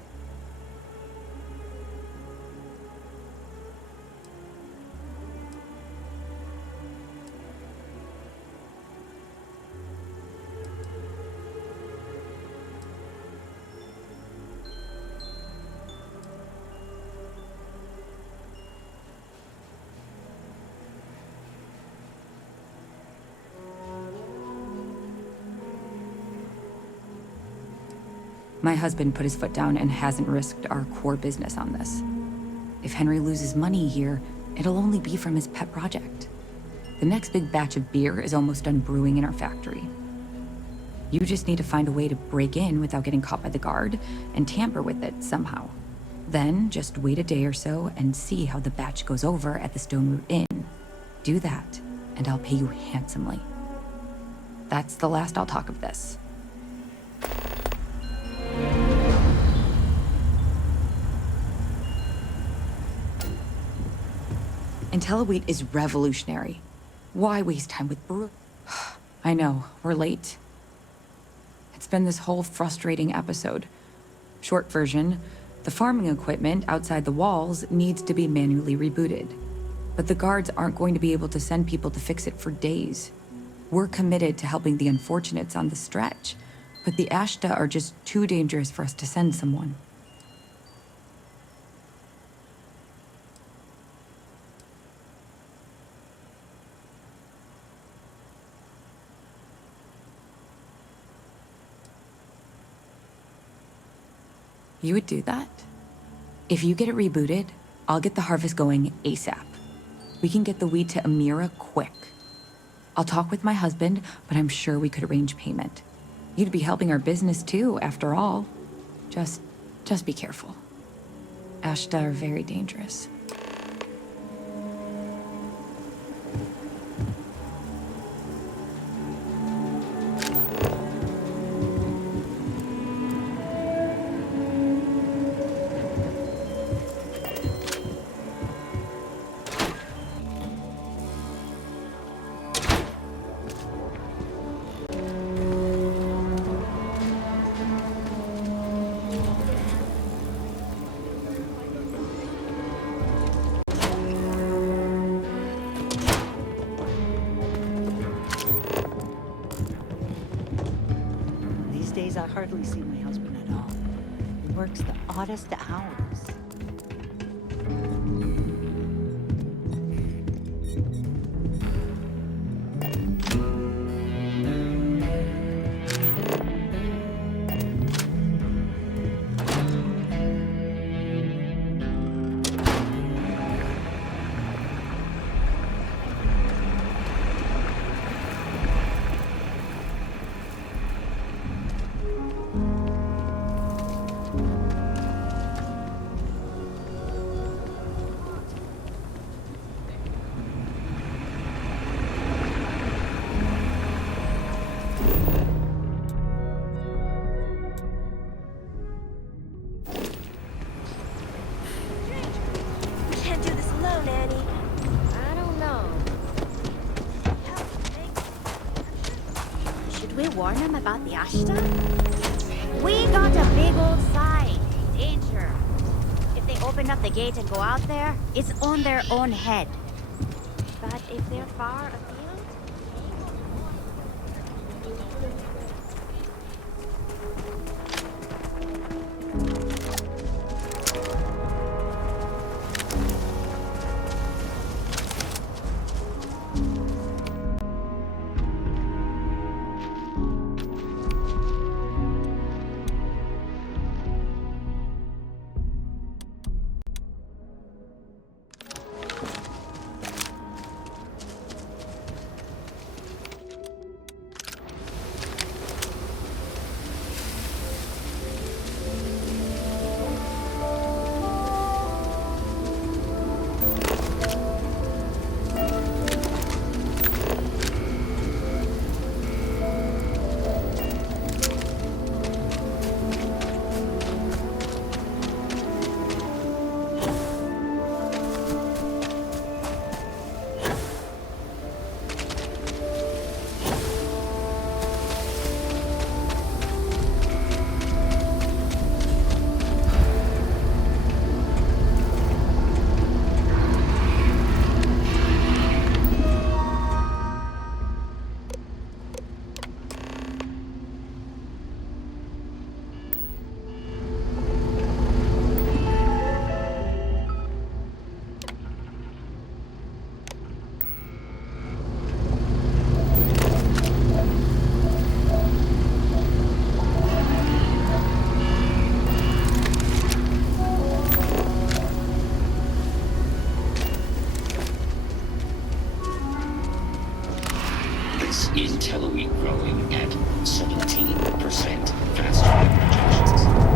My husband put his foot down and hasn't risked our core business on this. If Henry loses money here, it'll only be from his pet project. The next big batch of beer is almost done brewing in our factory. You just need to find a way to break in without getting caught by the guard and tamper with it somehow. Then just wait a day or so and see how the batch goes over at the Stone Root Inn. Do that, and I'll pay you handsomely. That's the last I'll talk of this. IntelliWheat is revolutionary. Why waste time with brew? I know, we're late. It's been this whole frustrating episode. Short version, the farming equipment outside the walls needs to be manually rebooted. But the guards aren't going to be able to send people to fix it for days. We're committed to helping the unfortunates on the stretch, but the Ashta are just too dangerous for us to send someone. You would do that? If you get it rebooted, I'll get the harvest going ASAP. We can get the wheat to Amira quick. I'll talk with my husband, but I'm sure we could arrange payment. You'd be helping our business too, after all. Just be careful. Ashta are very dangerous. I hardly see my husband at all. He works the oddest hours. Warn them about the Ashta? We got a big old sign. Danger. If they open up the gate and go out there, it's on their own head. But if they're far afield... Intelloid growing at 17% faster than projections.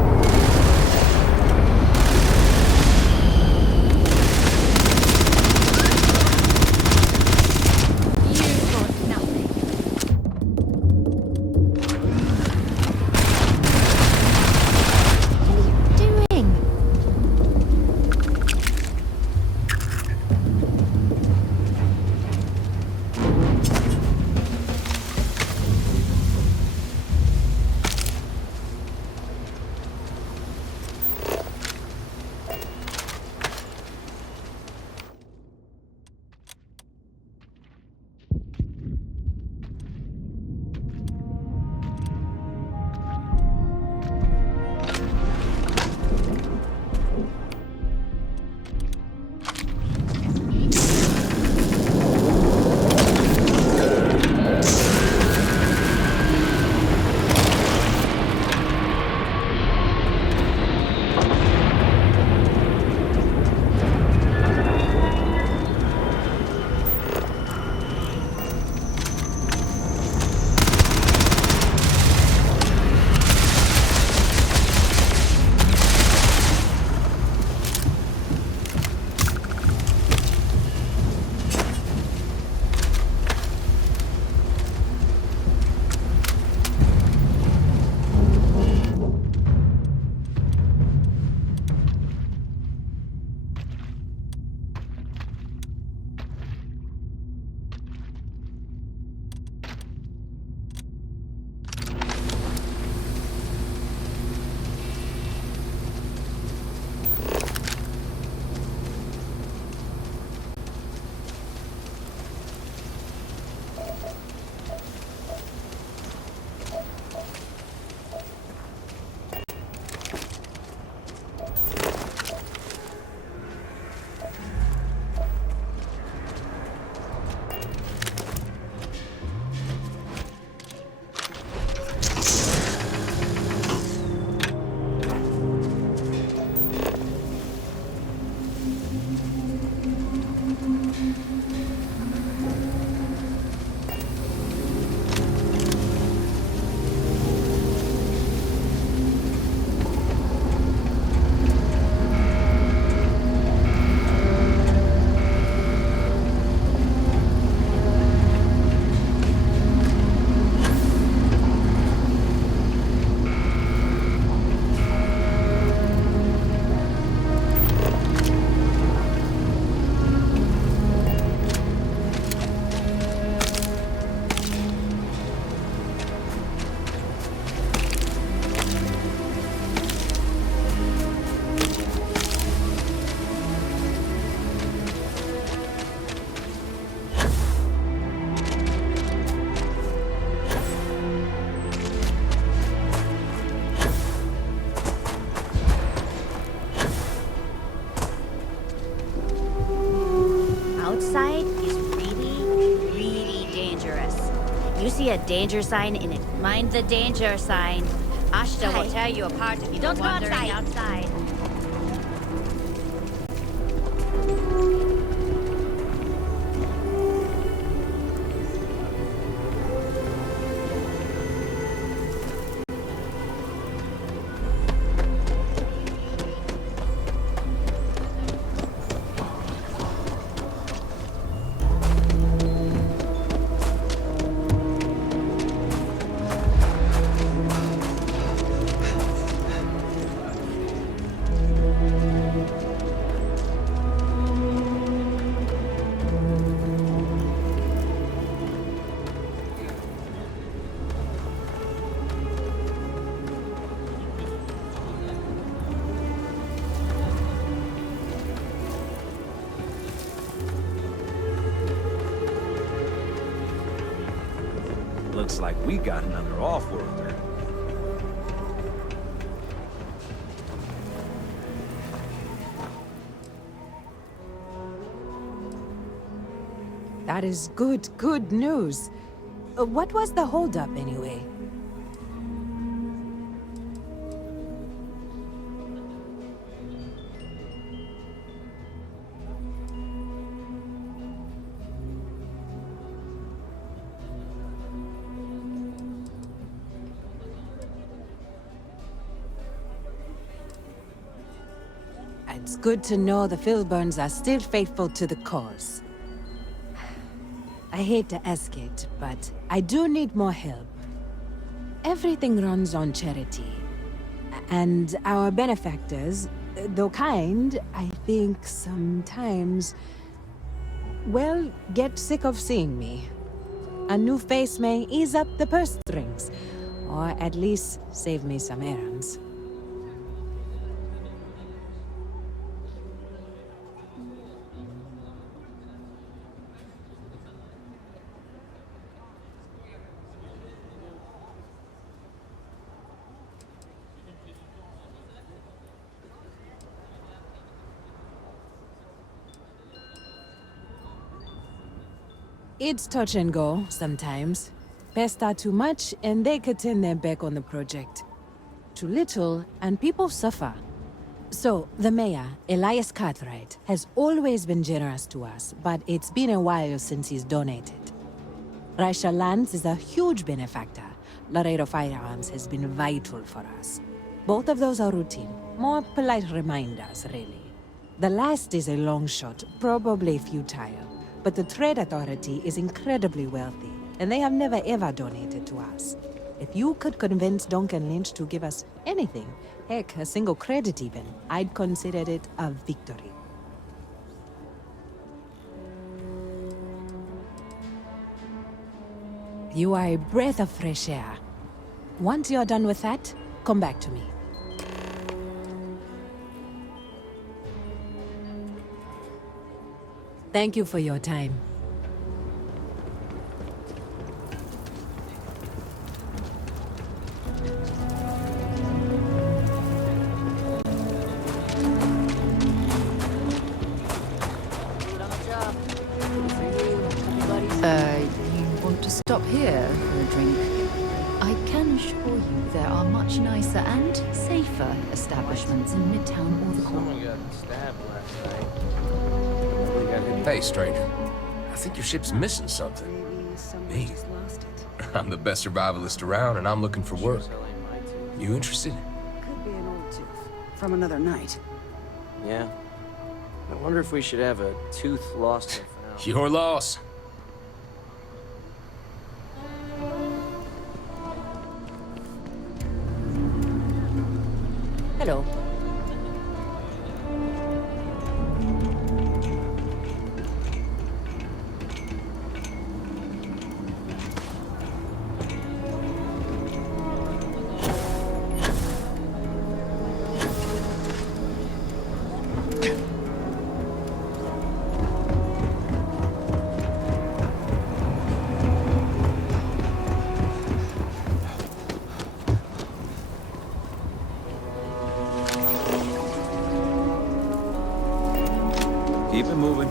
See a danger sign in it. Mind the danger sign. Ashta will tear you apart if you don't go outside. Looks like we got another off-worlder. That is good news. What was the holdup anyway? It's good to know the Filburns are still faithful to the cause. I hate to ask it, but I do need more help. Everything runs on charity. And our benefactors, though kind, I think sometimes, well, get sick of seeing me. A new face may ease up the purse strings, or at least save me some errands. It's touch and go, sometimes. Pests are too much, and they could turn their back on the project. Too little, and people suffer. So, the mayor, Elias Cartwright, has always been generous to us, but it's been a while since he's donated. Raisha Lands is a huge benefactor. Laredo Firearms has been vital for us. Both of those are routine, more polite reminders, really. The last is a long shot, probably futile. But the Trade Authority is incredibly wealthy, and they have never ever donated to us. If you could convince Duncan Lynch to give us anything, heck, a single credit even, I'd consider it a victory. You are a breath of fresh air. Once you're done with that, come back to me. Thank you for your time. You want to stop here for a drink? I can assure you there are much nicer and safer establishments in Midtown or the Core. Someone got stabbed last night. Hey, stranger. I think your ship's missing something. Me? I'm the best survivalist around, and I'm looking for work. You interested? Could be an old tooth from another night. Yeah. I wonder if we should have a tooth lost. Your loss. Hello. Keep it moving.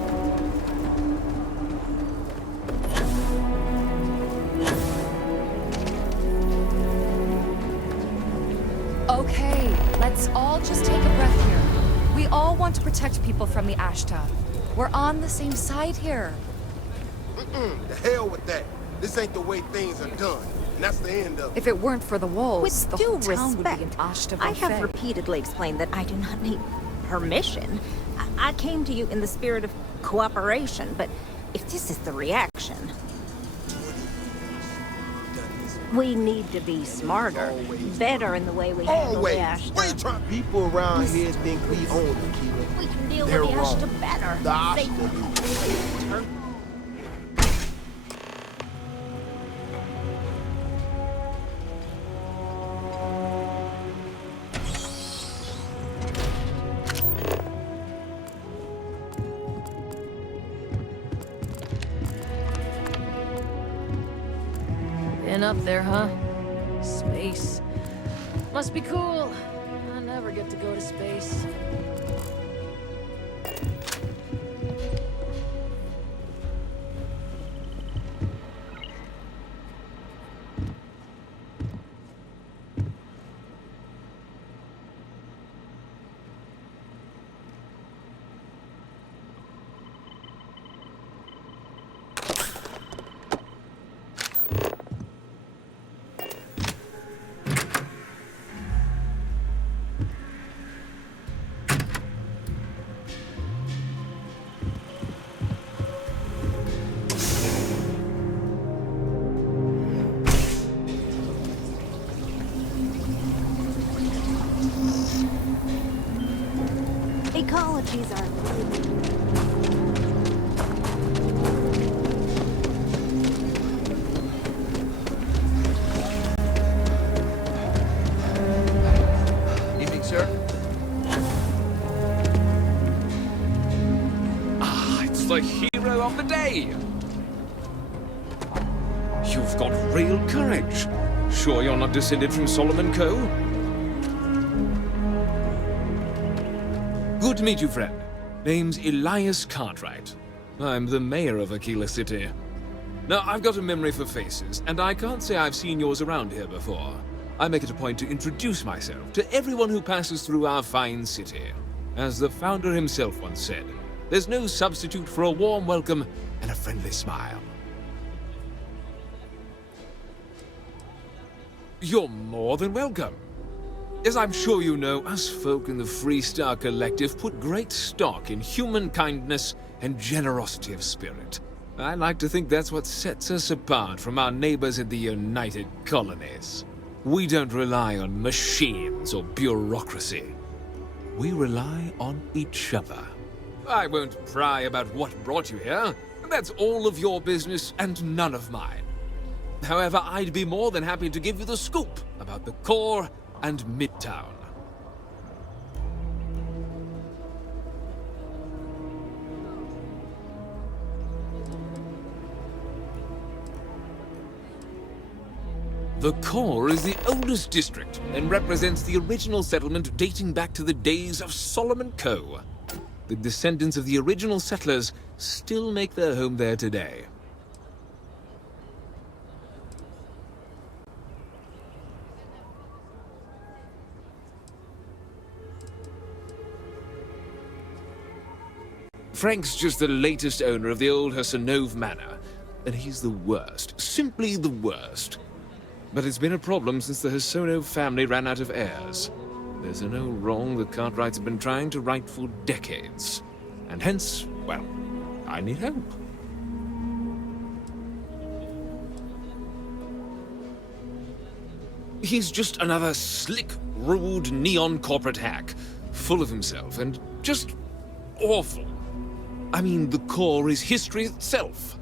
Okay, let's all just take a breath here. We all want to protect people from the Ashta. We're on the same side here. The hell with that. This ain't the way things are done. And that's the end of it. If it weren't for the walls, With the due whole town would be respect, an Ashta I have buffet. repeatedly explained that I do not need permission. I came to you in the spirit of cooperation, but if this is the reaction... We need to be smarter, better in the way we handle the Ashta. Why you trying people around here think we own Akira? We can deal They're with the wrong. Ashta better. The Ashta Safer. Been up there, huh? Space. Must be cool. I never get to go to space. technologies are Evening, sir. It's the hero of the day! You've got real courage. Sure you're not descended from Solomon Co.? Good to meet you, friend. Name's Elias Cartwright. I'm the mayor of Akira City. Now, I've got a memory for faces, and I can't say I've seen yours around here before. I make it a point to introduce myself to everyone who passes through our fine city. As the founder himself once said, there's no substitute for a warm welcome and a friendly smile. You're more than welcome. As I'm sure you know, us folk in the Freestar Collective put great stock in human kindness and generosity of spirit. I like to think that's what sets us apart from our neighbors in the United Colonies. We don't rely on machines or bureaucracy. We rely on each other. I won't pry about what brought you here. That's all of your business and none of mine. However, I'd be more than happy to give you the scoop about the core and Midtown. The core is the oldest district and represents the original settlement dating back to the days of Solomon Co. The descendants of the original settlers still make their home there today. Frank's just the latest owner of the old Hassanov Manor, and he's the worst, simply the worst. But it's been a problem since the Hassanov family ran out of heirs. There's no wrong the Cartwrights have been trying to right for decades. And hence, well, I need help. He's just another slick, rude, neon corporate hack, full of himself and just awful. I mean, the core is history itself.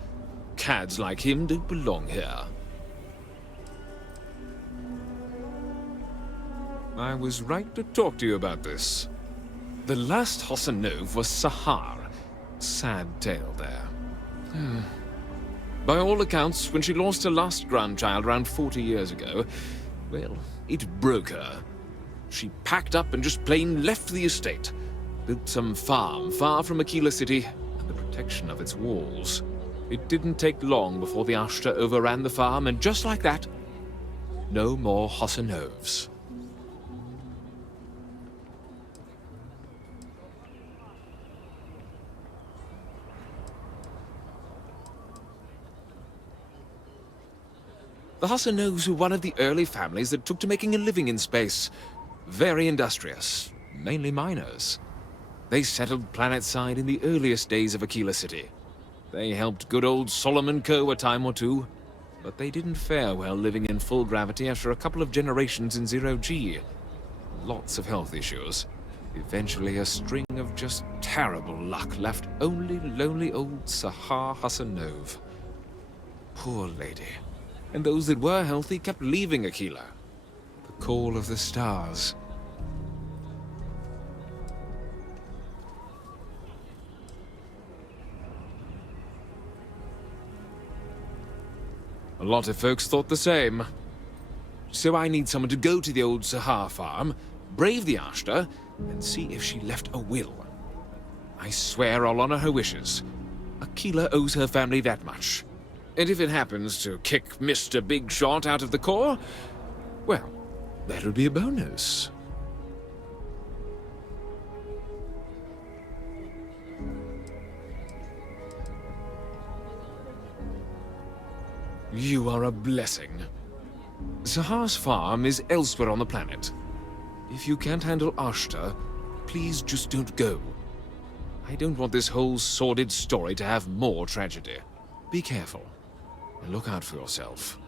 Cads like him don't belong here. I was right to talk to you about this. The last Hassanov was Sahar. Sad tale there. By all accounts, when she lost her last grandchild around 40 years ago, well, it broke her. She packed up and just plain left the estate. Built some farm far from Akira City and the protection of its walls. It didn't take long before the Ashta overran the farm, and just like that, no more Hassanovs. The Hassanovs were one of the early families that took to making a living in space. Very industrious, mainly miners. They settled planetside in the earliest days of Akira City. They helped good old Solomon Co. a time or two, but they didn't fare well living in full gravity after a couple of generations in zero-G. Lots of health issues. Eventually a string of just terrible luck left only lonely old Sahar Hassanov. Poor lady. And those that were healthy kept leaving Akira. The call of the stars. A lot of folks thought the same. So I need someone to go to the old Sahar farm, brave the Ashta, and see if she left a will. I swear I'll honor her wishes. Akira owes her family that much. And if it happens to kick Mr. Big Shot out of the core, well, that'll be a bonus. You are a blessing. Sahar's farm is elsewhere on the planet. If you can't handle Ashta, please just don't go. I don't want this whole sordid story to have more tragedy. Be careful. And look out for yourself.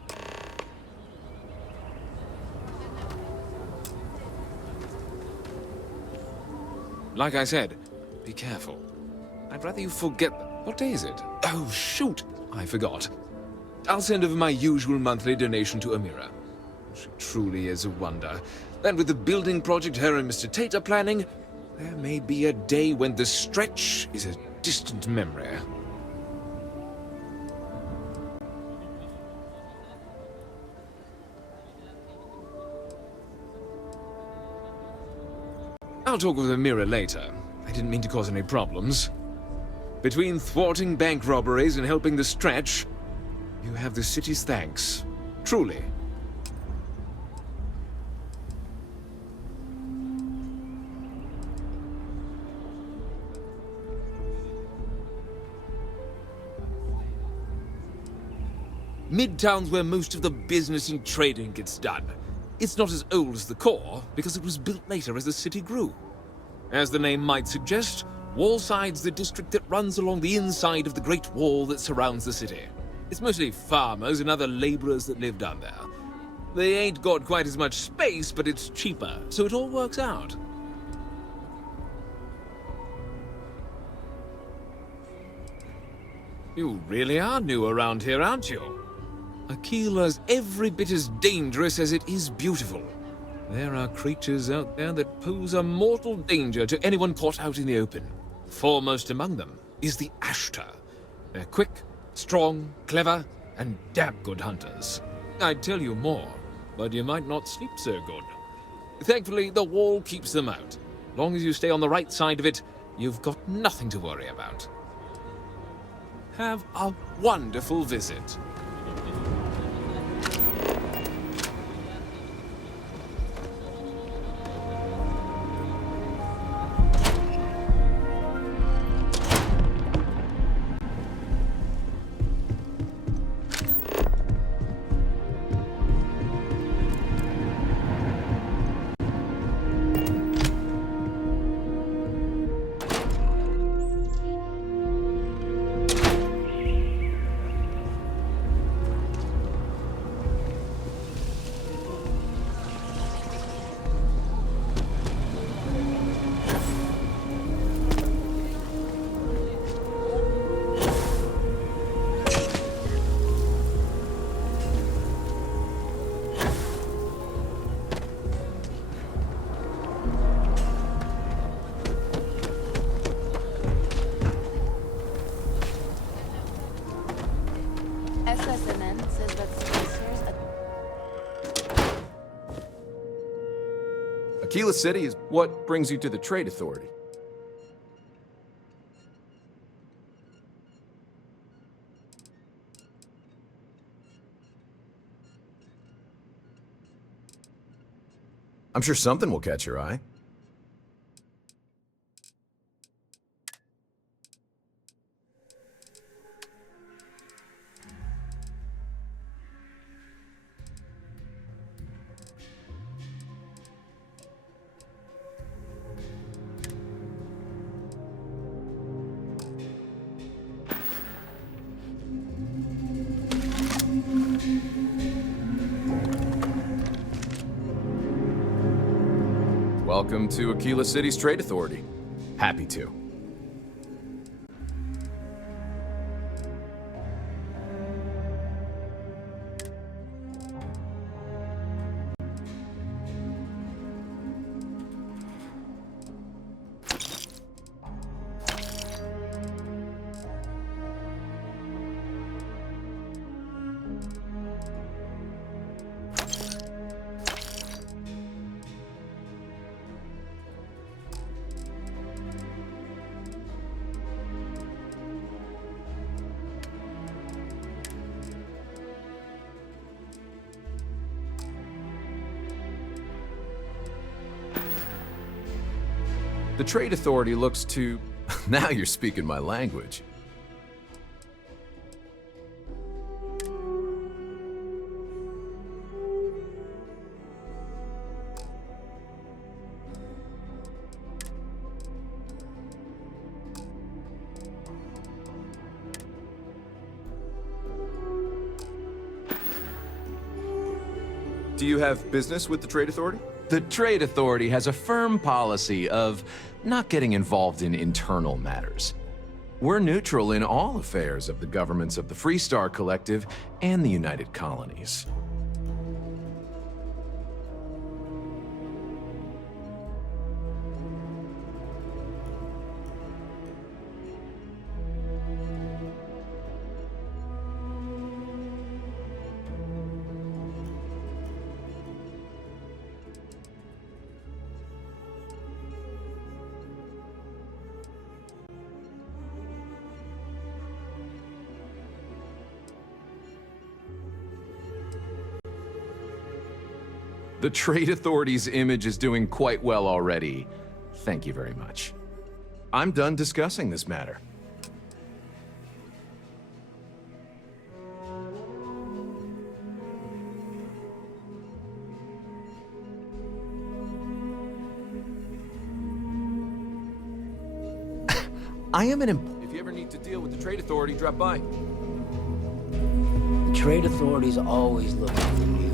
Like I said, Be careful. I'd rather you forget that. What day is it? Oh, shoot! I forgot. I'll send over my usual monthly donation to Amira. She truly is a wonder. And with the building project her and Mr. Tate are planning, there may be a day when the stretch is a distant memory. I'll talk with Amira later. I didn't mean to cause any problems. Between thwarting bank robberies and helping the stretch, you have the city's thanks. Truly. Midtown's where most of the business and trading gets done. It's not as old as the core, because it was built later as the city grew. As the name might suggest, Wallside's the district that runs along the inside of the Great Wall that surrounds the city. It's mostly farmers and other laborers that live down there. They ain't got quite as much space, but it's cheaper, so it all works out. You really are new around here, aren't you? Akila's every bit as dangerous as it is beautiful. There are creatures out there that pose a mortal danger to anyone caught out in the open. Foremost among them is the Ashtar. They're quick, strong, clever, and damn good hunters. I'd tell you more, but you might not sleep so good. Thankfully, the wall keeps them out. Long as you stay on the right side of it, you've got nothing to worry about. Have a wonderful visit. Aquila City is what brings you to the Trade Authority. I'm sure something will catch your eye. Welcome to Aquila City's Trade Authority. Happy to. The Trade Authority looks to... Now you're speaking my language. Do you have business with the Trade Authority? The Trade Authority has a firm policy of not getting involved in internal matters. We're neutral in all affairs of the governments of the Freestar Collective and the United Colonies. The Trade Authority's image is doing quite well already. Thank you very much. I'm done discussing this matter. I am an If you ever need to deal with the Trade Authority, drop by. The Trade Authority's always looking for you.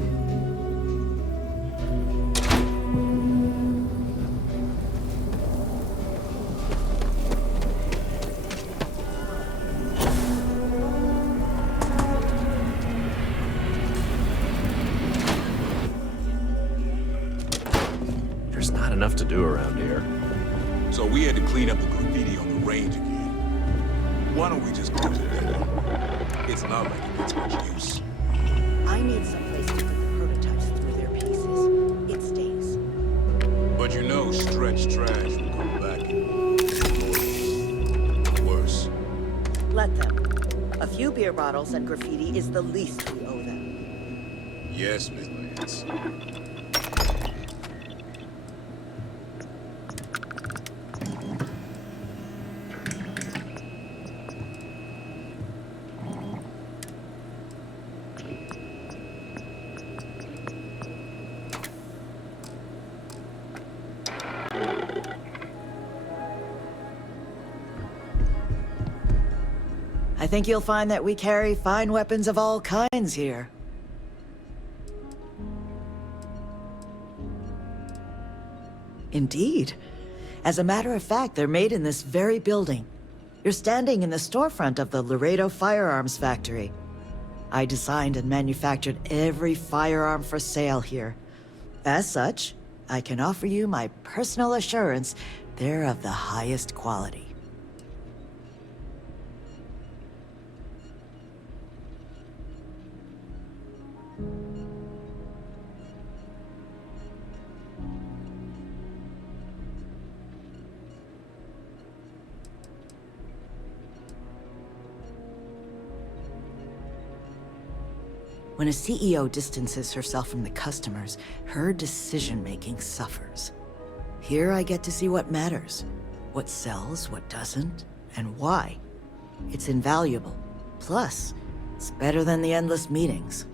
There's not enough to do around here. So we had to clean up the graffiti on the range again. Why don't we just call it that? It's not like it gets much use. I need someplace to put the prototypes through their pieces. It stays. But you know, stretched trash will come back and worse. Let them. A few beer bottles and graffiti is the least we owe them. Yes, Miss Lance. I think you'll find that we carry fine weapons of all kinds here. Indeed. As a matter of fact, they're made in this very building. You're standing in the storefront of the Laredo Firearms Factory. I designed and manufactured every firearm for sale here. As such, I can offer you my personal assurance they're of the highest quality. When a CEO distances herself from the customers, her decision-making suffers. Here I get to see what matters, what sells, what doesn't, and why. It's invaluable. Plus, it's better than the endless meetings.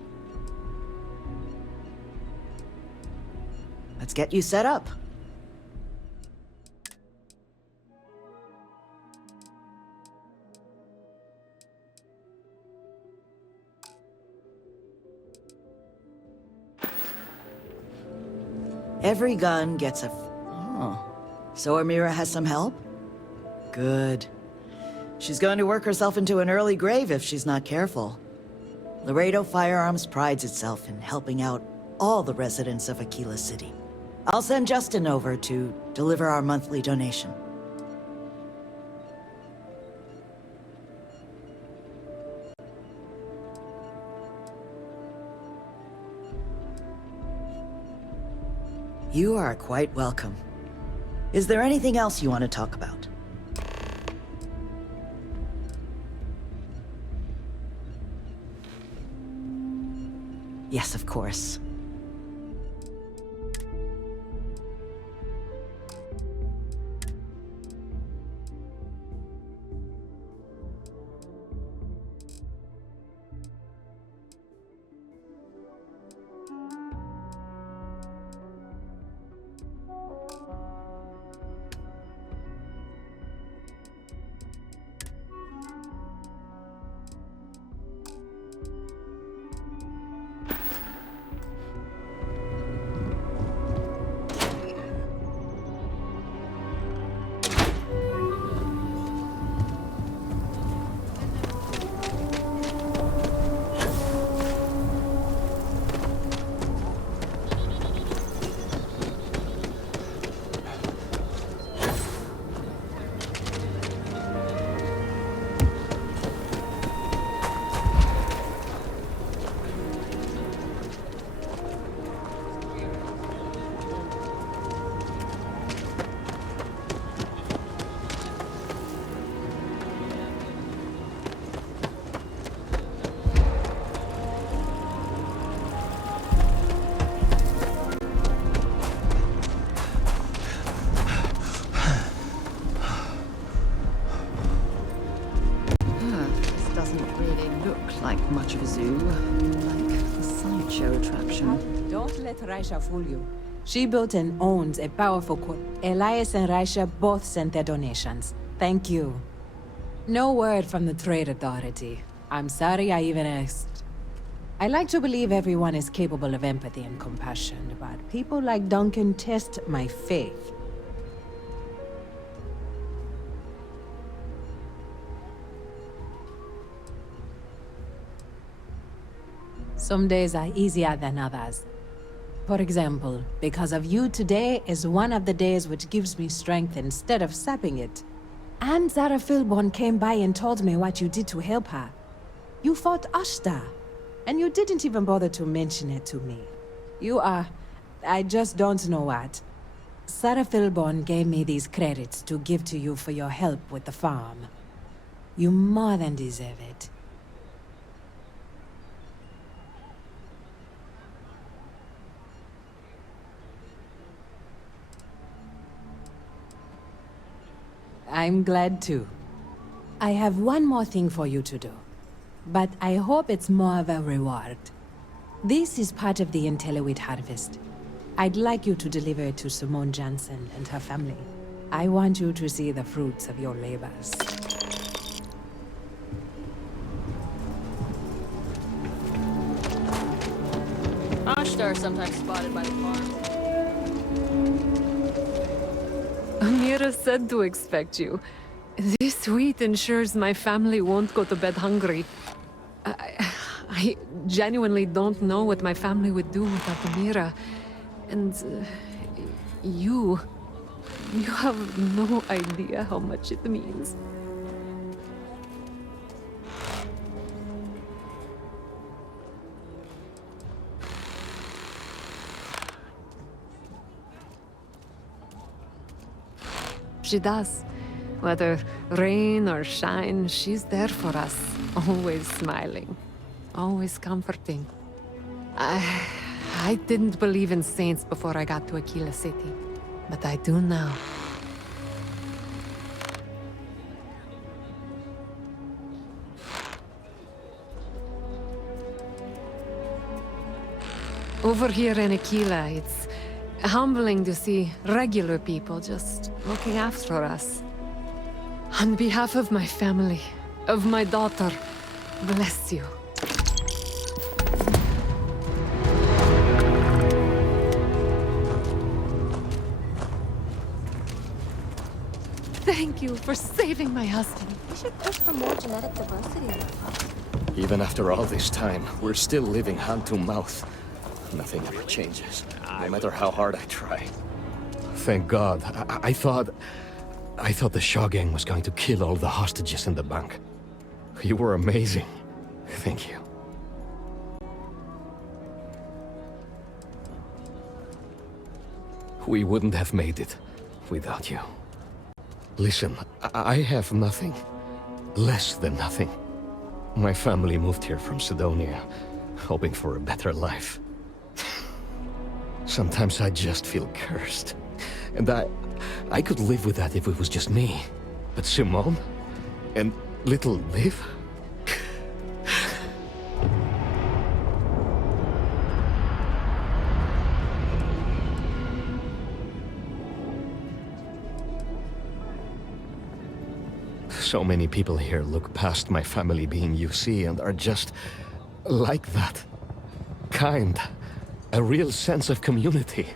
Let's get you set up. Every gun gets a... Oh. So Amira has some help? Good. She's going to work herself into an early grave if she's not careful. Laredo Firearms prides itself in helping out all the residents of Aquila City. I'll send Justin over to deliver our monthly donation. You are quite welcome. Is there anything else you want to talk about? Yes, of course. show traction. Don't let Raisha fool you. She built and owns a powerful court. Elias and Raisha both sent their donations. Thank you. No word from the Trade Authority. I'm sorry I even asked. I like to believe everyone is capable of empathy and compassion, but people like Duncan test my faith. Some days are easier than others. For example, because of you, today is one of the days which gives me strength instead of sapping it. And Zara Philborn came by and told me what you did to help her. You fought Ashta, and you didn't even bother to mention it to me. You are... I just don't know what. Sarah Philborn gave me these credits to give to you for your help with the farm. You more than deserve it. I'm glad too. I have one more thing for you to do, but I hope it's more of a reward. This is part of the Intelliwheat harvest. I'd like you to deliver it to Simone Jansen and her family. I want you to see the fruits of your labors. Ashtar sometimes spotted by the farm. Amira said to expect you. This wheat ensures my family won't go to bed hungry. I genuinely don't know what my family would do without Amira. And you have no idea how much it means. She does. Whether rain or shine, she's there for us. Always smiling. Always comforting. I didn't believe in saints before I got to Aquila City, but I do now. Over here in Aquila, it's humbling to see regular people just looking after us. On behalf of my family, of my daughter, bless you. Thank you for saving my husband. We should push for more genetic diversity. Even after all this time, we're still living hand to mouth. Nothing ever changes, no matter how hard I try. Thank God. I thought the Shaw gang was going to kill all the hostages in the bank. You were amazing. Thank you. We wouldn't have made it without you. Listen, I have nothing. Less than nothing. My family moved here from Sidonia, hoping for a better life. Sometimes I just feel cursed. And I could live with that if it was just me. But Simone? And little Liv? So many people here look past my family being UC and are just like that. Kind. A real sense of community.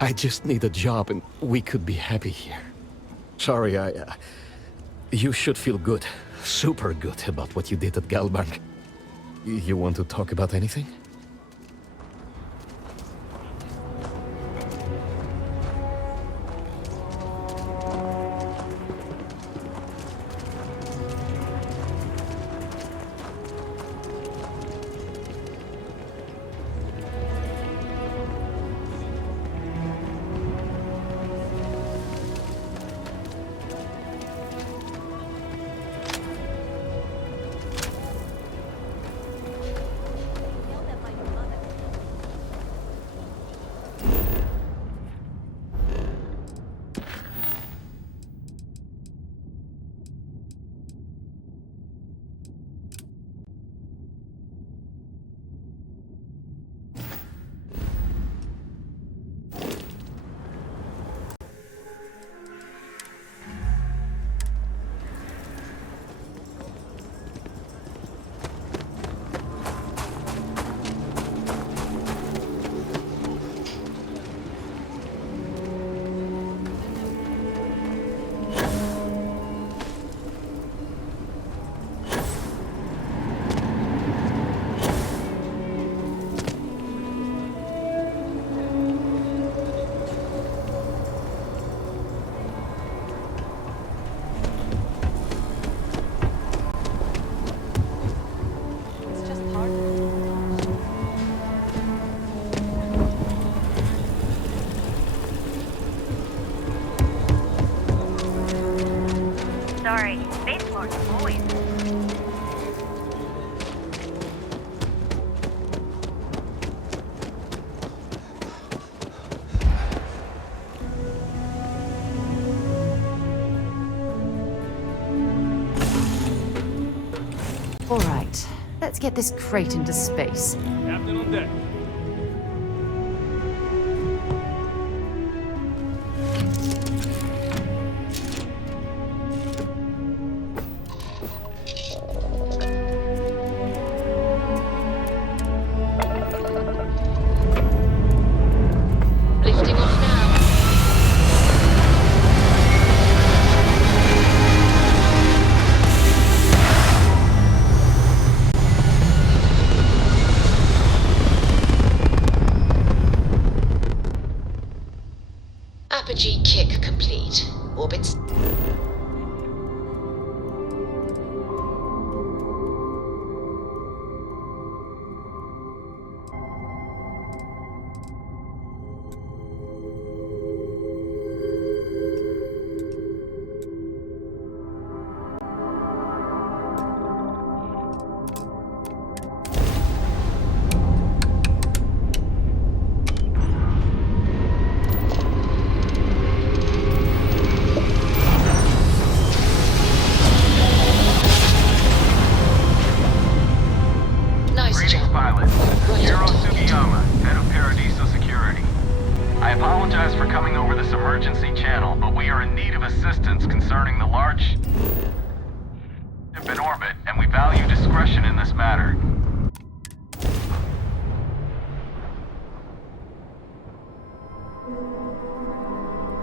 I just need a job and we could be happy here. Sorry, you should feel good. Super good about what you did at Galbank. You want to talk about anything? get this crate into space. Captain on deck. Lifting off now. Apogee kick complete. Orbits.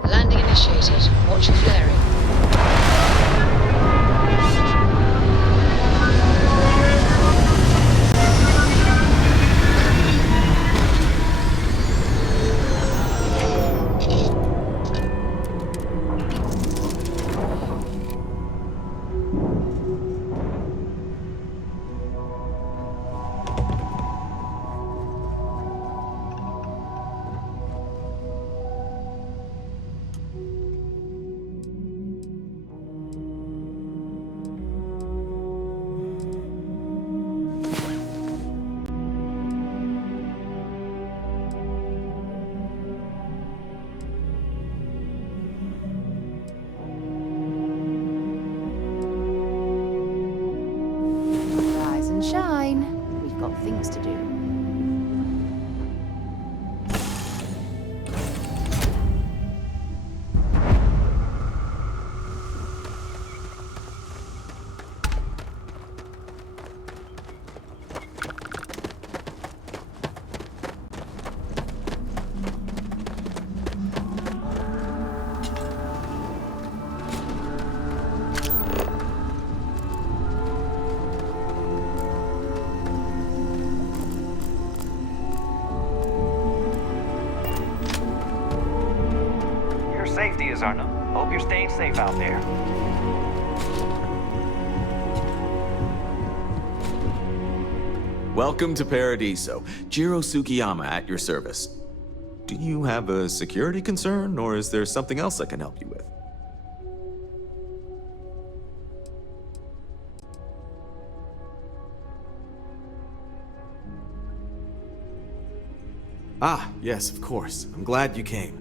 Landing initiated. Watch your flaring. Rise and shine. We've got things to do. Safety is our number. Hope you're staying safe out there. Welcome to Paradiso. Jiro Tsukiyama at your service. Do you have a security concern, or is there something else I can help you with? Ah, yes, of course. I'm glad you came.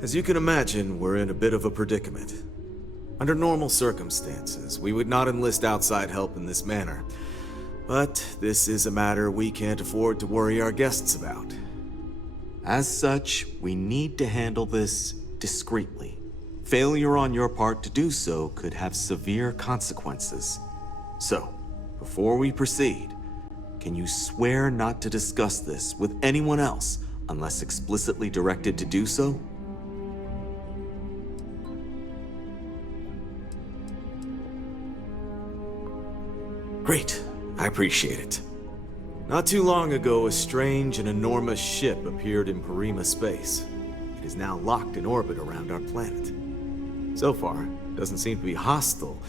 As you can imagine, we're in a bit of a predicament. Under normal circumstances, we would not enlist outside help in this manner. But this is a matter we can't afford to worry our guests about. As such, we need to handle this discreetly. Failure on your part to do so could have severe consequences. So, before we proceed, can you swear not to discuss this with anyone else unless explicitly directed to do so? Great. I appreciate it. Not too long ago, a strange and enormous ship appeared in Parima space. It is now locked in orbit around our planet. So far, it doesn't seem to be hostile,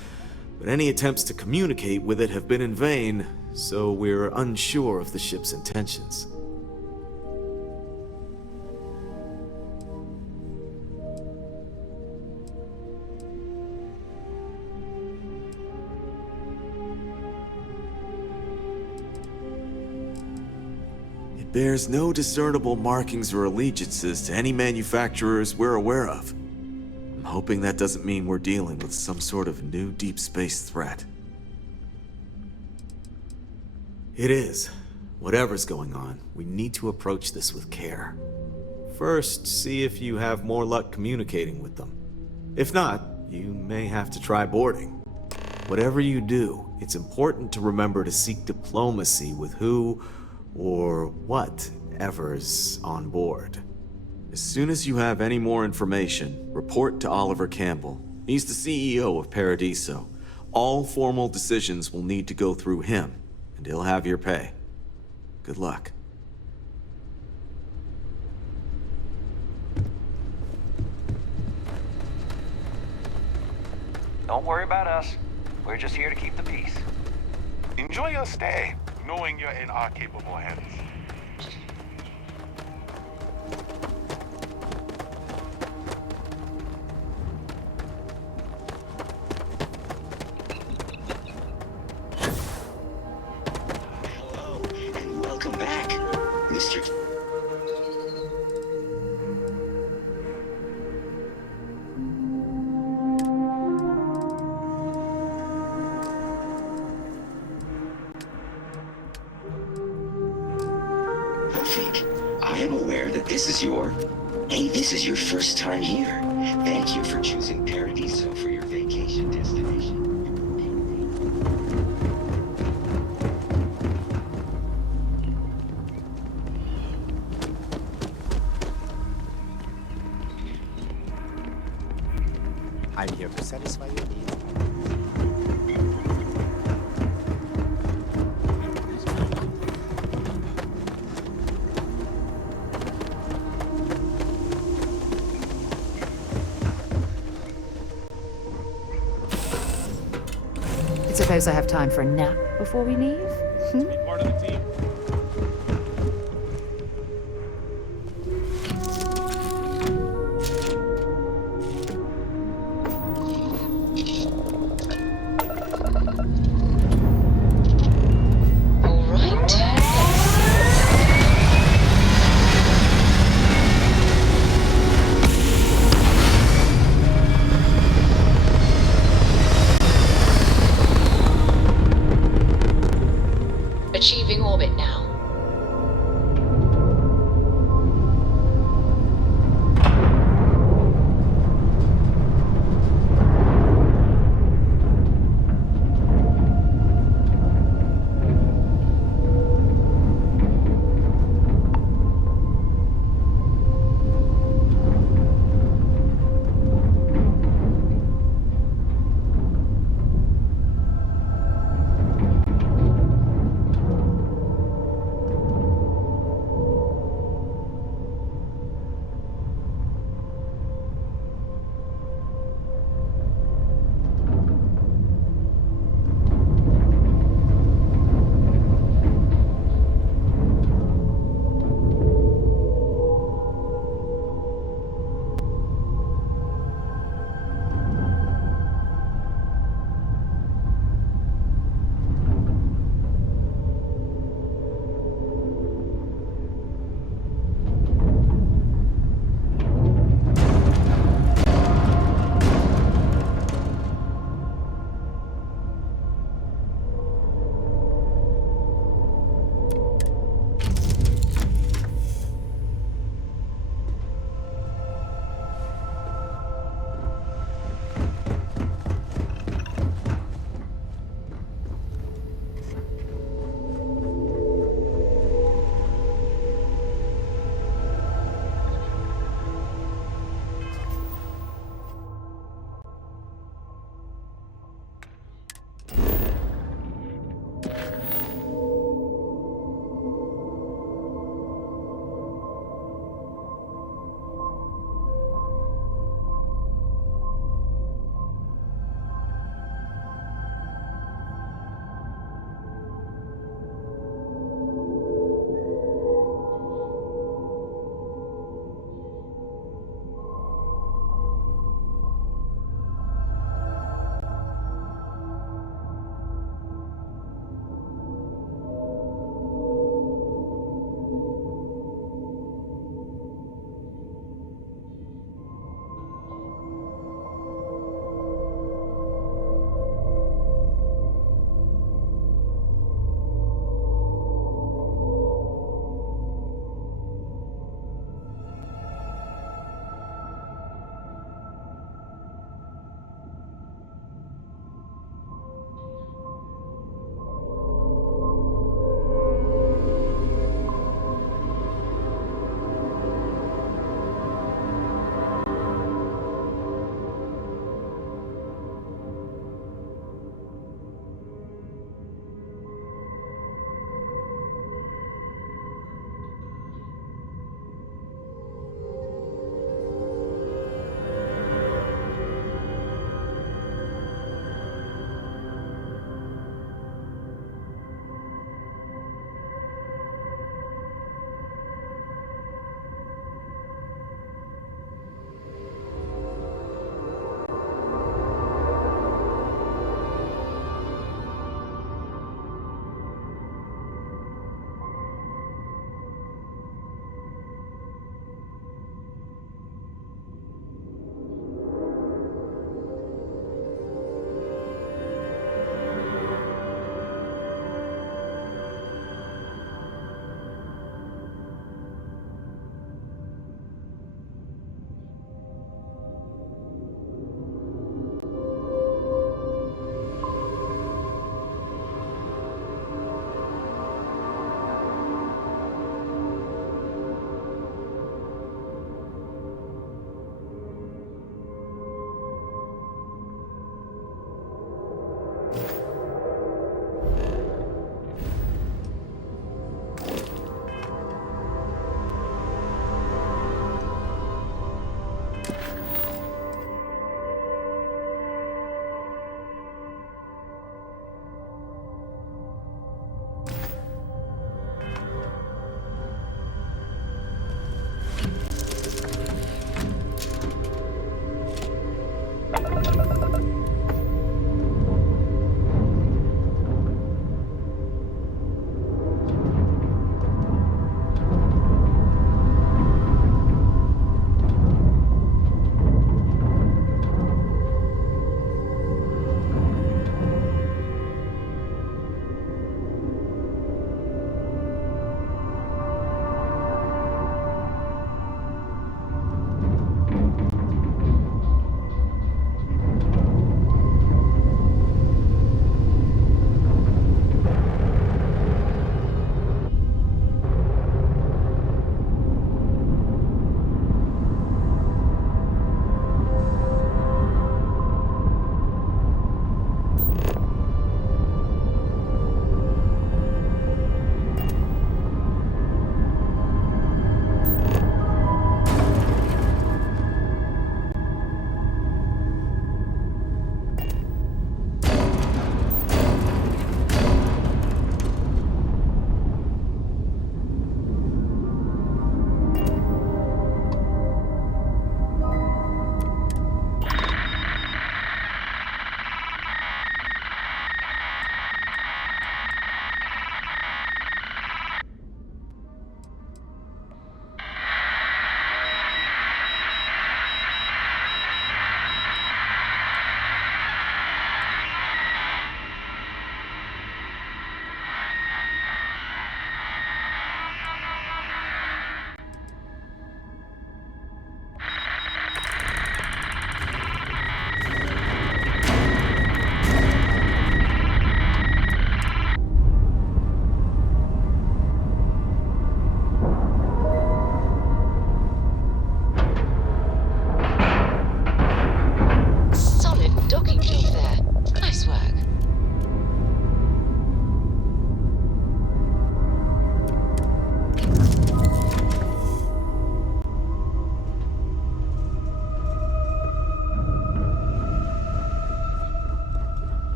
but any attempts to communicate with it have been in vain, so we're unsure of the ship's intentions. It bears no discernible markings or allegiances to any manufacturers we're aware of. I'm hoping that doesn't mean we're dealing with some sort of new deep space threat. It is. Whatever's going on, we need to approach this with care. First, see if you have more luck communicating with them. If not, you may have to try boarding. Whatever you do, it's important to remember to seek diplomacy with who or whatever's on board. As soon as you have any more information, report to Oliver Campbell. He's the CEO of Paradiso. All formal decisions will need to go through him, and he'll have your pay. Good luck. Don't worry about us. We're just here to keep the peace. Enjoy your stay, knowing you're in our capable hands. Hello, and welcome back, Mr. I am aware that this is your first time here. Thank you for choosing Paradiso for your vacation destination. I'm here to satisfy your needs. Suppose I have time for a nap before we leave? Be part of the team. Achieving orbit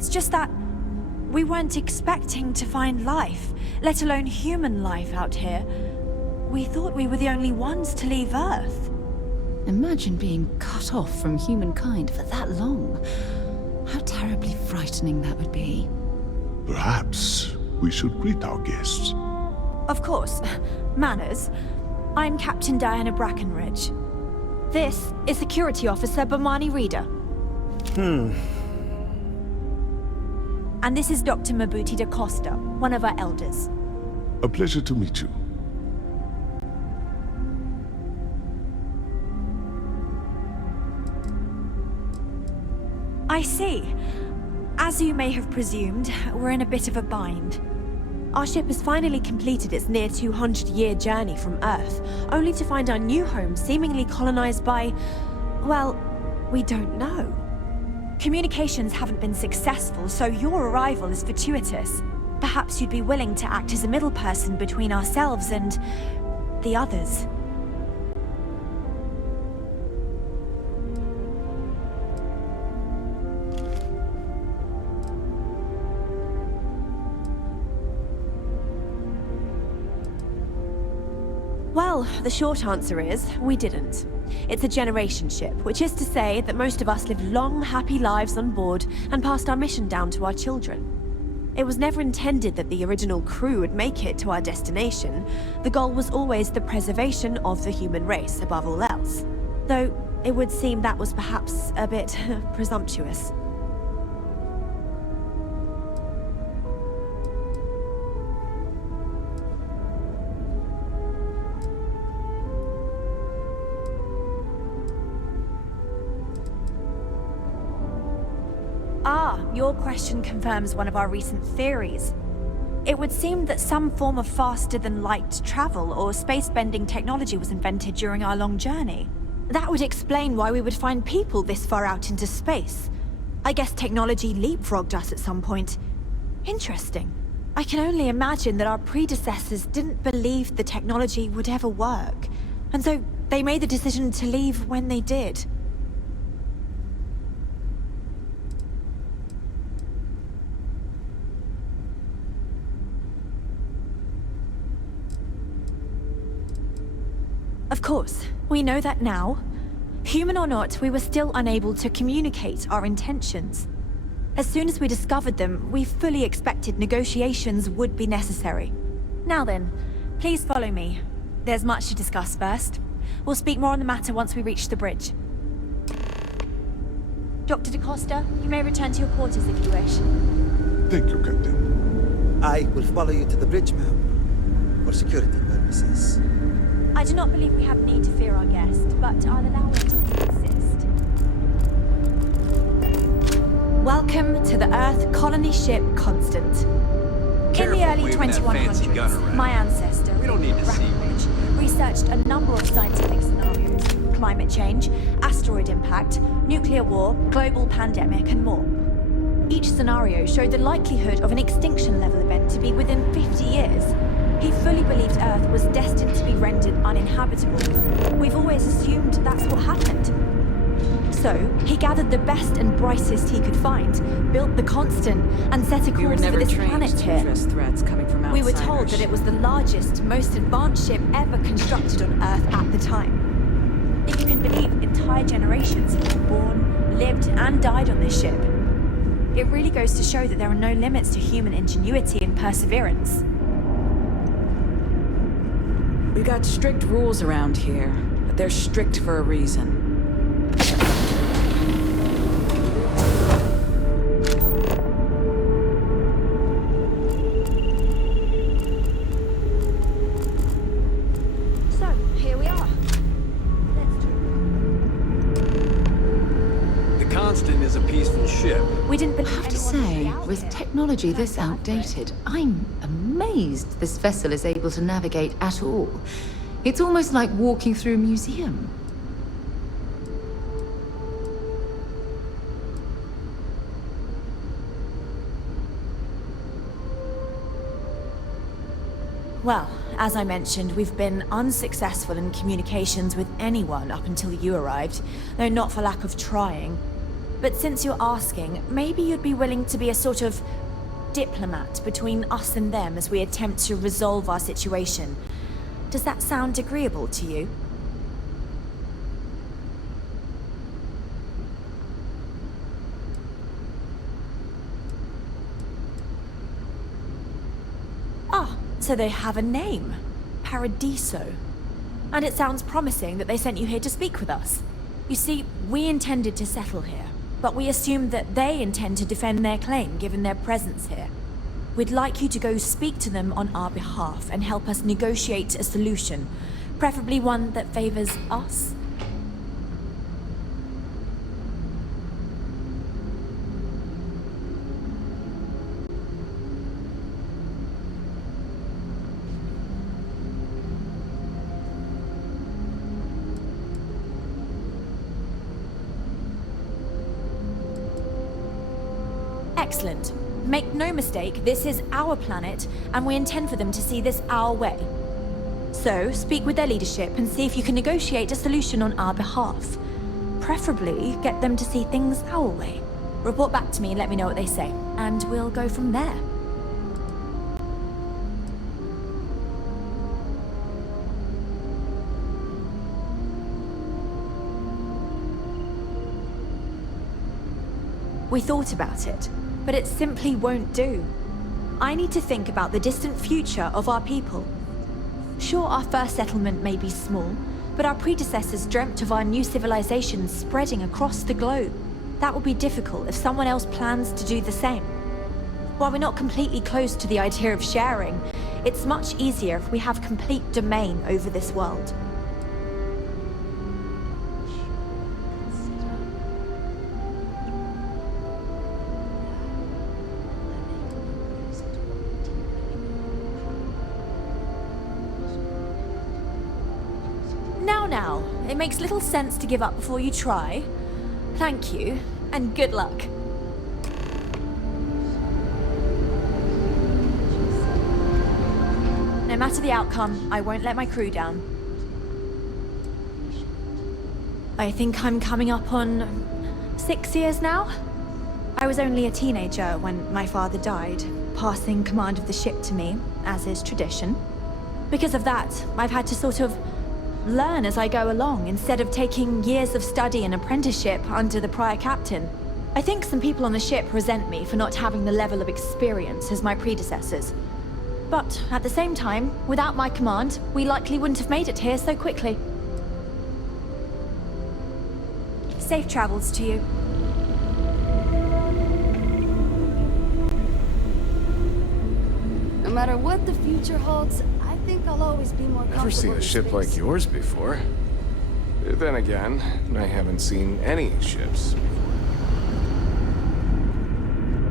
It's just that we weren't expecting to find life, let alone human life out here. We thought we were the only ones to leave Earth. Imagine being cut off from humankind for that long. How terribly frightening that would be. Perhaps we should greet our guests. Of course. Manners. I'm Captain Diana Brackenridge. This is Security Officer Bomani Reader. And this is Dr. Mabuti da Costa, one of our elders. A pleasure to meet you. I see. As you may have presumed, we're in a bit of a bind. Our ship has finally completed its near 200-year journey from Earth, only to find our new home seemingly colonized by, well, we don't know. Communications haven't been successful, so your arrival is fortuitous. Perhaps you'd be willing to act as a middle person between ourselves and the others. Well, the short answer is, we didn't. It's a generation ship, which is to say that most of us lived long, happy lives on board and passed our mission down to our children. It was never intended that the original crew would make it to our destination. The goal was always the preservation of the human race above all else. Though, it would seem that was perhaps a bit presumptuous. Your question confirms one of our recent theories. It would seem that some form of faster-than-light travel or space-bending technology was invented during our long journey. That would explain why we would find people this far out into space. I guess technology leapfrogged us at some point. Interesting. I can only imagine that our predecessors didn't believe the technology would ever work, and so they made the decision to leave when they did. Of course, we know that now. Human or not, we were still unable to communicate our intentions. As soon as we discovered them, we fully expected negotiations would be necessary. Now then, please follow me. There's much to discuss first. We'll speak more on the matter once we reach the bridge. Dr. da Costa, you may return to your quarters if you wish. Thank you, Captain. I will follow you to the bridge, ma'am, for security purposes. I do not believe we have need to fear our guest, but I'll allow it to insist. Welcome to the Earth colony ship Constant. In the early 2100s, my ancestor, Brackenridge, researched a number of scientific scenarios: climate change, asteroid impact, nuclear war, global pandemic, and more. Each scenario showed the likelihood of an extinction-level event to be within 50 years. He fully believed Earth was destined to be rendered uninhabitable. We've always assumed that's what happened. So, he gathered the best and brightest he could find, built the Constant, and set a course for this planet here. We were told that it was the largest, most advanced ship ever constructed on Earth at the time. If you can believe, entire generations have been born, lived, and died on this ship. It really goes to show that there are no limits to human ingenuity and perseverance. We've got strict rules around here, but they're strict for a reason. So, here we are. The Constant is a peaceful ship. We didn't believe. I have to say, with technology this outdated, I'm amazed this vessel is able to navigate at all. It's almost like walking through a museum. Well, as I mentioned, we've been unsuccessful in communications with anyone up until you arrived, though not for lack of trying. But since you're asking, maybe you'd be willing to be a sort of diplomat between us and them as we attempt to resolve our situation. Does that sound agreeable to you? Ah, so they have a name. Paradiso. And it sounds promising that they sent you here to speak with us. You see, we intended to settle here, but we assumed that they intend to defend their claim given their presence here. We'd like you to go speak to them on our behalf and help us negotiate a solution, preferably one that favors us. Excellent. Make no mistake, this is our planet, and we intend for them to see this our way. So, speak with their leadership and see if you can negotiate a solution on our behalf. Preferably, get them to see things our way. Report back to me and let me know what they say, and we'll go from there. We thought about it, but it simply won't do. I need to think about the distant future of our people. Sure, our first settlement may be small, but our predecessors dreamt of our new civilization spreading across the globe. That will be difficult if someone else plans to do the same. While we're not completely close to the idea of sharing, it's much easier if we have complete domain over this world. Now, it makes little sense to give up before you try. Thank you, and good luck. No matter the outcome, I won't let my crew down. I think I'm coming up on 6 years now. I was only a teenager when my father died, passing command of the ship to me, as is tradition. Because of that, I've had to sort of learn as I go along instead of taking years of study and apprenticeship under the prior captain. I think some people on the ship resent me for not having the level of experience as my predecessors. But at the same time, without my command, we likely wouldn't have made it here so quickly. Safe travels to you. No matter what the future holds, I think I'll always be more comfortable. Never seen a ship like yours before. Then again, I haven't seen any ships.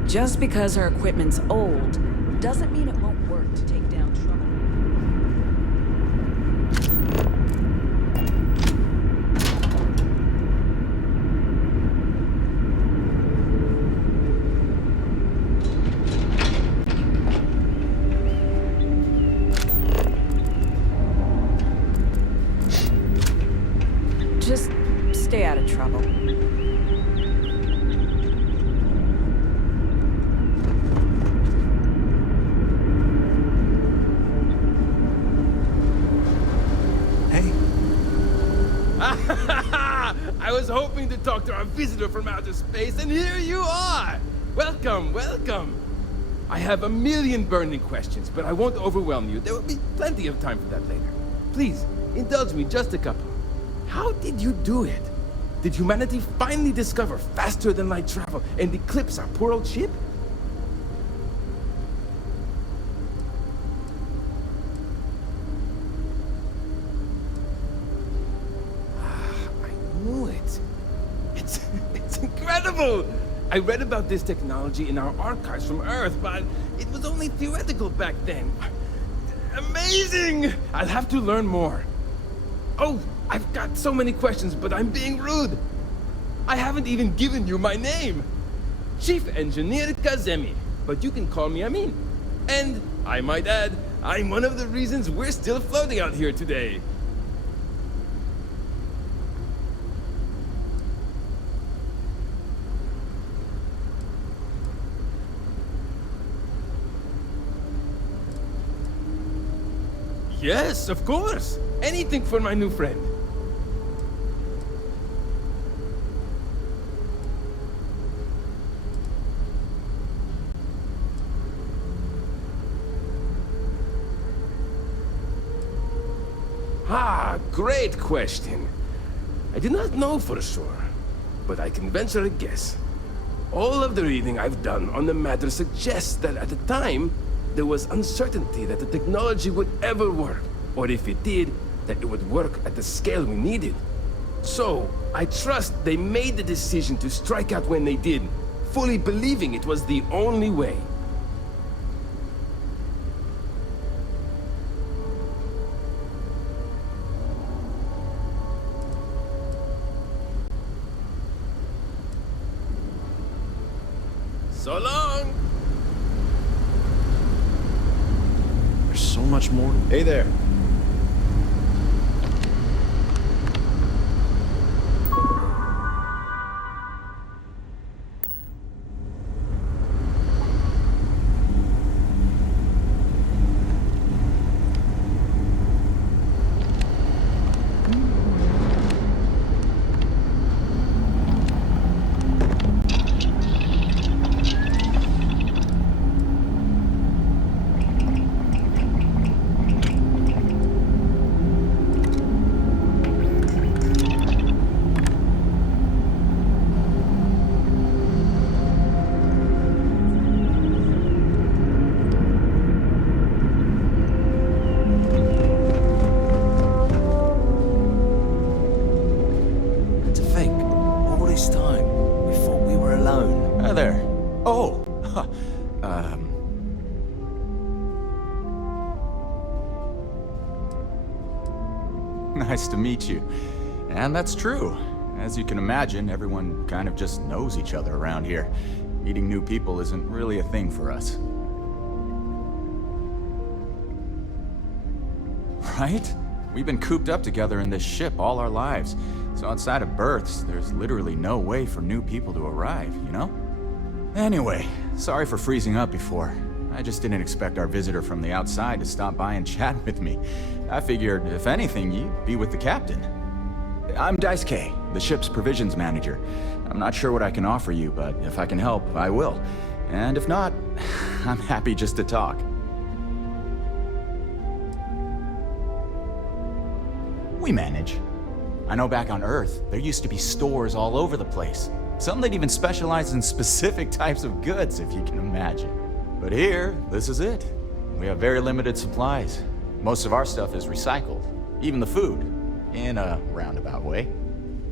Just because our equipment's old doesn't mean it won't work to take down trouble. Just stay out of trouble. I was hoping to talk to our visitor from outer space, and here you are! Welcome, welcome! I have a million burning questions, but I won't overwhelm you. There will be plenty of time for that later. Please, indulge me just a couple. How did you do it? Did humanity finally discover faster than light travel and eclipse our poor old ship? It's incredible! I read about this technology in our archives from Earth, but it was only theoretical back then. Amazing! I'll have to learn more. Oh, I've got so many questions, but I'm being rude. I haven't even given you my name. Chief Engineer Kazemi, but you can call me Amin. And, I might add, I'm one of the reasons we're still floating out here today. Yes, of course. Anything for my new friend. Great question. I do not know for sure, but I can venture a guess. All of the reading I've done on the matter suggests that at the time, there was uncertainty that the technology would ever work, or if it did, that it would work at the scale we needed. So, I trust they made the decision to strike out when they did, fully believing it was the only way. So long! There's so much more. Hey there. Nice to meet you. And that's true. As you can imagine, everyone kind of just knows each other around here. Meeting new people isn't really a thing for us. Right? We've been cooped up together in this ship all our lives. So outside of berths, there's literally no way for new people to arrive, you know? Anyway, sorry for freezing up before. I just didn't expect our visitor from the outside to stop by and chat with me. I figured, if anything, you'd be with the captain. I'm Daisuke, the ship's provisions manager. I'm not sure what I can offer you, but if I can help, I will. And if not, I'm happy just to talk. We manage. I know back on Earth, there used to be stores all over the place. Some that even specialize in specific types of goods, if you can imagine. But here, this is it. We have very limited supplies. Most of our stuff is recycled. Even the food. In a roundabout way.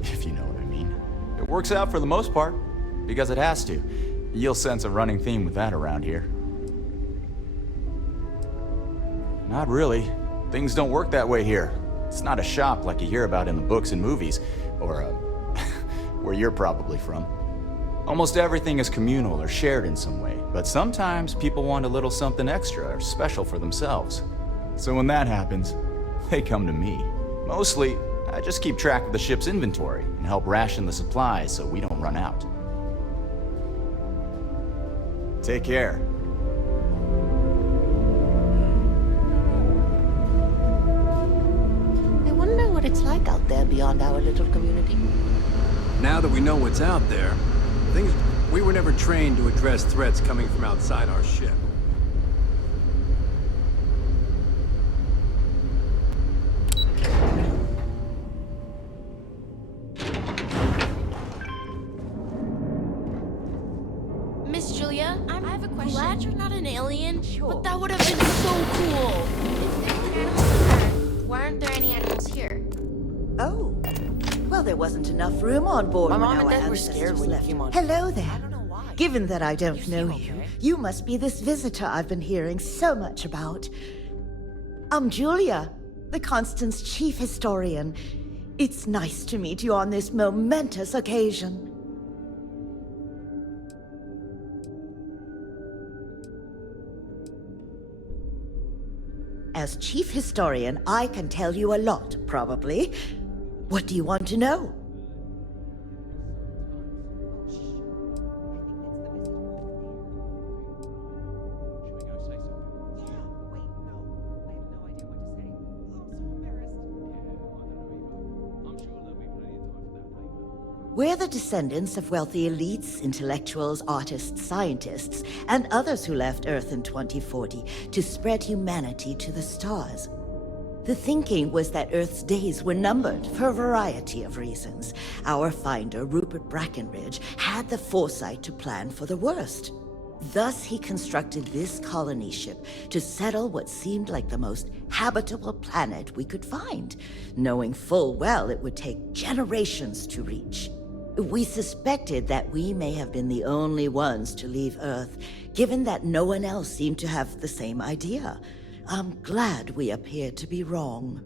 If you know what I mean. It works out for the most part. Because it has to. You'll sense a running theme with that around here. Not really. Things don't work that way here. It's not a shop like you hear about in the books and movies. Or, where you're probably from. Almost everything is communal or shared in some way, but sometimes people want a little something extra or special for themselves. So when that happens, they come to me. Mostly, I just keep track of the ship's inventory and help ration the supplies so we don't run out. Take care. I wonder what it's like out there beyond our little community. Now that we know what's out there, we were never trained to address threats coming from outside our ship. Miss Julia, I have a question. Glad you're not an alien, Sure. but that would have been so cool. If there were animals here, Why aren't there any animals here? oh. Well, there wasn't enough room on board My when mom our and Dad were ancestors scared when you left. came on. Hello there. I don't know why. Given that I don't know seem you, okay. you must be this visitor I've been hearing so much about. I'm Julia, the Constant's chief historian. It's nice to meet you on this momentous occasion. As chief historian, I can tell you a lot, probably. What do you want to know? We're the descendants of wealthy elites, intellectuals, artists, scientists, and others who left Earth in 2040 to spread humanity to the stars. The thinking was that Earth's days were numbered for a variety of reasons. Our finder, Rupert Brackenridge, had the foresight to plan for the worst. Thus, he constructed this colony ship to settle what seemed like the most habitable planet we could find, knowing full well it would take generations to reach. We suspected that we may have been the only ones to leave Earth, given that no one else seemed to have the same idea. I'm glad we appeared to be wrong.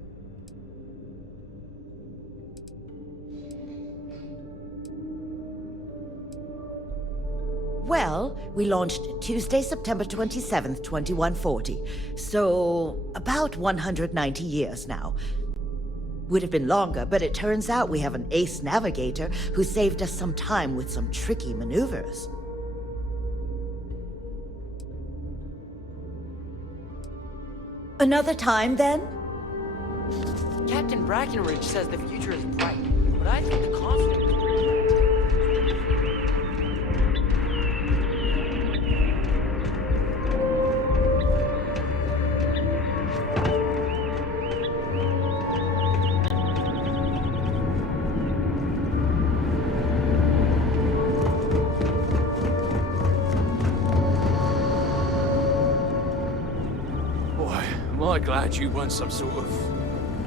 Well, we launched Tuesday, September 27th, 2140. So, about 190 years now. Would have been longer, but it turns out we have an ace navigator who saved us some time with some tricky maneuvers. Another time, then? Captain Brackenridge says the future is bright, but I think the constant... Am I glad you weren't some sort of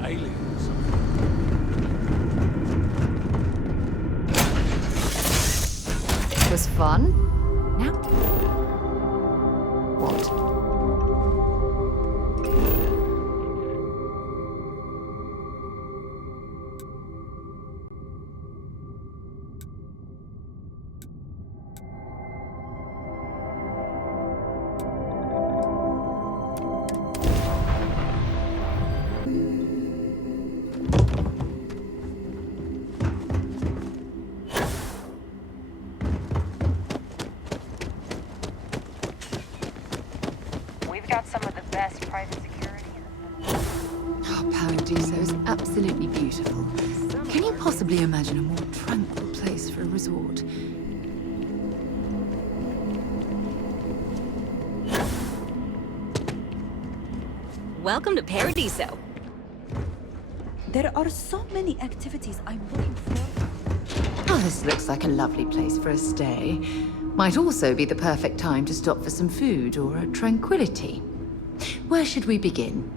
alien or something? It was fun. Now, what? Absolutely beautiful. Can you possibly imagine a more tranquil place for a resort? Welcome to Paradiso. There are so many activities I'm looking for. Oh, this looks like a lovely place for a stay. Might also be the perfect time to stop for some food or a tranquility. Where should we begin?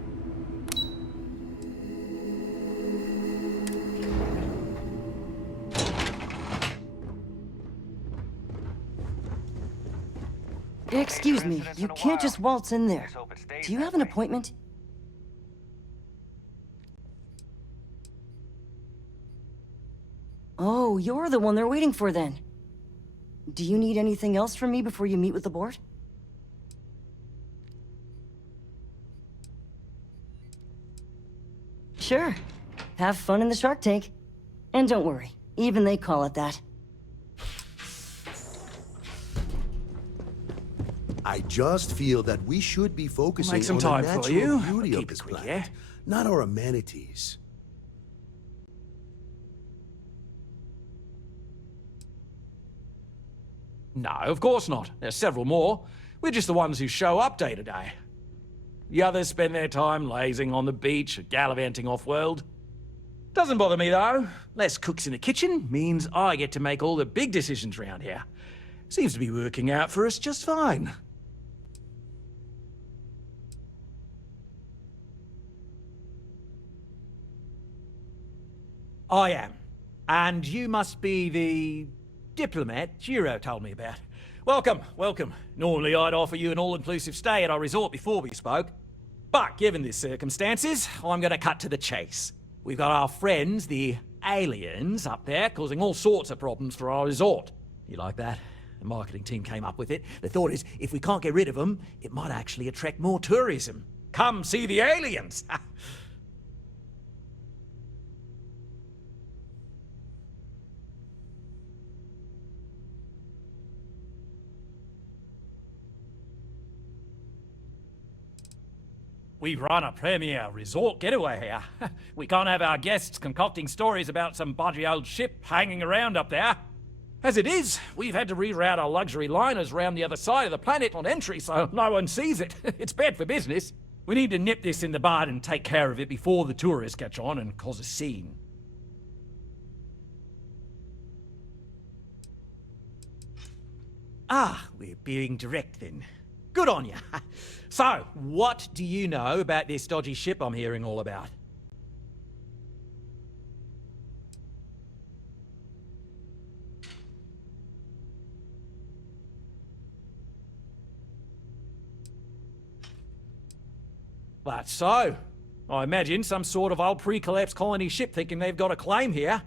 Excuse me, you can't just waltz in there. Do you have an appointment? Oh, you're the one they're waiting for then. Do you need anything else from me before you meet with the board? Sure. Have fun in the shark tank. And don't worry, even they call it that. I just feel that we should be focusing Make some on time the for natural you. beauty of Keep this it quick, planet, yeah? not our amenities. No, of course not. There's several more. We're just the ones who show up day to day. The others spend their time lazing on the beach or gallivanting off-world. Doesn't bother me, though. Less cooks in the kitchen means I get to make all the big decisions around here. Seems to be working out for us just fine. I am. And you must be the diplomat Giro told me about. Welcome, welcome. Normally I'd offer you an all-inclusive stay at our resort before we spoke. But given the circumstances, I'm going to cut to the chase. We've got our friends, the aliens, up there causing all sorts of problems for our resort. You like that? The marketing team came up with it. The thought is, if we can't get rid of them, it might actually attract more tourism. Come see the aliens! We run a premier resort getaway here. We can't have our guests concocting stories about some bodgy old ship hanging around up there. As it is, we've had to reroute our luxury liners round the other side of the planet on entry so no one sees it. It's bad for business. We need to nip this in the bud and take care of it before the tourists catch on and cause a scene. Ah, we're being direct then. Good on you. So, what do you know about this dodgy ship I'm hearing all about? That's so. I imagine some sort of old pre-collapse colony ship thinking they've got a claim here.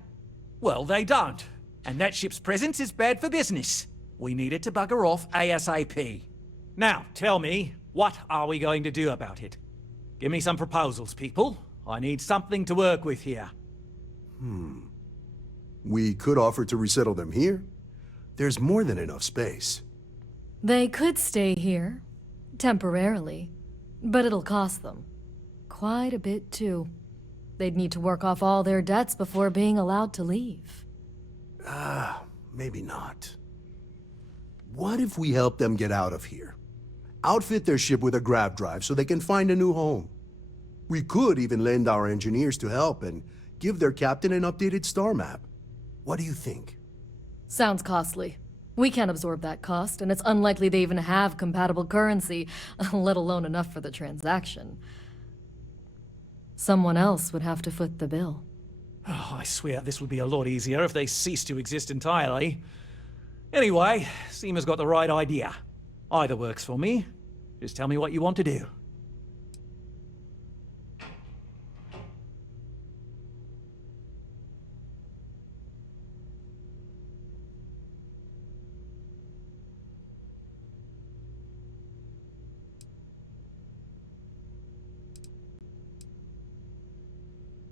Well, they don't. And that ship's presence is bad for business. We need it to bugger off ASAP. Now, tell me, what are we going to do about it? Give me some proposals, people. I need something to work with here. We could offer to resettle them here. There's more than enough space. They could stay here, temporarily, but it'll cost them. Quite a bit, too. They'd need to work off all their debts before being allowed to leave. Maybe not. What if we help them get out of here? Outfit their ship with a grav drive so they can find a new home. We could even lend our engineers to help and give their captain an updated star map. What do you think? Sounds costly. We can't absorb that cost, and it's unlikely they even have compatible currency, let alone enough for the transaction. Someone else would have to foot the bill. Oh, I swear this would be a lot easier if they ceased to exist entirely. Anyway, Seema's got the right idea. Either works for me. Just tell me what you want to do.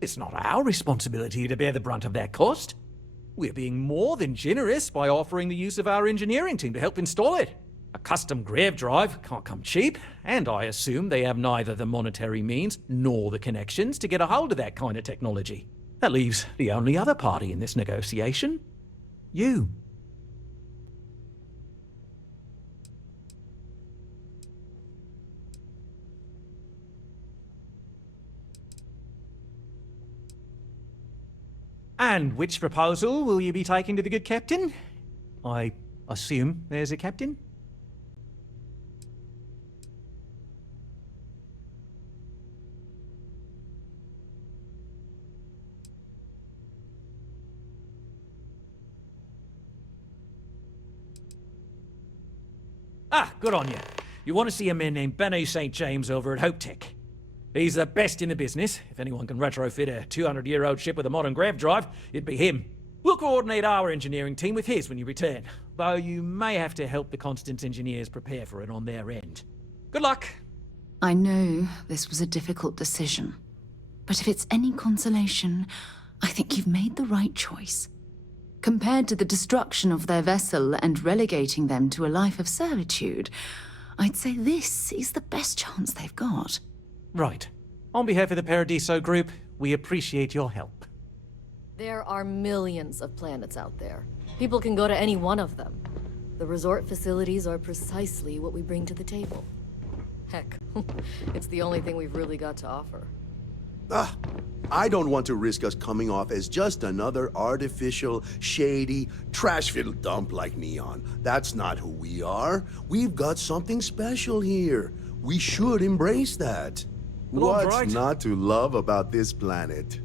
It's not our responsibility to bear the brunt of that cost. We're being more than generous by offering the use of our engineering team to help install it. A custom grav drive can't come cheap, and I assume they have neither the monetary means nor the connections to get a hold of that kind of technology. That leaves the only other party in this negotiation. You. And which proposal will you be taking to the good captain? I assume there's a captain? Ah, good on you. You want to see a man named Benny St. James over at Hope Tech. He's the best in the business. If anyone can retrofit a 200-year-old ship with a modern grav drive, it'd be him. We'll coordinate our engineering team with his when you return, though you may have to help the Constance engineers prepare for it on their end. Good luck. I know this was a difficult decision, but if it's any consolation, I think you've made the right choice. Compared to the destruction of their vessel and relegating them to a life of servitude, I'd say this is the best chance they've got. Right. On behalf of the Paradiso Group, we appreciate your help. There are millions of planets out there. People can go to any one of them. The resort facilities are precisely what we bring to the table. Heck, it's the only thing we've really got to offer. I don't want to risk us coming off as just another artificial, shady, trash-filled dump like Neon. That's not who we are. We've got something special here. We should embrace that. Well, What's right. not to love about this planet?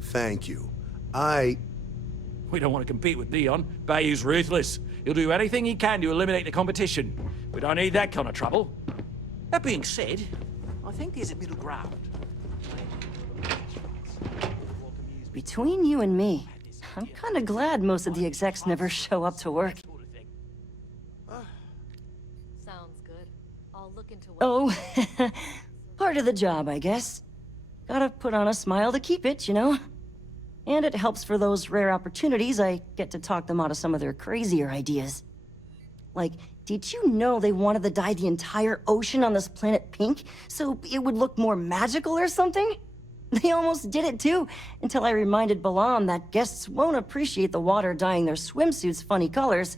Thank you. We don't want to compete with Neon. Bayou's ruthless. He'll do anything he can to eliminate the competition. We don't need that kind of trouble. That being said, I think there's a middle ground. Between you and me, I'm kind of glad most of the execs never show up to work. Sounds good. I'll look into what... Oh, part of the job, I guess. Gotta put on a smile to keep it, you know? And it helps for those rare opportunities I get to talk them out of some of their crazier ideas. Like, did you know they wanted to dye the entire ocean on this planet pink so it would look more magical or something? They almost did it too, until I reminded Balam that guests won't appreciate the water dyeing their swimsuits funny colors.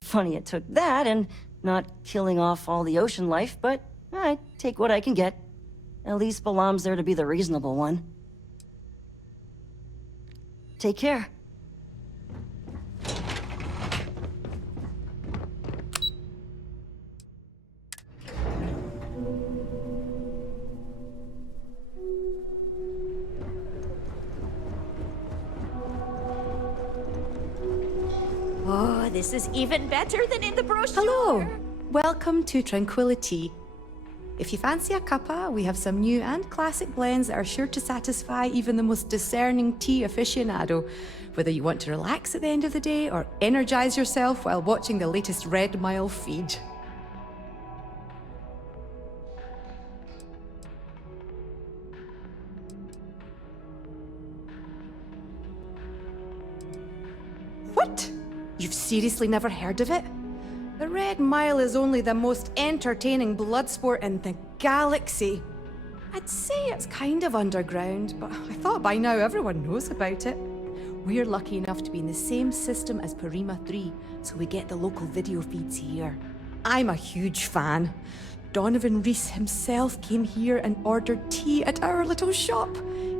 Funny it took that and not killing off all the ocean life, but I take what I can get. At least Balam's there to be the reasonable one. Take care. Oh, this is even better than in the brochure. Hello. Welcome to Tranquility. If you fancy a cuppa, we have some new and classic blends that are sure to satisfy even the most discerning tea aficionado, whether you want to relax at the end of the day or energize yourself while watching the latest Red Mile feed. What? You've seriously never heard of it? The Red Mile is only the most entertaining blood sport in the galaxy. I'd say it's kind of underground, but I thought by now everyone knows about it. We're lucky enough to be in the same system as Parima 3, so we get the local video feeds here. I'm a huge fan. Donovan Reese himself came here and ordered tea at our little shop.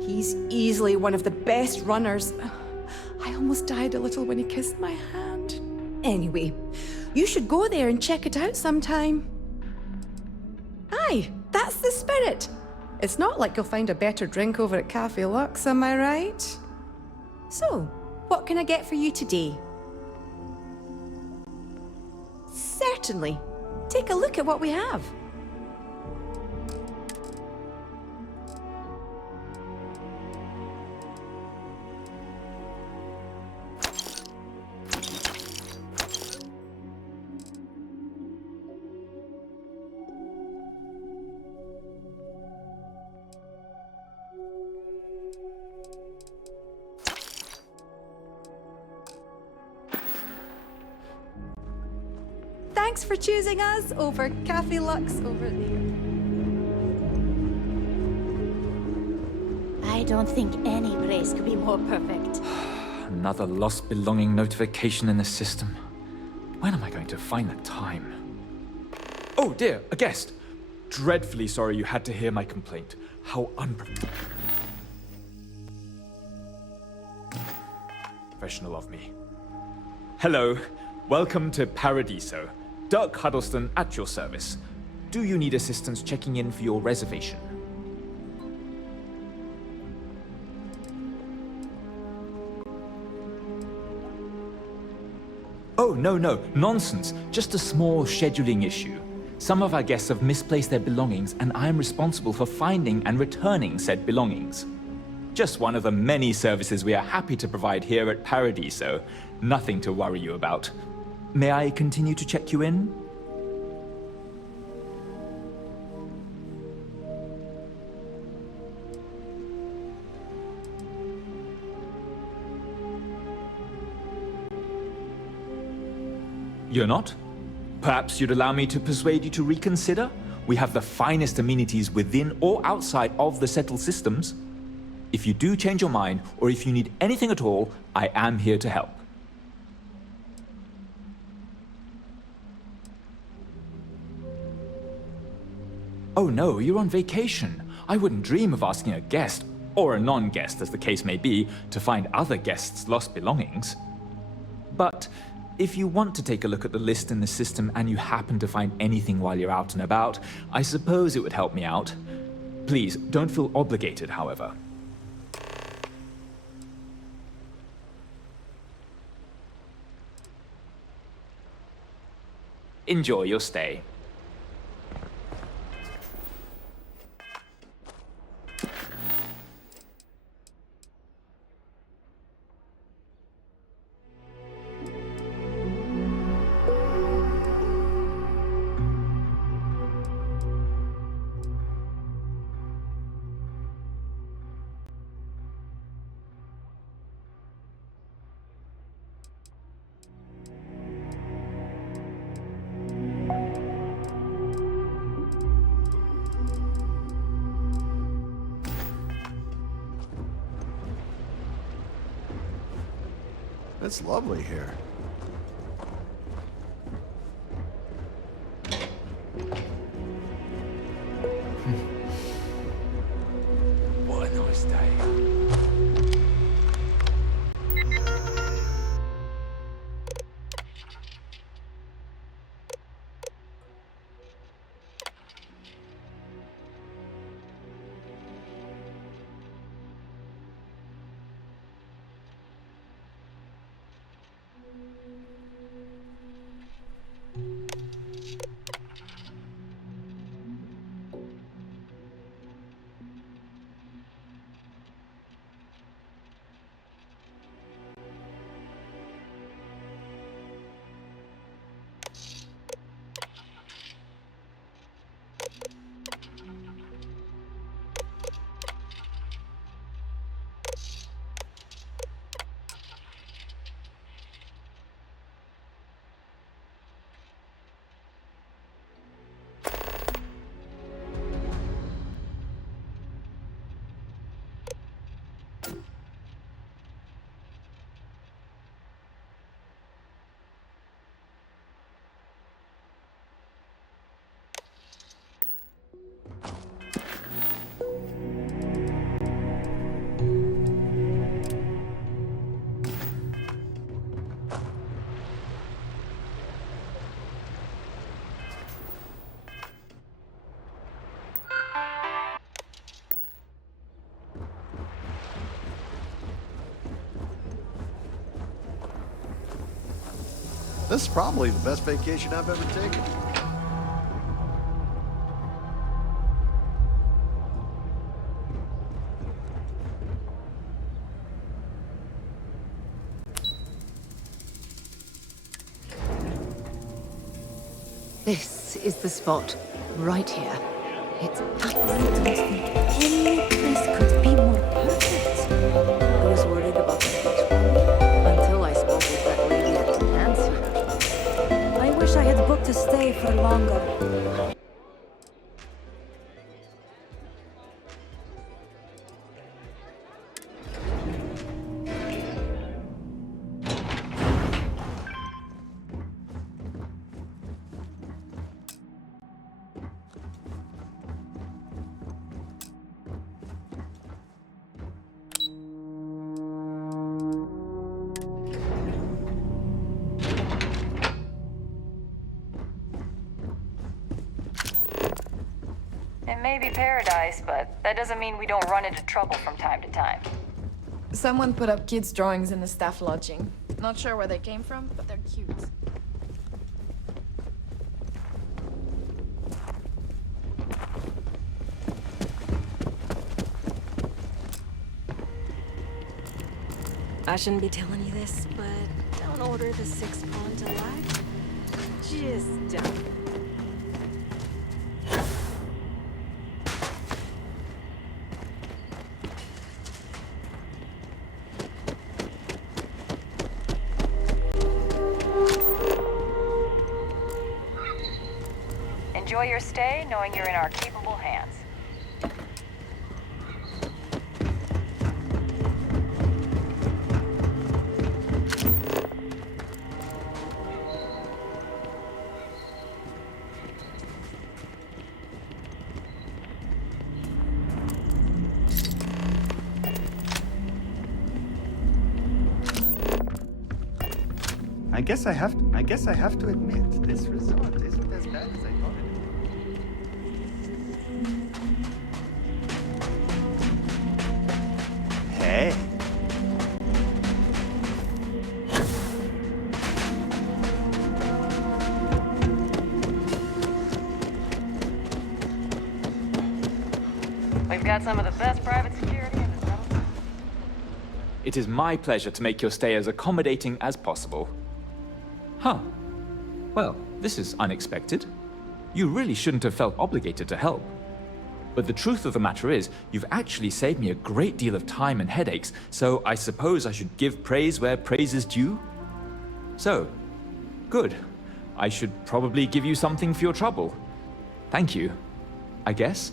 He's easily one of the best runners. I almost died a little when he kissed my hand. Anyway, you should go there and check it out sometime. Aye, that's the spirit. It's not like you'll find a better drink over at Cafe Lux, am I right? So, what can I get for you today? Certainly. Take a look at what we have. Thanks for choosing us over Cafe Lux over there. I don't think any place could be more perfect. Another lost belonging notification in the system. When am I going to find the time? Oh dear, a guest. Dreadfully sorry you had to hear my complaint. How unprofessional of me. Hello, welcome to Paradiso. Dirk Huddleston at your service. Do you need assistance checking in for your reservation? Oh, no, nonsense. Just a small scheduling issue. Some of our guests have misplaced their belongings, and I am responsible for finding and returning said belongings. Just one of the many services we are happy to provide here at Paradiso. Nothing to worry you about. May I continue to check you in? You're not? Perhaps you'd allow me to persuade you to reconsider? We have the finest amenities within or outside of the settled systems. If you do change your mind, or if you need anything at all, I am here to help. Oh no, you're on vacation. I wouldn't dream of asking a guest, or a non-guest as the case may be, to find other guests' lost belongings. But if you want to take a look at the list in the system and you happen to find anything while you're out and about, I suppose it would help me out. Please, don't feel obligated, however. Enjoy your stay. It's lovely here. Buenos dias. This is probably the best vacation I've ever taken. This is the spot, right here. It's absolutely any place could be more perfect. I was worried about the beach until I spoke with that lady at Nancy. I wish I had booked a stay for longer. It may be paradise, but that doesn't mean we don't run into trouble from time to time. Someone put up kids' drawings in the staff lodging. Not sure where they came from, but they're cute. I shouldn't be telling you this, but don't order the 6 pawns alive. Just don't. Enjoy your stay, knowing you're in our capable hands. I guess I have to admit, this resort isn't as bad as I thought it would be. Hey. We've got some of the best private security in the zone. It is my pleasure to make your stay as accommodating as possible. Huh. Well, this is unexpected. You really shouldn't have felt obligated to help. But the truth of the matter is, you've actually saved me a great deal of time and headaches, so I suppose I should give praise where praise is due? So, good. I should probably give you something for your trouble. Thank you, I guess.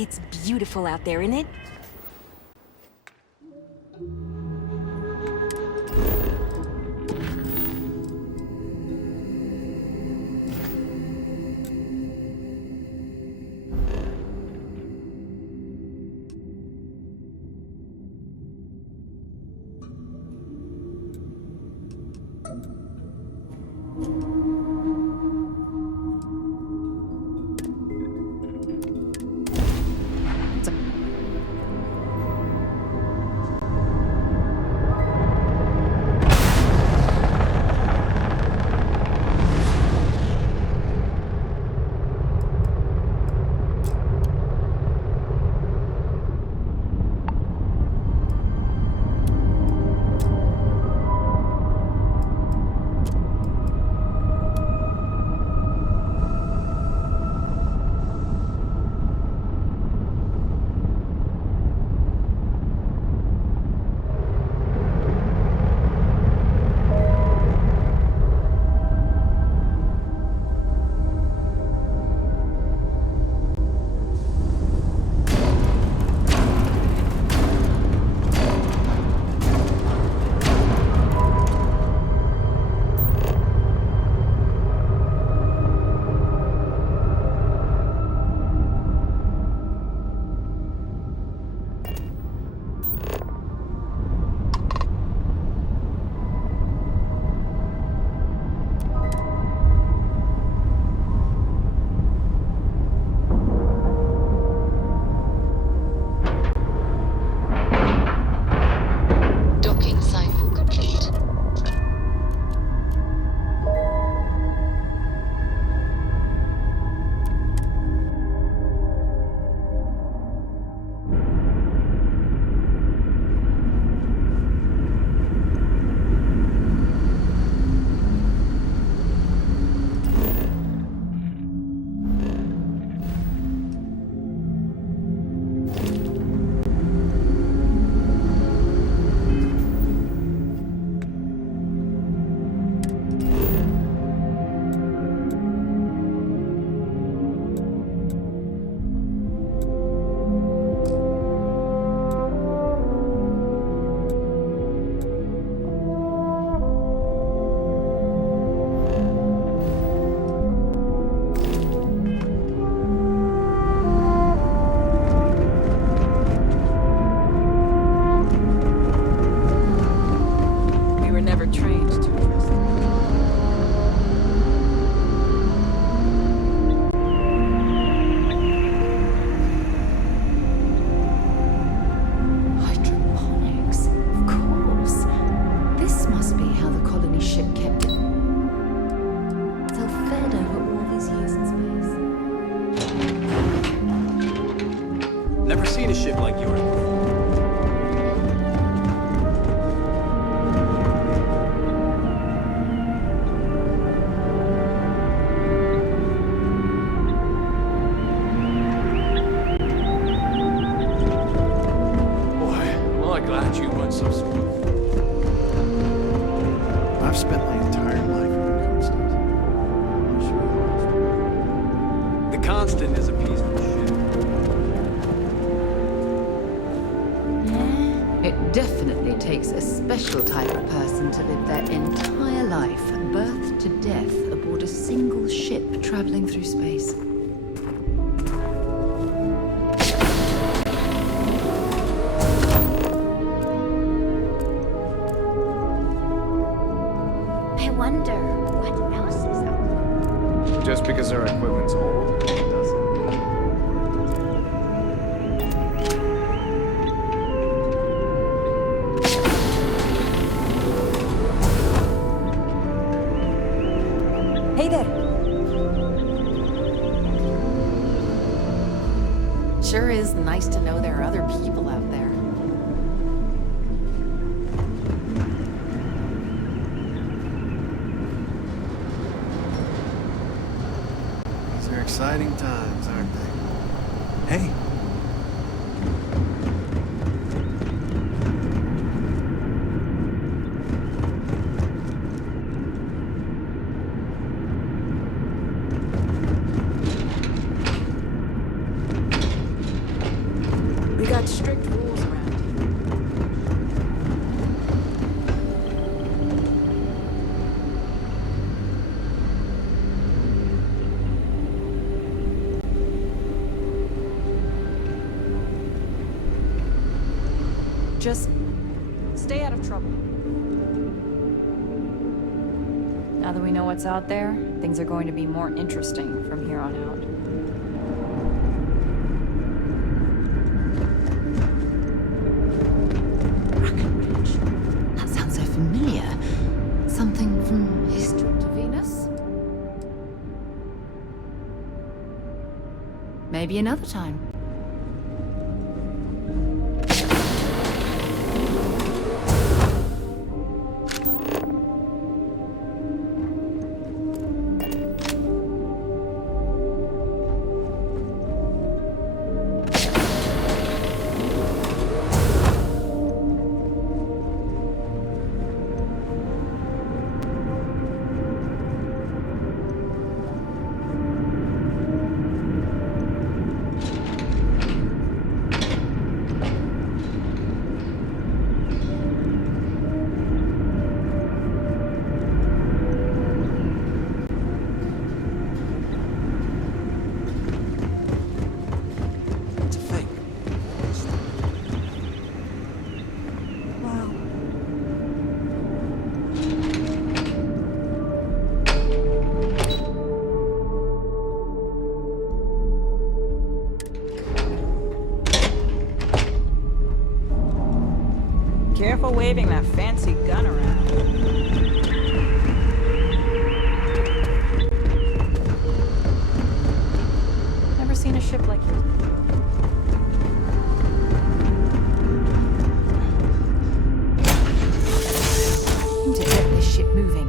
It's beautiful out there, isn't it? Never seen a ship like yours before. Boy, am I glad you went so smooth. I've spent my entire life with the Constant. I'm sure. The Constant is a peaceful ship. It definitely takes a special type of person to live their entire life, birth to death, aboard a single ship traveling through space. I wonder what else is out there. Just because our equipment's old, it doesn't. Hey there. Sure is nice to know there are other people out there. These are exciting times, aren't they? Hey. Just stay out of trouble. Now that we know what's out there, things are going to be more interesting from here on out. That sounds so familiar. Something from History to Venus? Maybe another time. Careful waving that fancy gun around. Never seen a ship like yours. To get this ship moving.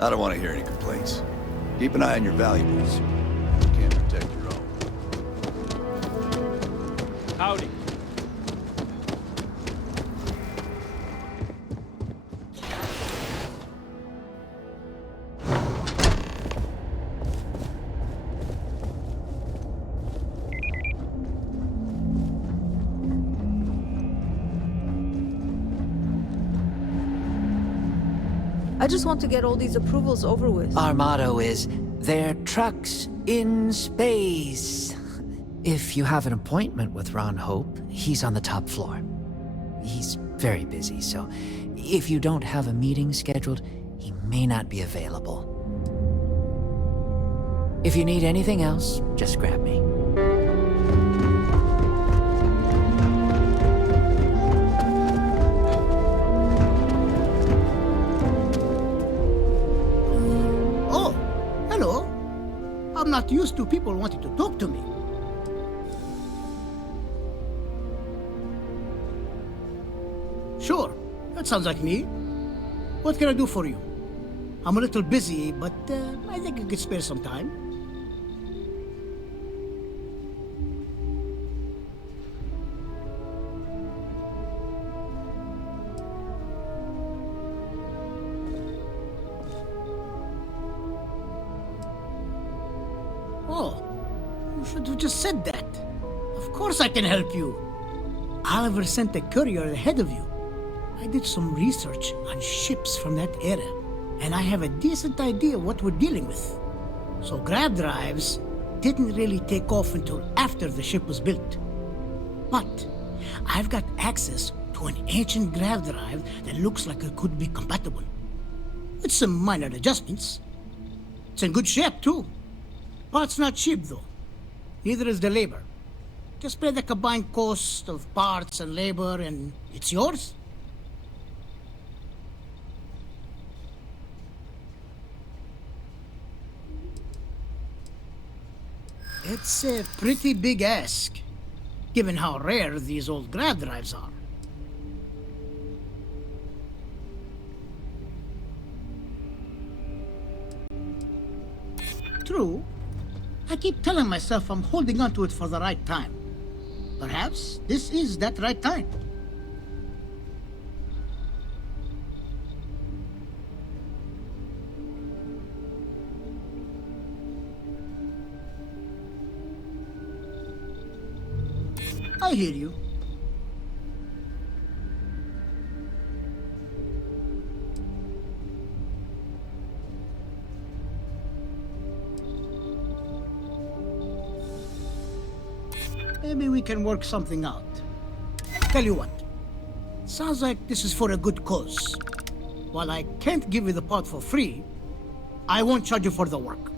I don't want to hear any complaints. Keep an eye on your valuables. You can't protect your own. Howdy. I just want to get all these approvals over with. Our motto is, they're trucks in space. If you have an appointment with Ron Hope, he's on the top floor. He's very busy, so if you don't have a meeting scheduled, he may not be available. If you need anything else, just grab me. I'm not used to people wanting to talk to me. Sure, that sounds like me. What can I do for you? I'm a little busy, but I think I could spare some time. should have just said that. Of course I can help you. Oliver sent a courier ahead of you. I did some research on ships from that era, and I have a decent idea what we're dealing with. So grav drives didn't really take off until after the ship was built. But I've got access to an ancient grav drive that looks like it could be compatible. With some minor adjustments. It's in good shape, too. Parts not cheap, though. Neither is the labor. Just pay the combined cost of parts and labor, and it's yours. It's a pretty big ask, given how rare these old grav drives are. True. I keep telling myself I'm holding on to it for the right time. Perhaps this is that right time. I hear you. Maybe we can work something out. Tell you what, sounds like this is for a good cause. While I can't give you the part for free, I won't charge you for the work.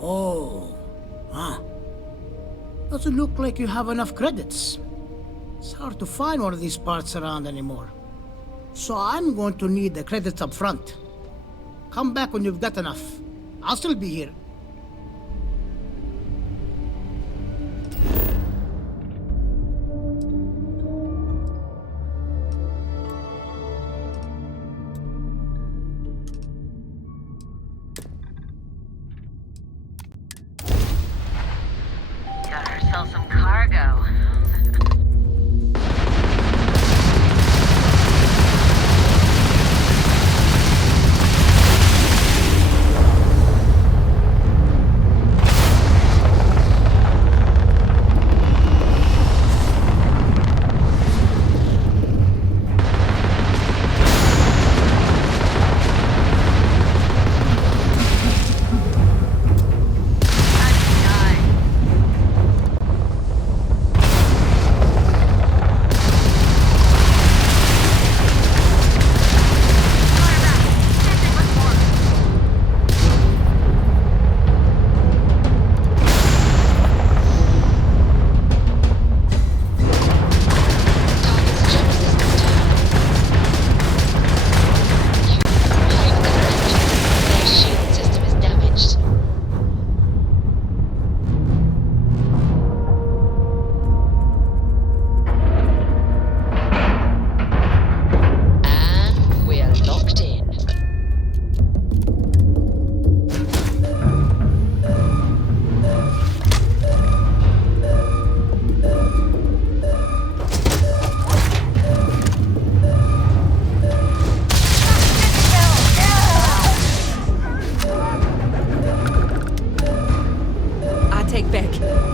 Oh, doesn't look like you have enough credits. It's hard to find one of these parts around anymore. So I'm going to need the credits up front. Come back when you've got enough. I'll still be here. Got herself some cargo.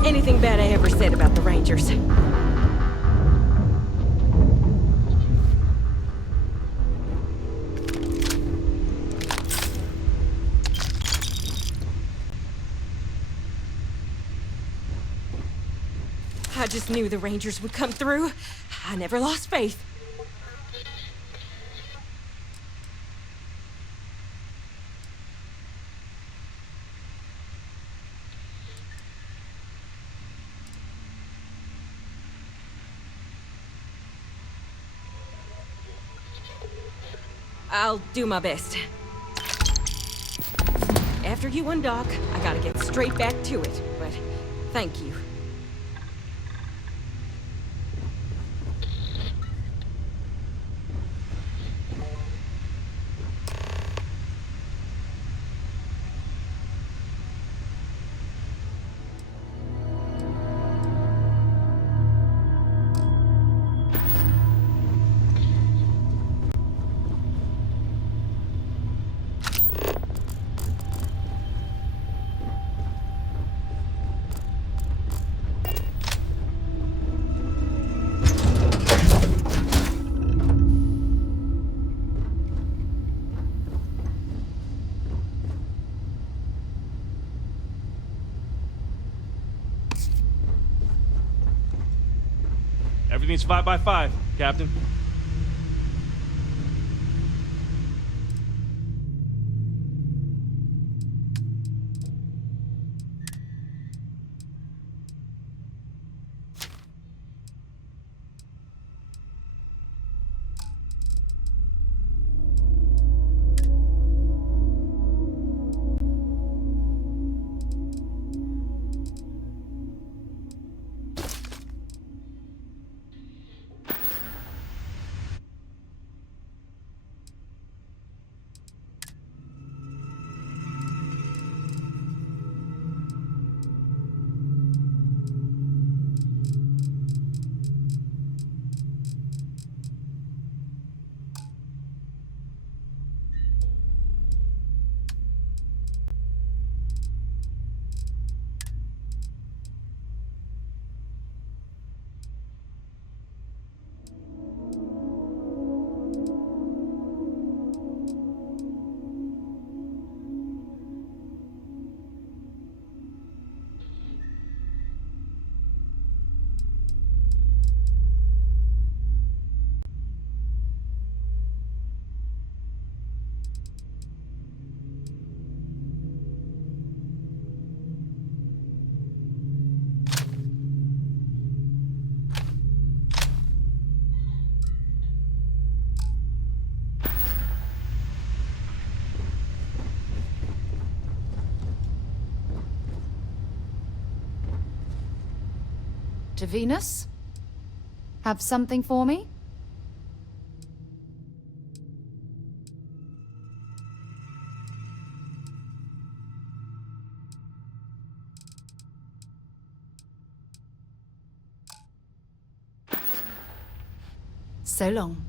Anything bad I ever said about the Rangers. I just knew the Rangers would come through. I never lost faith. I'll do my best. After you undock, I gotta get straight back to it, but thank you. means 5 by 5, Captain. To Venus? Have something for me? So long.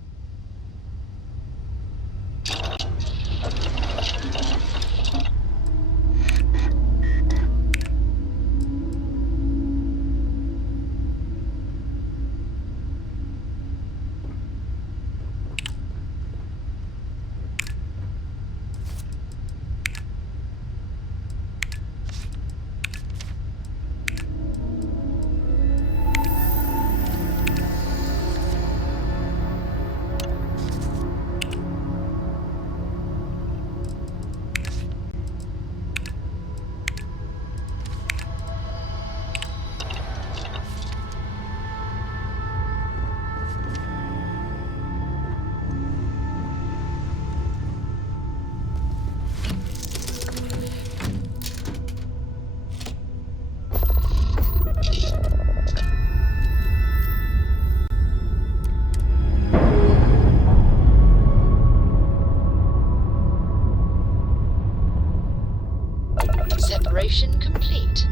Separation complete.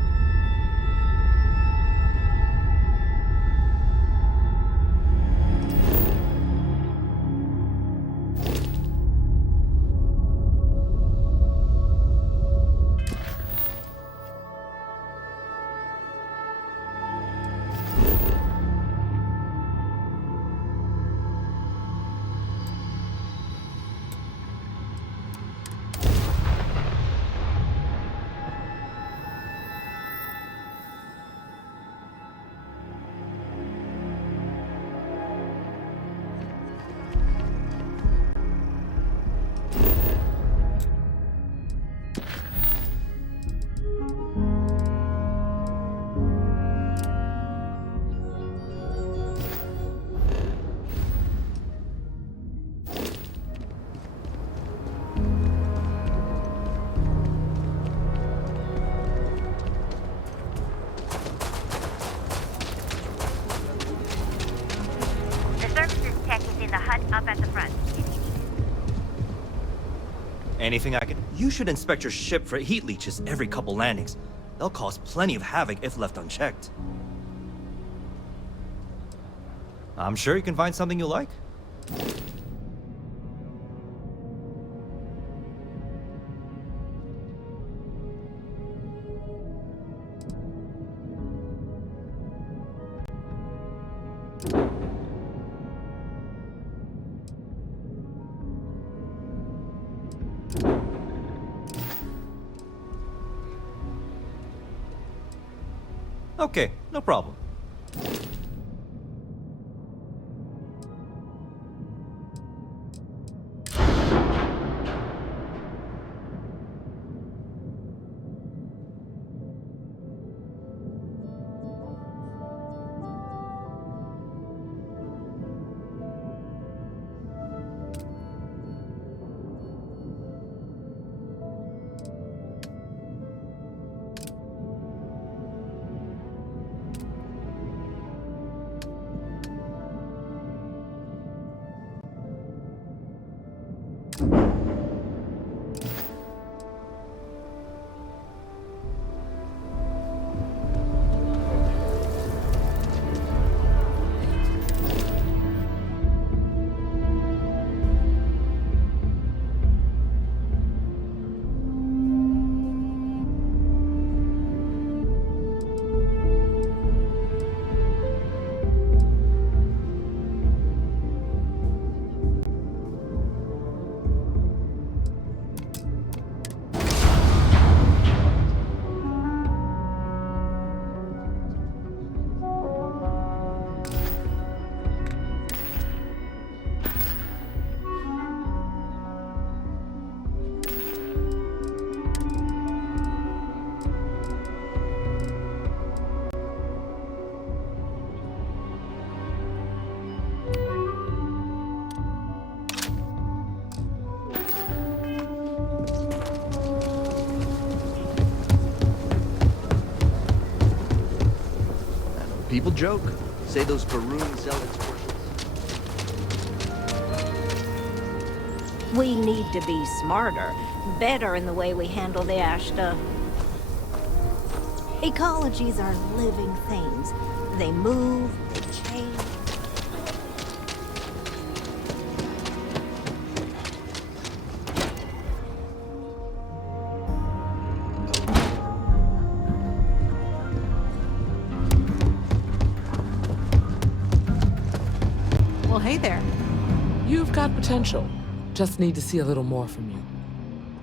Up at the front. Anything I can... You should inspect your ship for heat leeches every couple landings. They'll cause plenty of havoc if left unchecked. I'm sure you can find something you like. Okay, no problem. People joke, say those Varun zealots worship. We need to be smarter, better in the way we handle the Ashta. Ecologies are living things. They move, they change. Well, hey there. You've got potential. Just need to see a little more from you.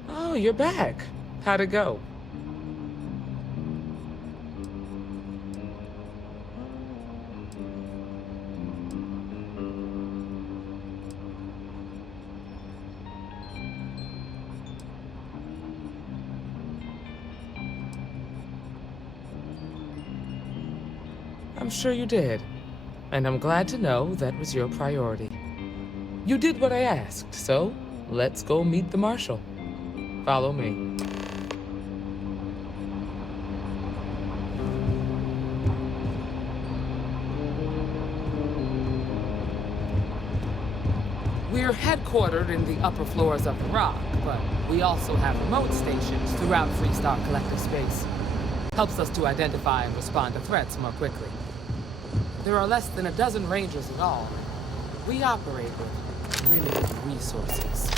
Oh, you're back. How'd it go? I'm sure you did. And I'm glad to know that was your priority. You did what I asked, so let's go meet the Marshal. Follow me. We're headquartered in the upper floors of the Rock, but we also have remote stations throughout Freestar Collective space. Helps us to identify and respond to threats more quickly. There are less than a dozen Rangers in all. We operate with limited resources.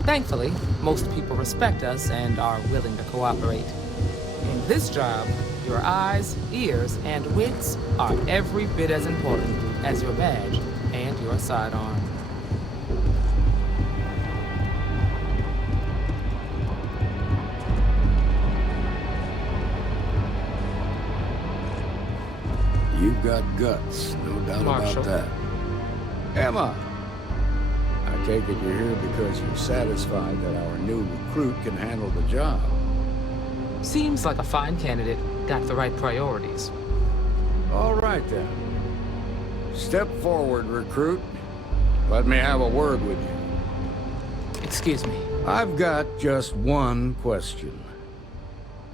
Thankfully, most people respect us and are willing to cooperate. In this job, your eyes, ears, and wits are every bit as important as your badge and your sidearm. You've got guts, no doubt Marshal. about that. Emma! I take it you're here because you're satisfied that our new recruit can handle the job. Seems like a fine candidate. Got the right priorities. All right, then. Step forward, recruit. Let me have a word with you. Excuse me. I've got just one question.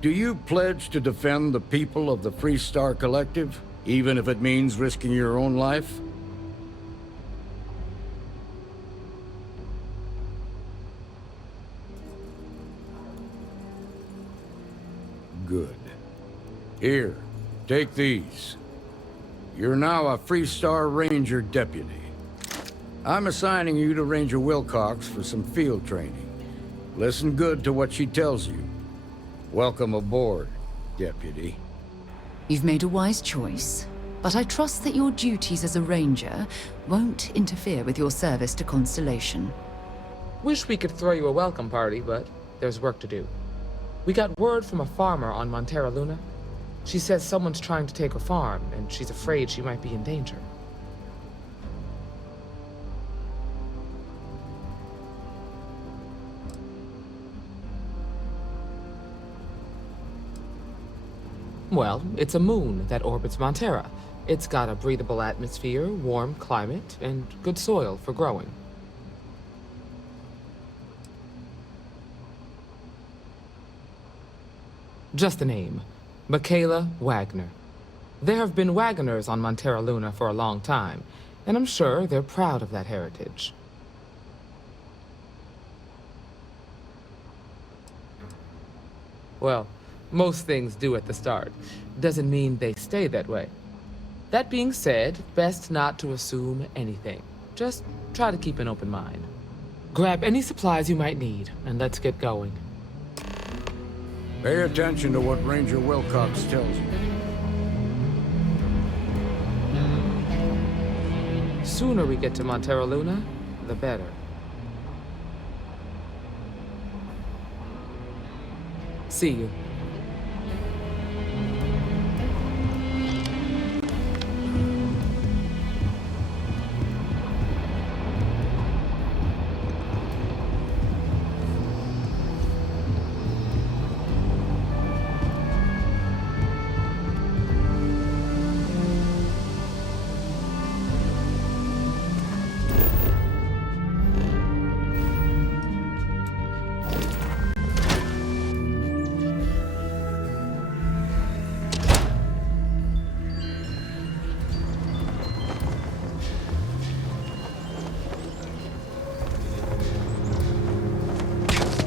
Do you pledge to defend the people of the Freestar Collective, even if it means risking your own life? Good. Here, take these. You're now a Freestar Ranger Deputy. I'm assigning you to Ranger Wilcox for some field training. Listen good to what she tells you. Welcome aboard, Deputy. You've made a wise choice, but I trust that your duties as a Ranger won't interfere with your service to Constellation. Wish we could throw you a welcome party, but there's work to do. We got word from a farmer on Montera Luna. She says someone's trying to take her farm, and she's afraid she might be in danger. Well, it's a moon that orbits Montera. It's got a breathable atmosphere, warm climate, and good soil for growing. Just a name. Michaela Wagner. There have been Wagoners on Montera Luna for a long time, and I'm sure they're proud of that heritage. Well, most things do at the start. Doesn't mean they stay that way. That being said, best not to assume anything. Just try to keep an open mind. Grab any supplies you might need, and let's get going. Pay attention to what Ranger Wilcox tells you. Sooner we get to Montera Luna, the better. See you.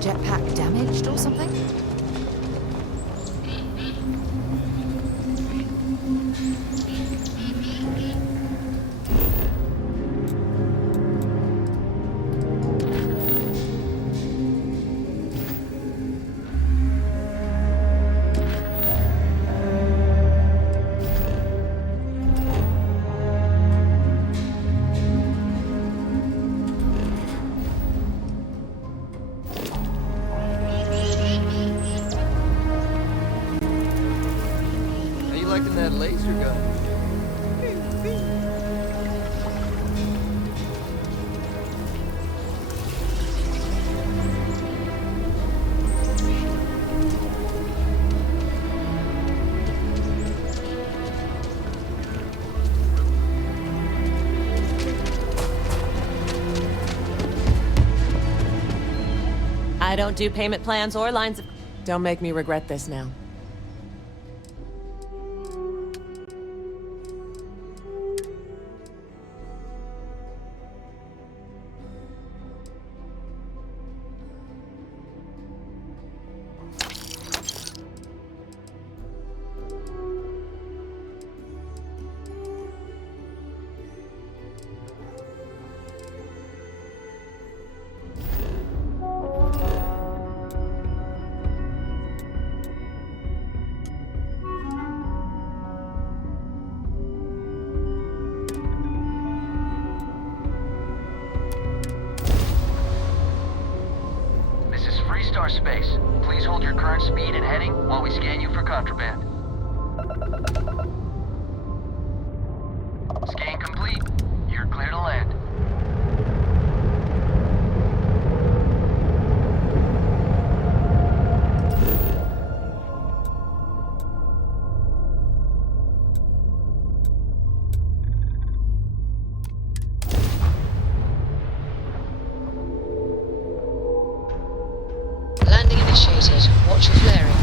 jetpack damaged or something? That laser gun. I don't do payment plans or lines of... Don't make me regret this now. Space. Please hold your current speed and heading while we scan you for contraband. Scan complete. You're clear to land. Landing initiated. Watch your flaring.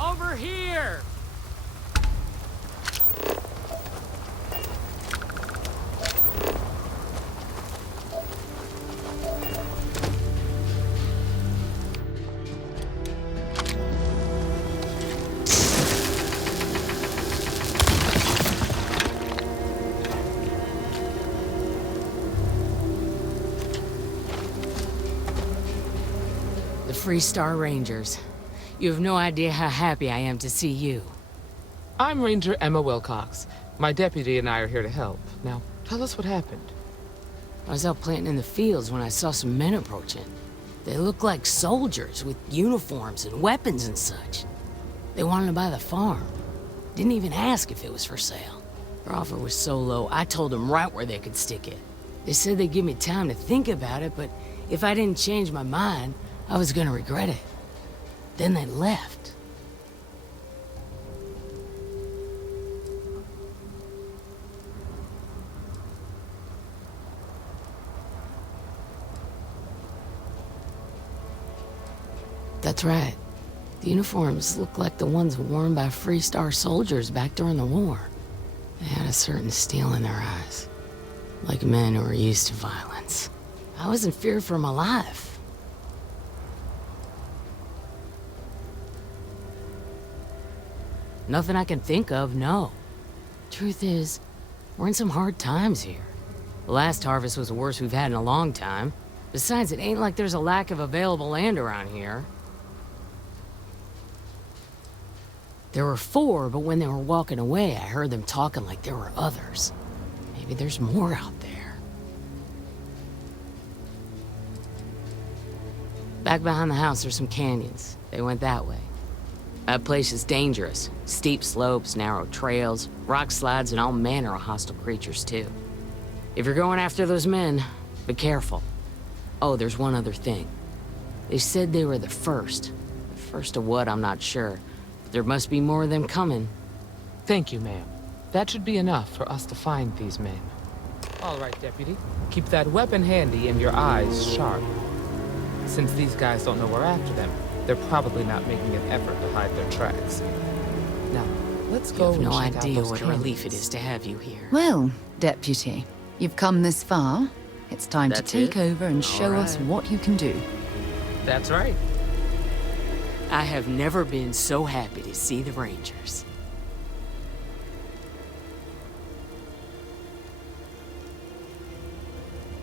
Over here! Free Star Rangers. You have no idea how happy I am to see you. I'm Ranger Emma Wilcox. My deputy and I are here to help. Now, tell us what happened. I was out planting in the fields when I saw some men approaching. They looked like soldiers with uniforms and weapons and such. They wanted to buy the farm. Didn't even ask if it was for sale. Their offer was so low, I told them right where they could stick it. They said they'd give me time to think about it, but if I didn't change my mind, I was gonna regret it. Then they left. That's right. The uniforms look like the ones worn by Free Star soldiers back during the war. They had a certain steel in their eyes. Like men who were used to violence. I was in fear for my life. Nothing I can think of, no. Truth is, we're in some hard times here. The last harvest was the worst we've had in a long time. Besides, it ain't like there's a lack of available land around here. There were 4, but when they were walking away, I heard them talking like there were others. Maybe there's more out there. Back behind the house, there's some canyons. They went that way. That place is dangerous. Steep slopes, narrow trails, rock slides, and all manner of hostile creatures, too. If you're going after those men, be careful. Oh, there's one other thing. They said they were the first. The first of what, I'm not sure. But there must be more of them coming. Thank you, ma'am. That should be enough for us to find these men. All right, Deputy. Keep that weapon handy and your eyes sharp. Since these guys don't know we're after them, they're probably not making an effort to hide their tracks. Now, let's go You have and no check out idea those what a relief it canyons. is to have you here. Well, Deputy, you've come this far. It's time to That's take it? over and All show us right. what you can do. That's right. I have never been so happy to see the Rangers.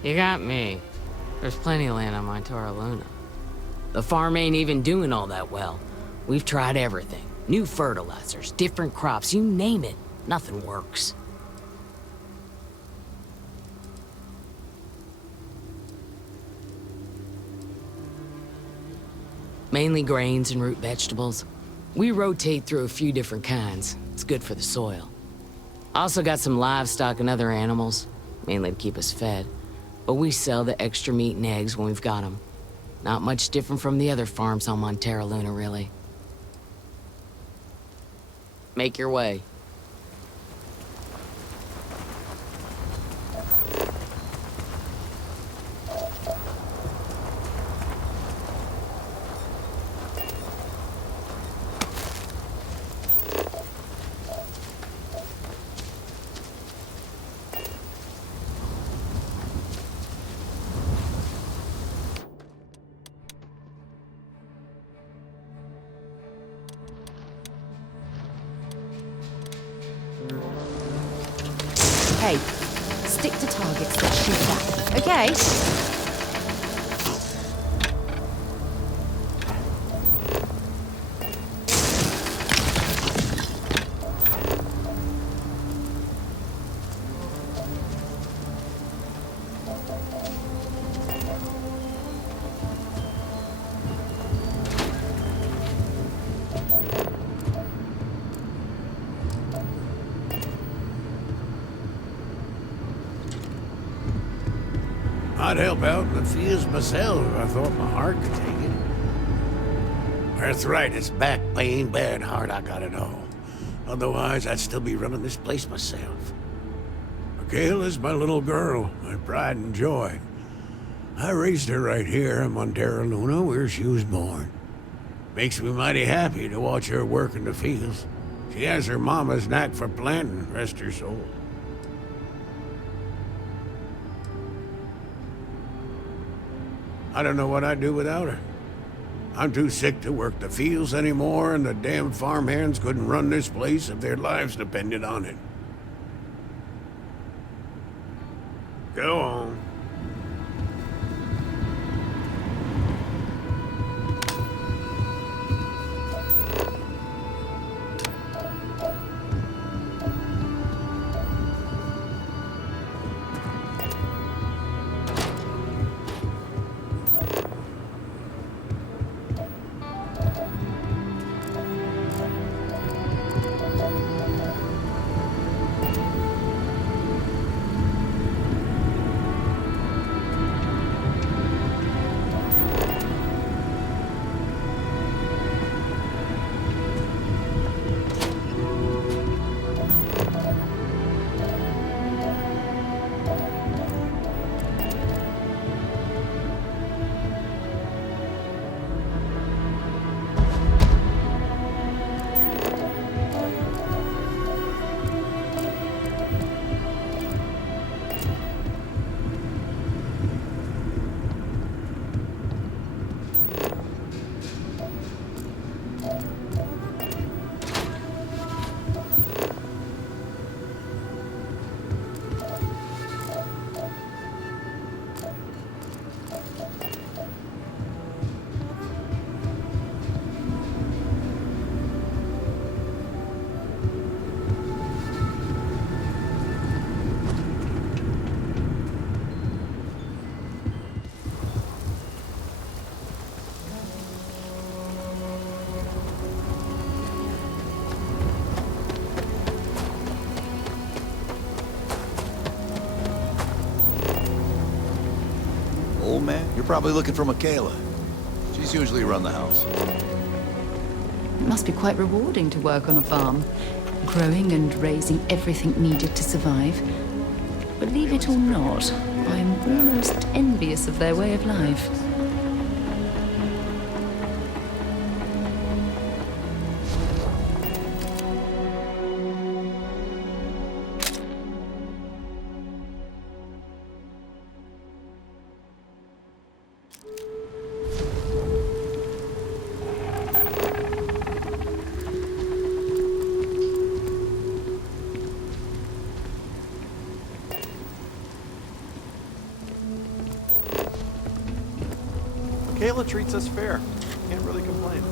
You got me. There's plenty of land on my Terra Luna. The farm ain't even doing all that well. We've tried everything. New fertilizers, different crops, you name it. Nothing works. Mainly grains and root vegetables. We rotate through a few different kinds. It's good for the soil. Also got some livestock and other animals, mainly to keep us fed. But we sell the extra meat and eggs when we've got them. Not much different from the other farms on Terra Luna, really. Make your way. Hey, stick to targets that shoot back, okay? I'd help out in the fields myself if I thought my heart could take it. Arthritis, back pain, bad heart, I got it all. Otherwise, I'd still be running this place myself. Michaela's my little girl, my pride and joy. I raised her right here on Terra Luna, where she was born. Makes me mighty happy to watch her work in the fields. She has her mama's knack for planting, rest her soul. I don't know what I'd do without her. I'm too sick to work the fields anymore, and the damn farmhands couldn't run this place if their lives depended on it. Go on. Old man, you're probably looking for Michaela. She's usually around the house. It must be quite rewarding to work on a farm. growing and raising everything needed to survive. Believe it or not, I'm almost envious of their way of life. Kayla treats us fair. Can't really complain.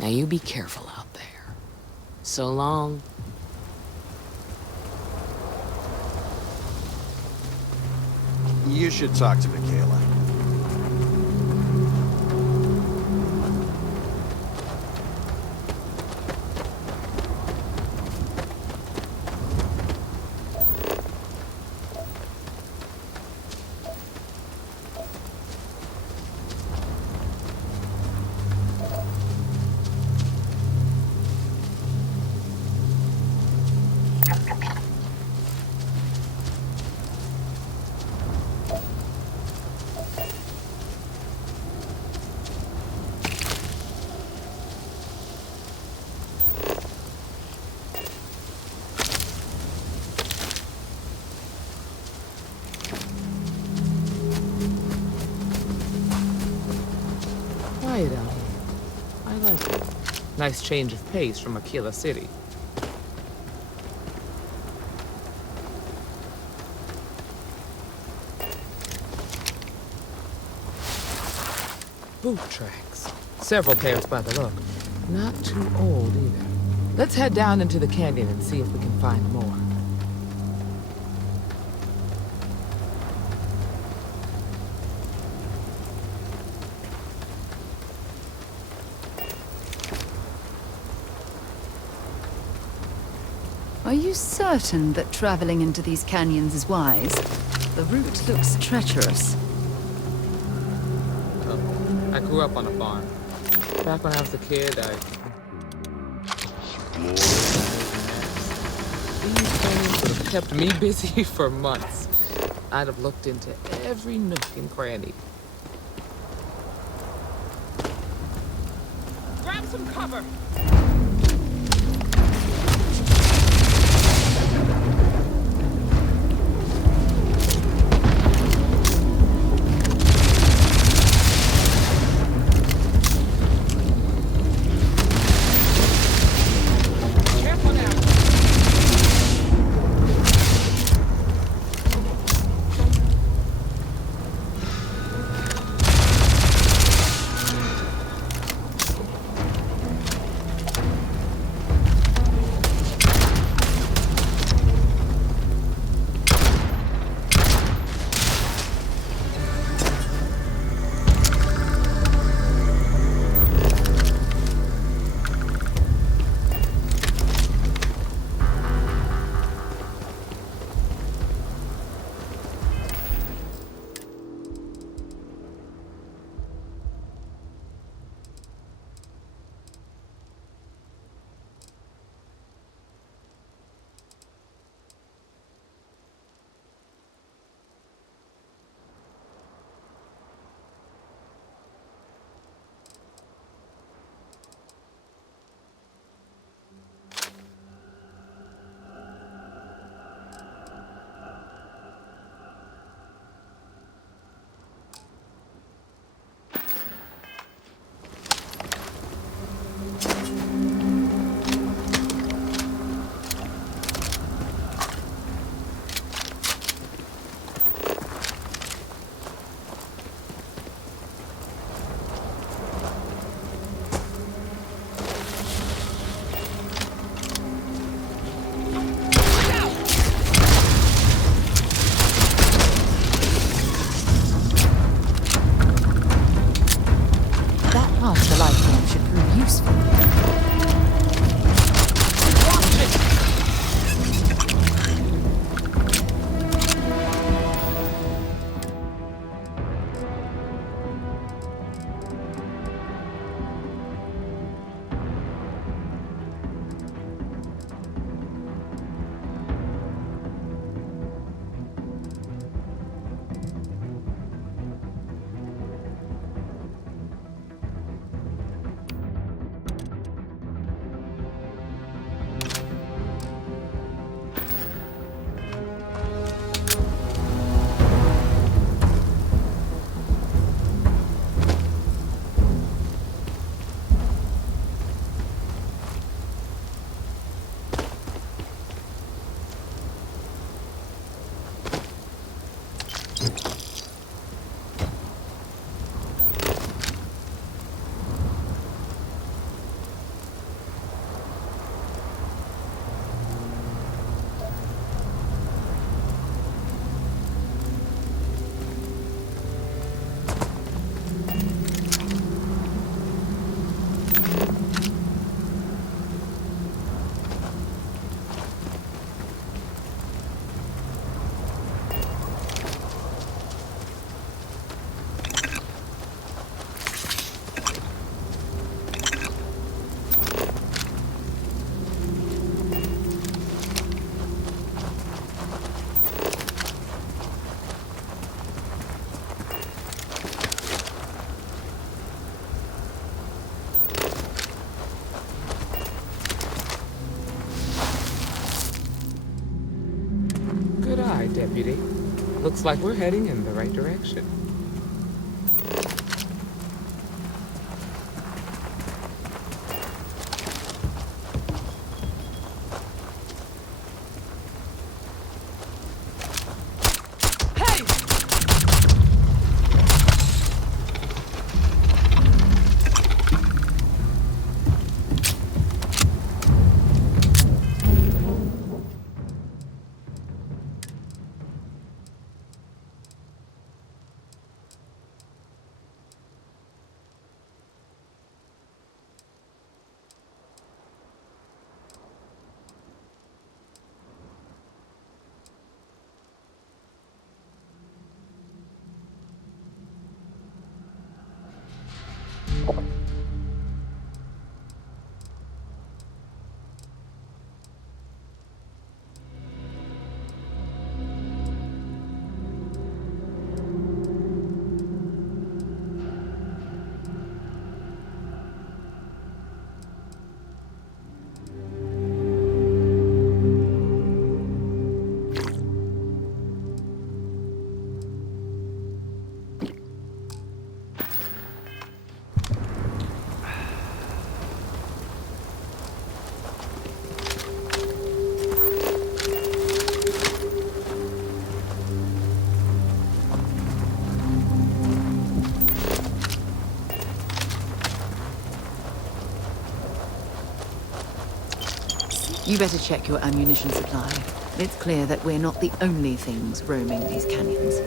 Now you be careful out there. So long. You should talk to Michaela. Nice change of pace from Akira City. Boot tracks. Several pairs by the look. Not too old either. Let's head down into the canyon and see if we can find more. Are you certain that traveling into these canyons is wise? The route looks treacherous. I grew up on a farm. Back when I was a kid, These canyons would have kept me busy for months. I'd have looked into every nook and cranny. Grab some cover! Deputy. Looks like we're heading in the right direction. You better check your ammunition supply. It's clear that we're not the only things roaming these canyons.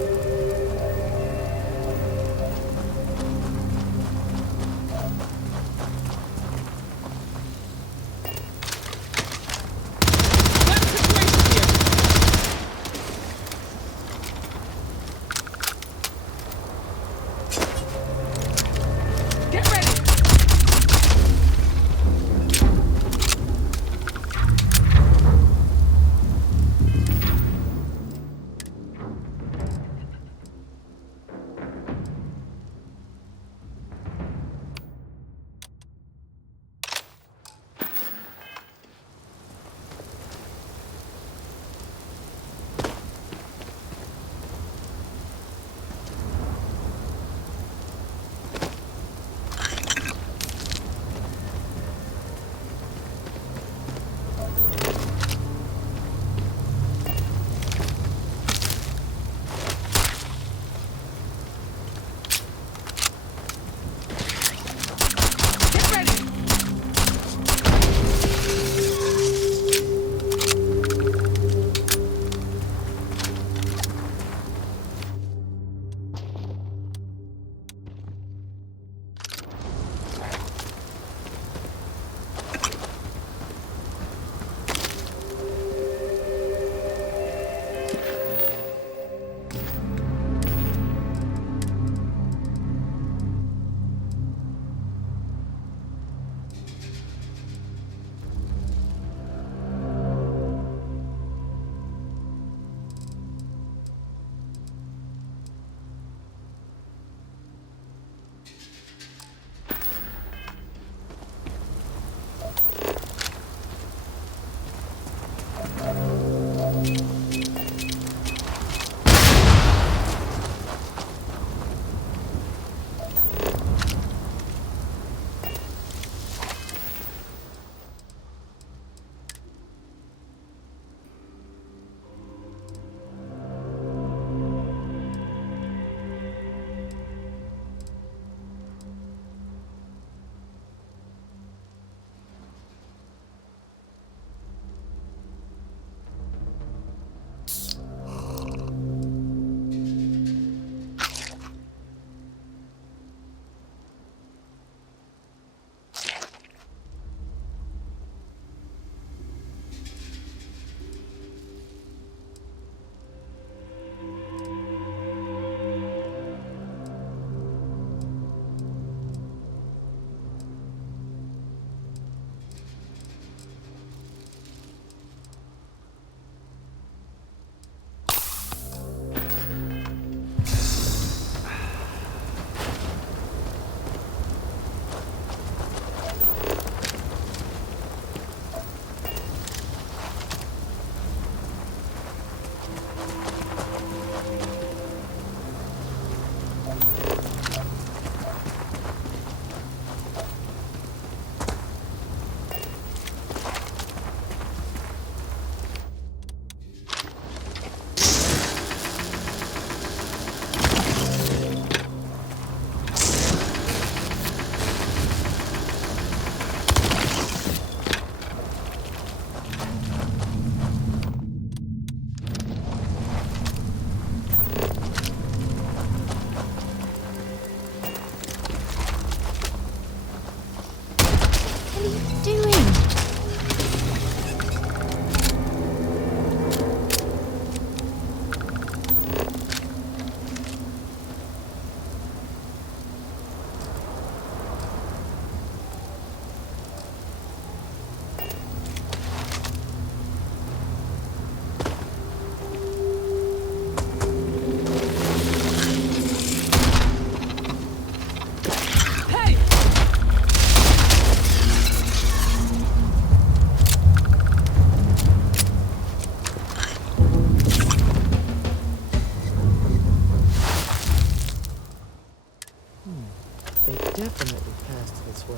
definitely passed this way.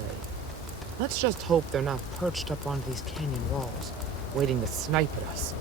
Let's just hope they're not perched up on these canyon walls, waiting to snipe at us.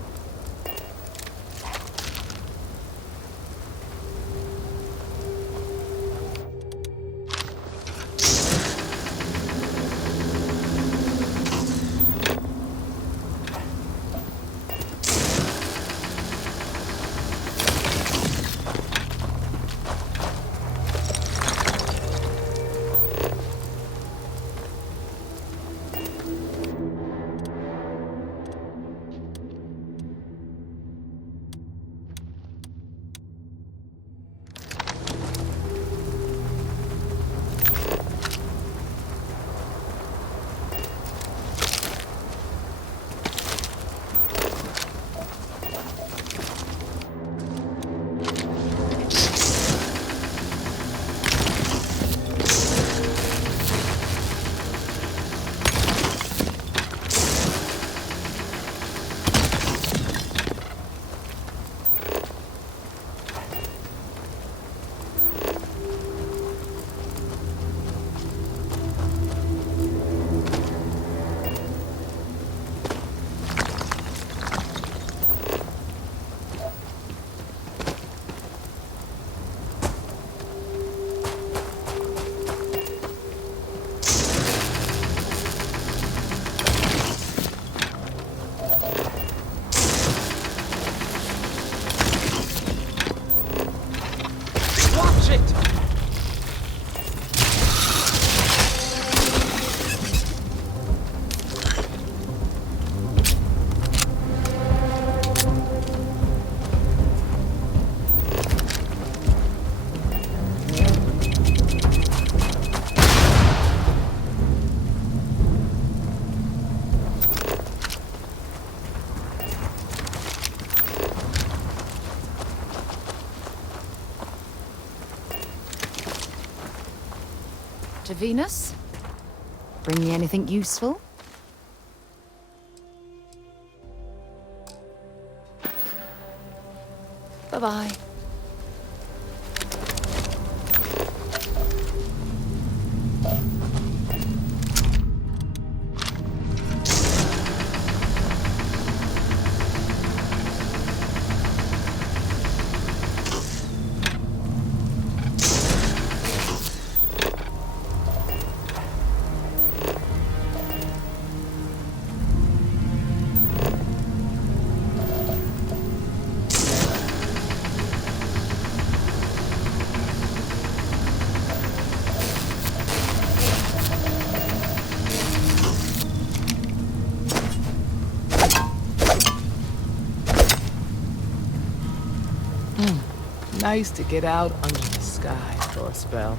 to Venus? Bring me anything useful? Bye-bye. Nice to get out under the sky for a spell.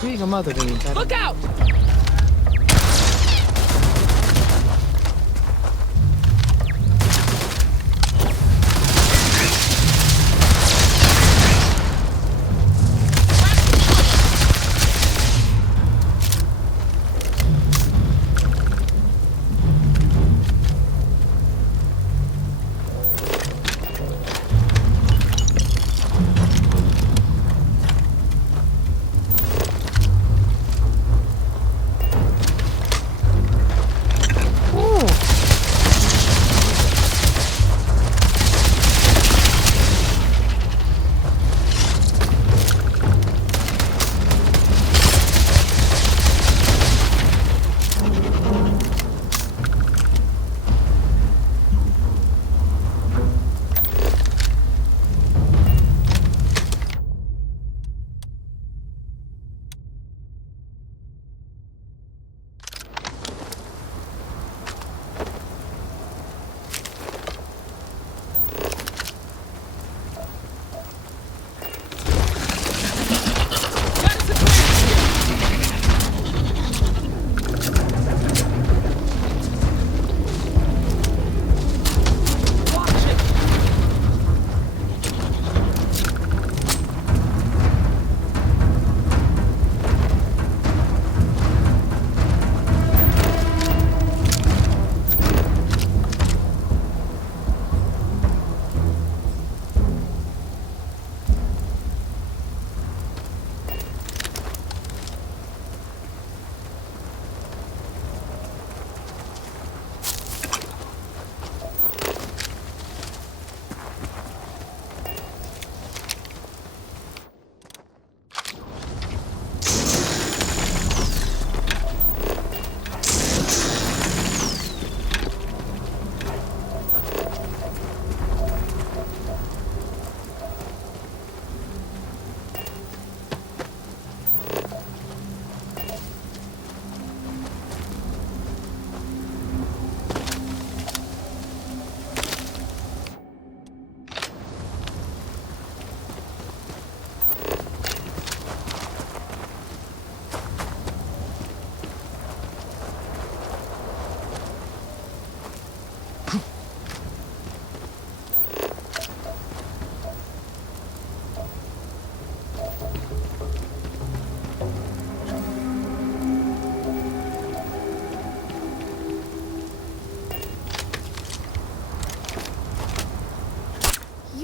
Being a mother means I Look out!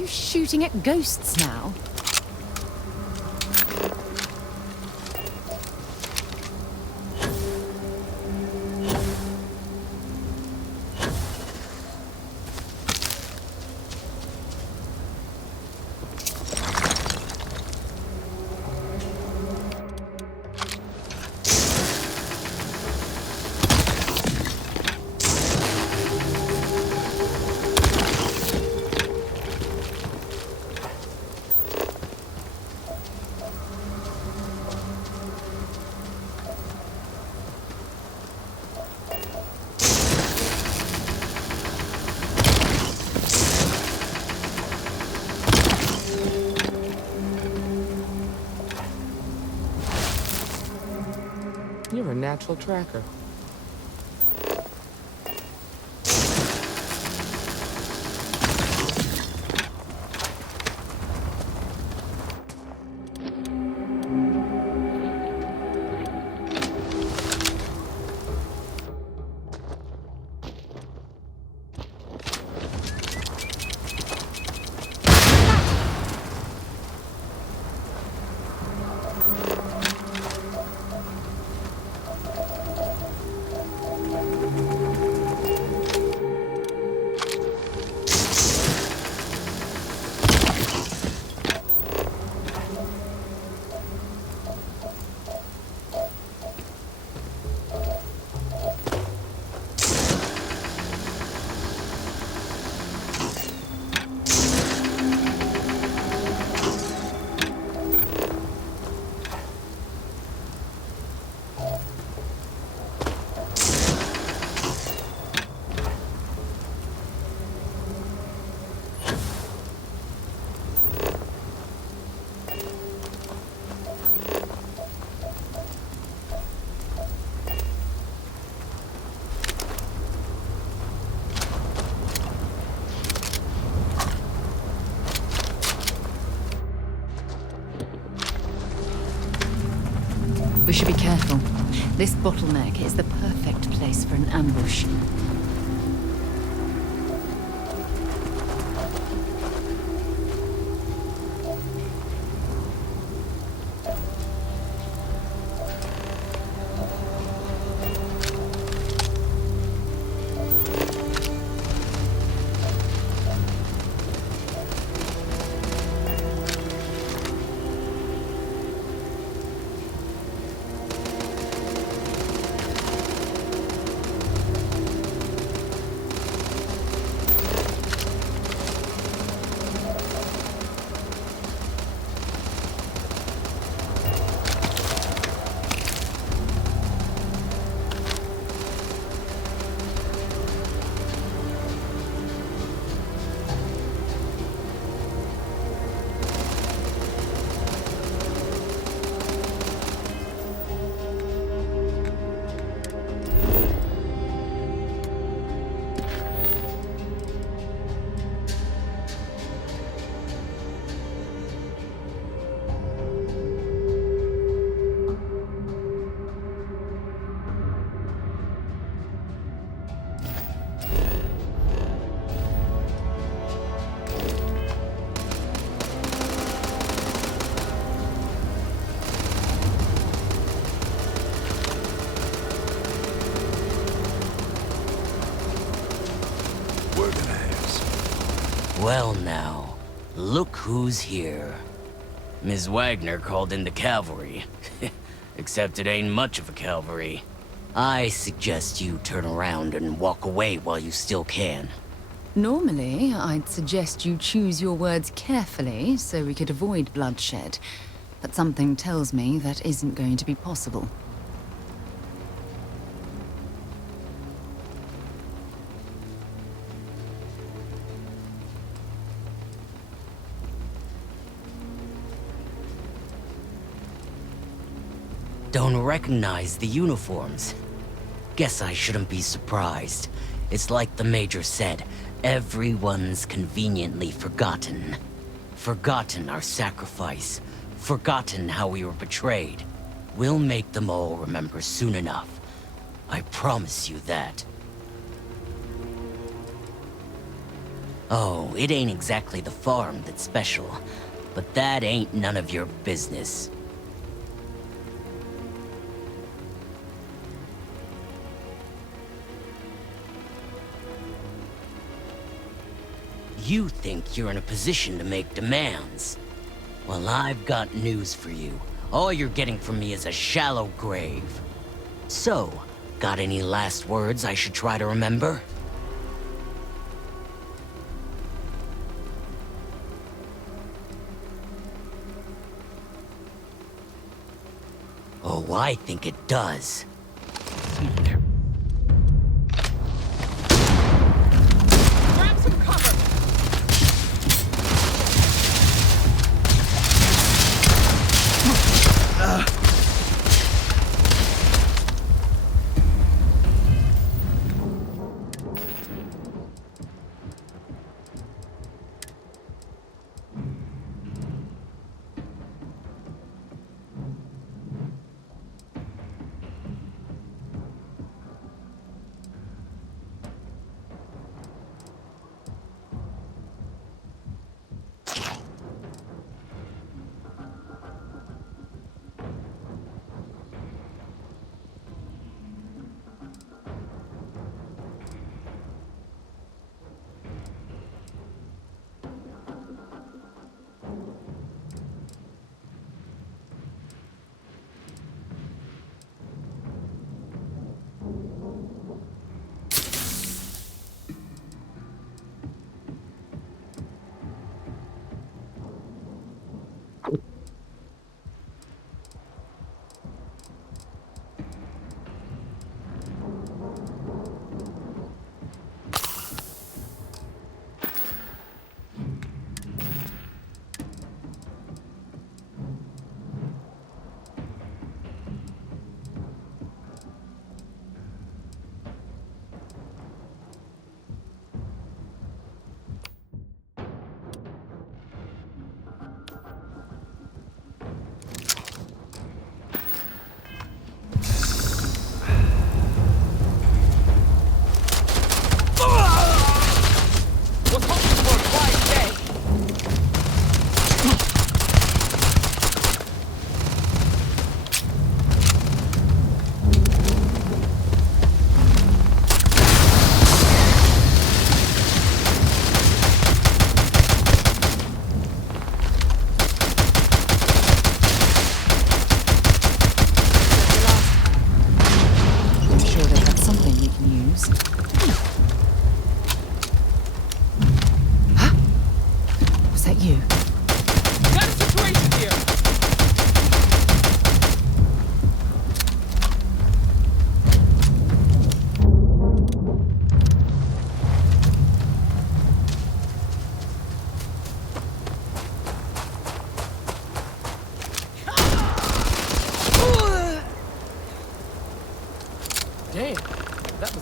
Shooting at ghosts now? You're a natural tracker. We should be careful. This bottleneck is the perfect place for an ambush. Well now, look who's here. Ms. Wagner called in the cavalry. Except it ain't much of a cavalry. I suggest you turn around and walk away while you still can. Normally, I'd suggest you choose your words carefully so we could avoid bloodshed. But something tells me that isn't going to be possible. Don't recognize the uniforms. Guess I shouldn't be surprised. It's like the Major said, everyone's conveniently forgotten. Forgotten our sacrifice. Forgotten how we were betrayed. We'll make them all remember soon enough. I promise you that. Oh, it ain't exactly the farm that's special, but that ain't none of your business. You think you're in a position to make demands. Well, I've got news for you. All you're getting from me is a shallow grave. So, got any last words I should try to remember? Oh, I think it does. Grab some cover!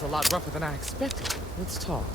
a lot rougher than I expected. Let's talk.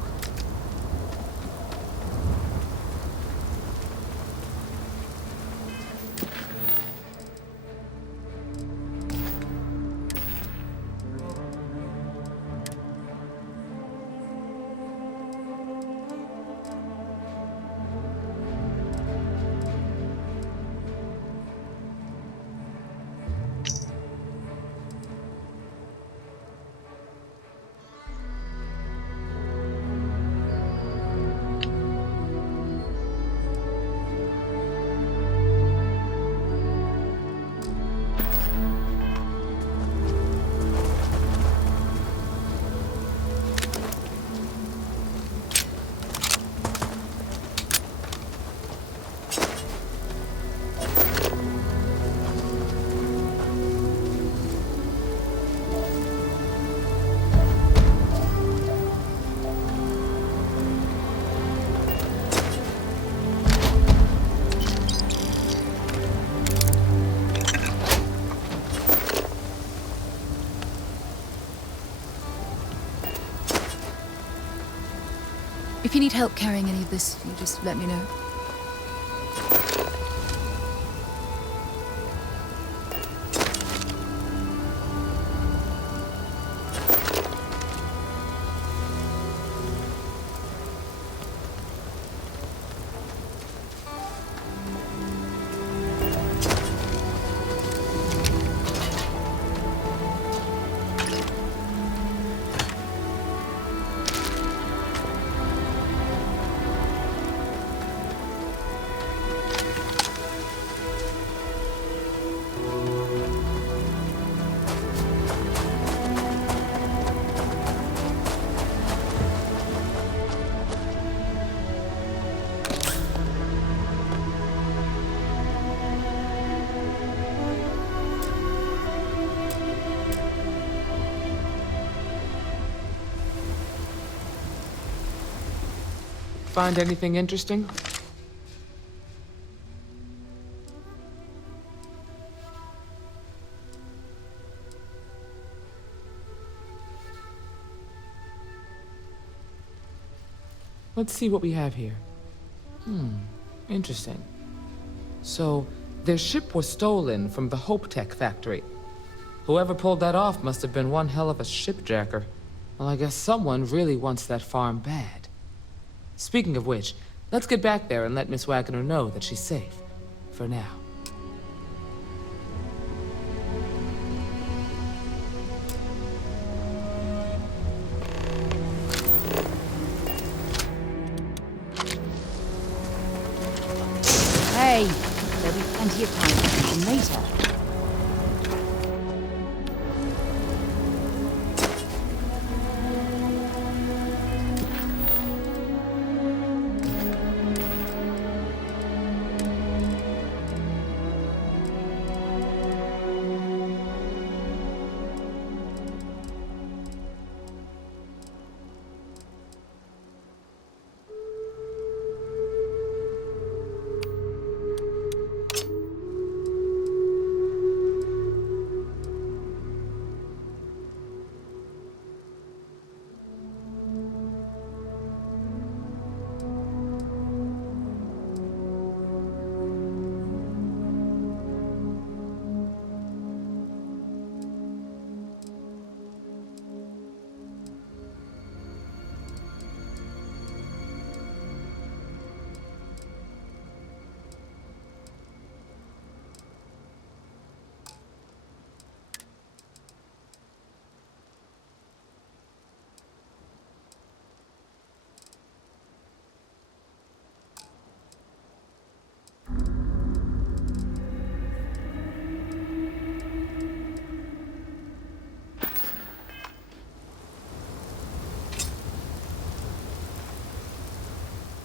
If you need help carrying any of this, you just let me know. Find anything interesting? Let's see what we have here. Interesting. So, their ship was stolen from the Hope Tech factory. Whoever pulled that off must have been one hell of a shipjacker. Well, I guess someone really wants that farm bad. Speaking of which, let's get back there and let Miss Wagner know that she's safe. For now. Hey, there'll be plenty of time for them later.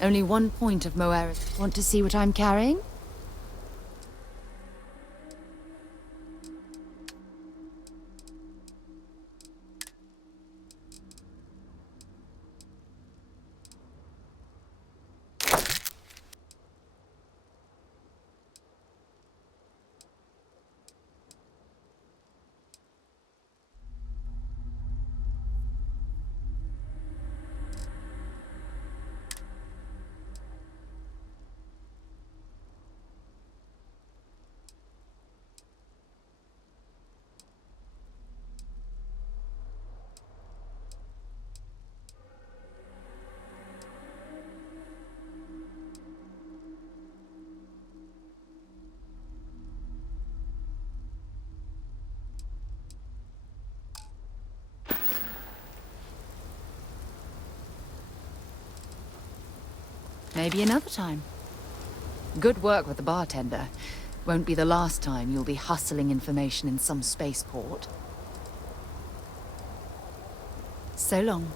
Only one point of Moera. Want to see what I'm carrying? Maybe another time. Good work with the bartender. Won't be the last time you'll be hustling information in some spaceport. So long.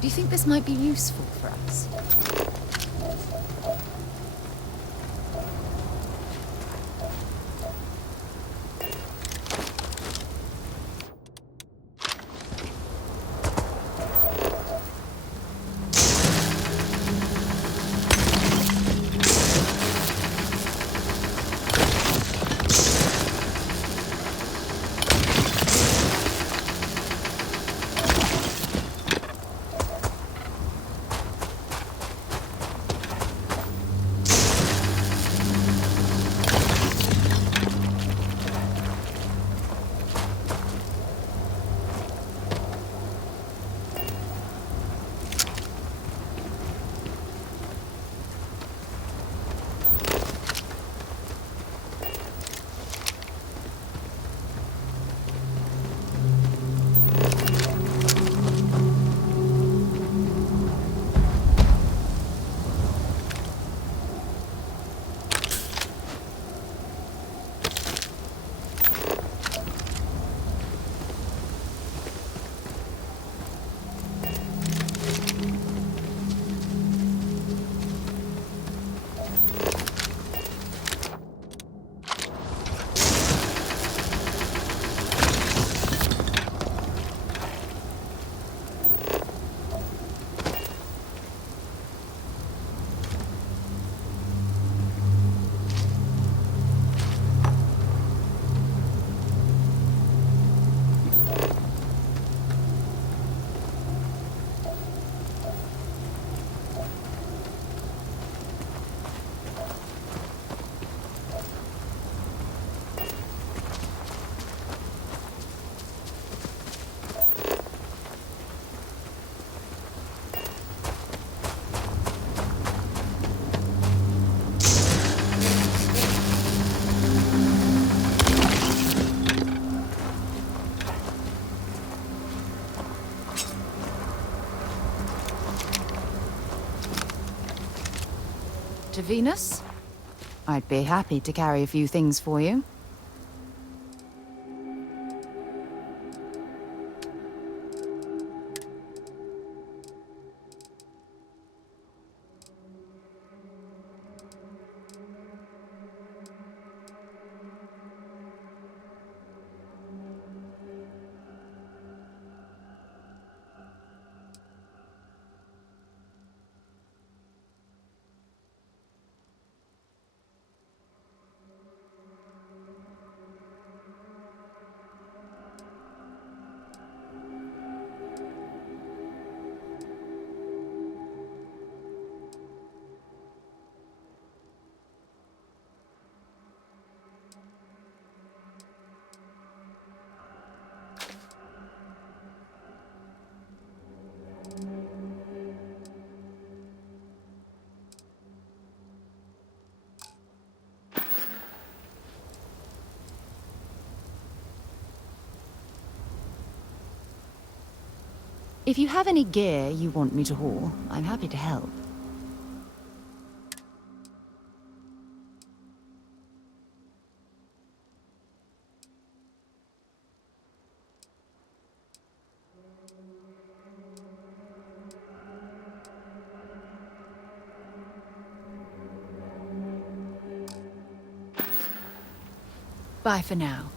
Do you think this might be useful for us? To Venus? I'd be happy to carry a few things for you. If you have any gear you want me to haul, I'm happy to help. Bye for now.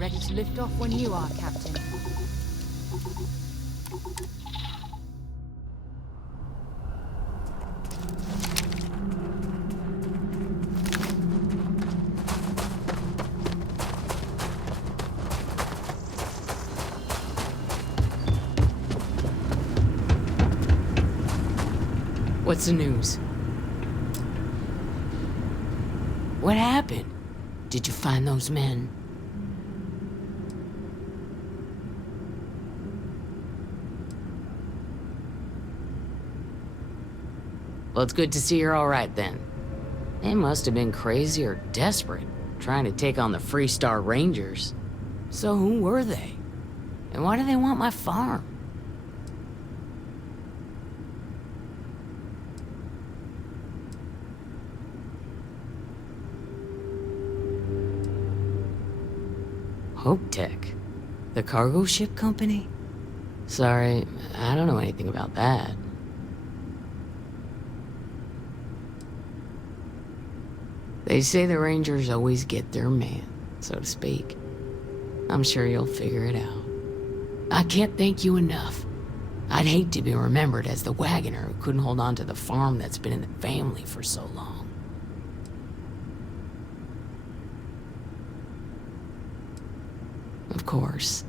Ready to lift off when you are, Captain. What's the news? What happened? Did you find those men? Well, it's good to see you're all right then. They must have been crazy or desperate, trying to take on the Freestar Rangers. So who were they? And why do they want my farm? Hope Tech? The cargo ship company? Sorry, I don't know anything about that. They say the Rangers always get their man, so to speak. I'm sure you'll figure it out. I can't thank you enough. I'd hate to be remembered as the wagoner who couldn't hold on to the farm that's been in the family for so long. Of course.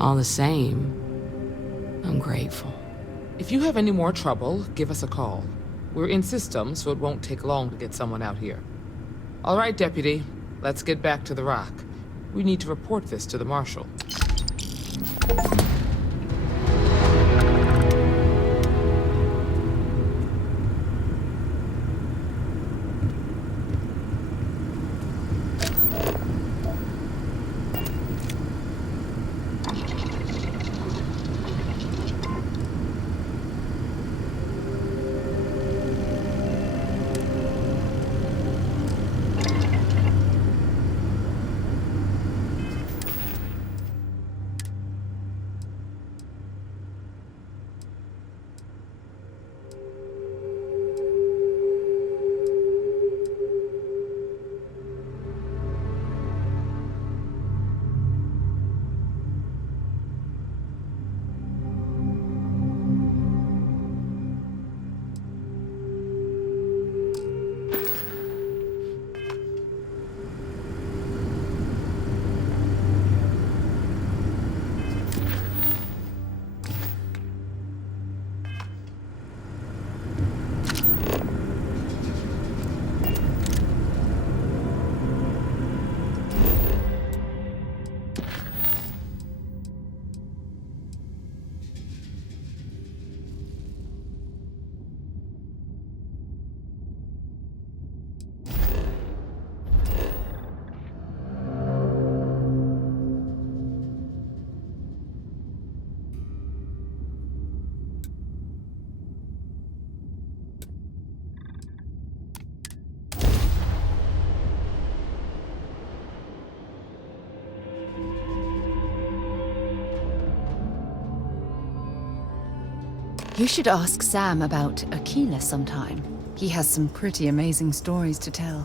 All the same, I'm grateful. If you have any more trouble, give us a call. We're in system, so it won't take long to get someone out here. All right, Deputy. Let's get back to the Rock. We need to report this to the Marshal. You should ask Sam about Akira sometime. He has some pretty amazing stories to tell.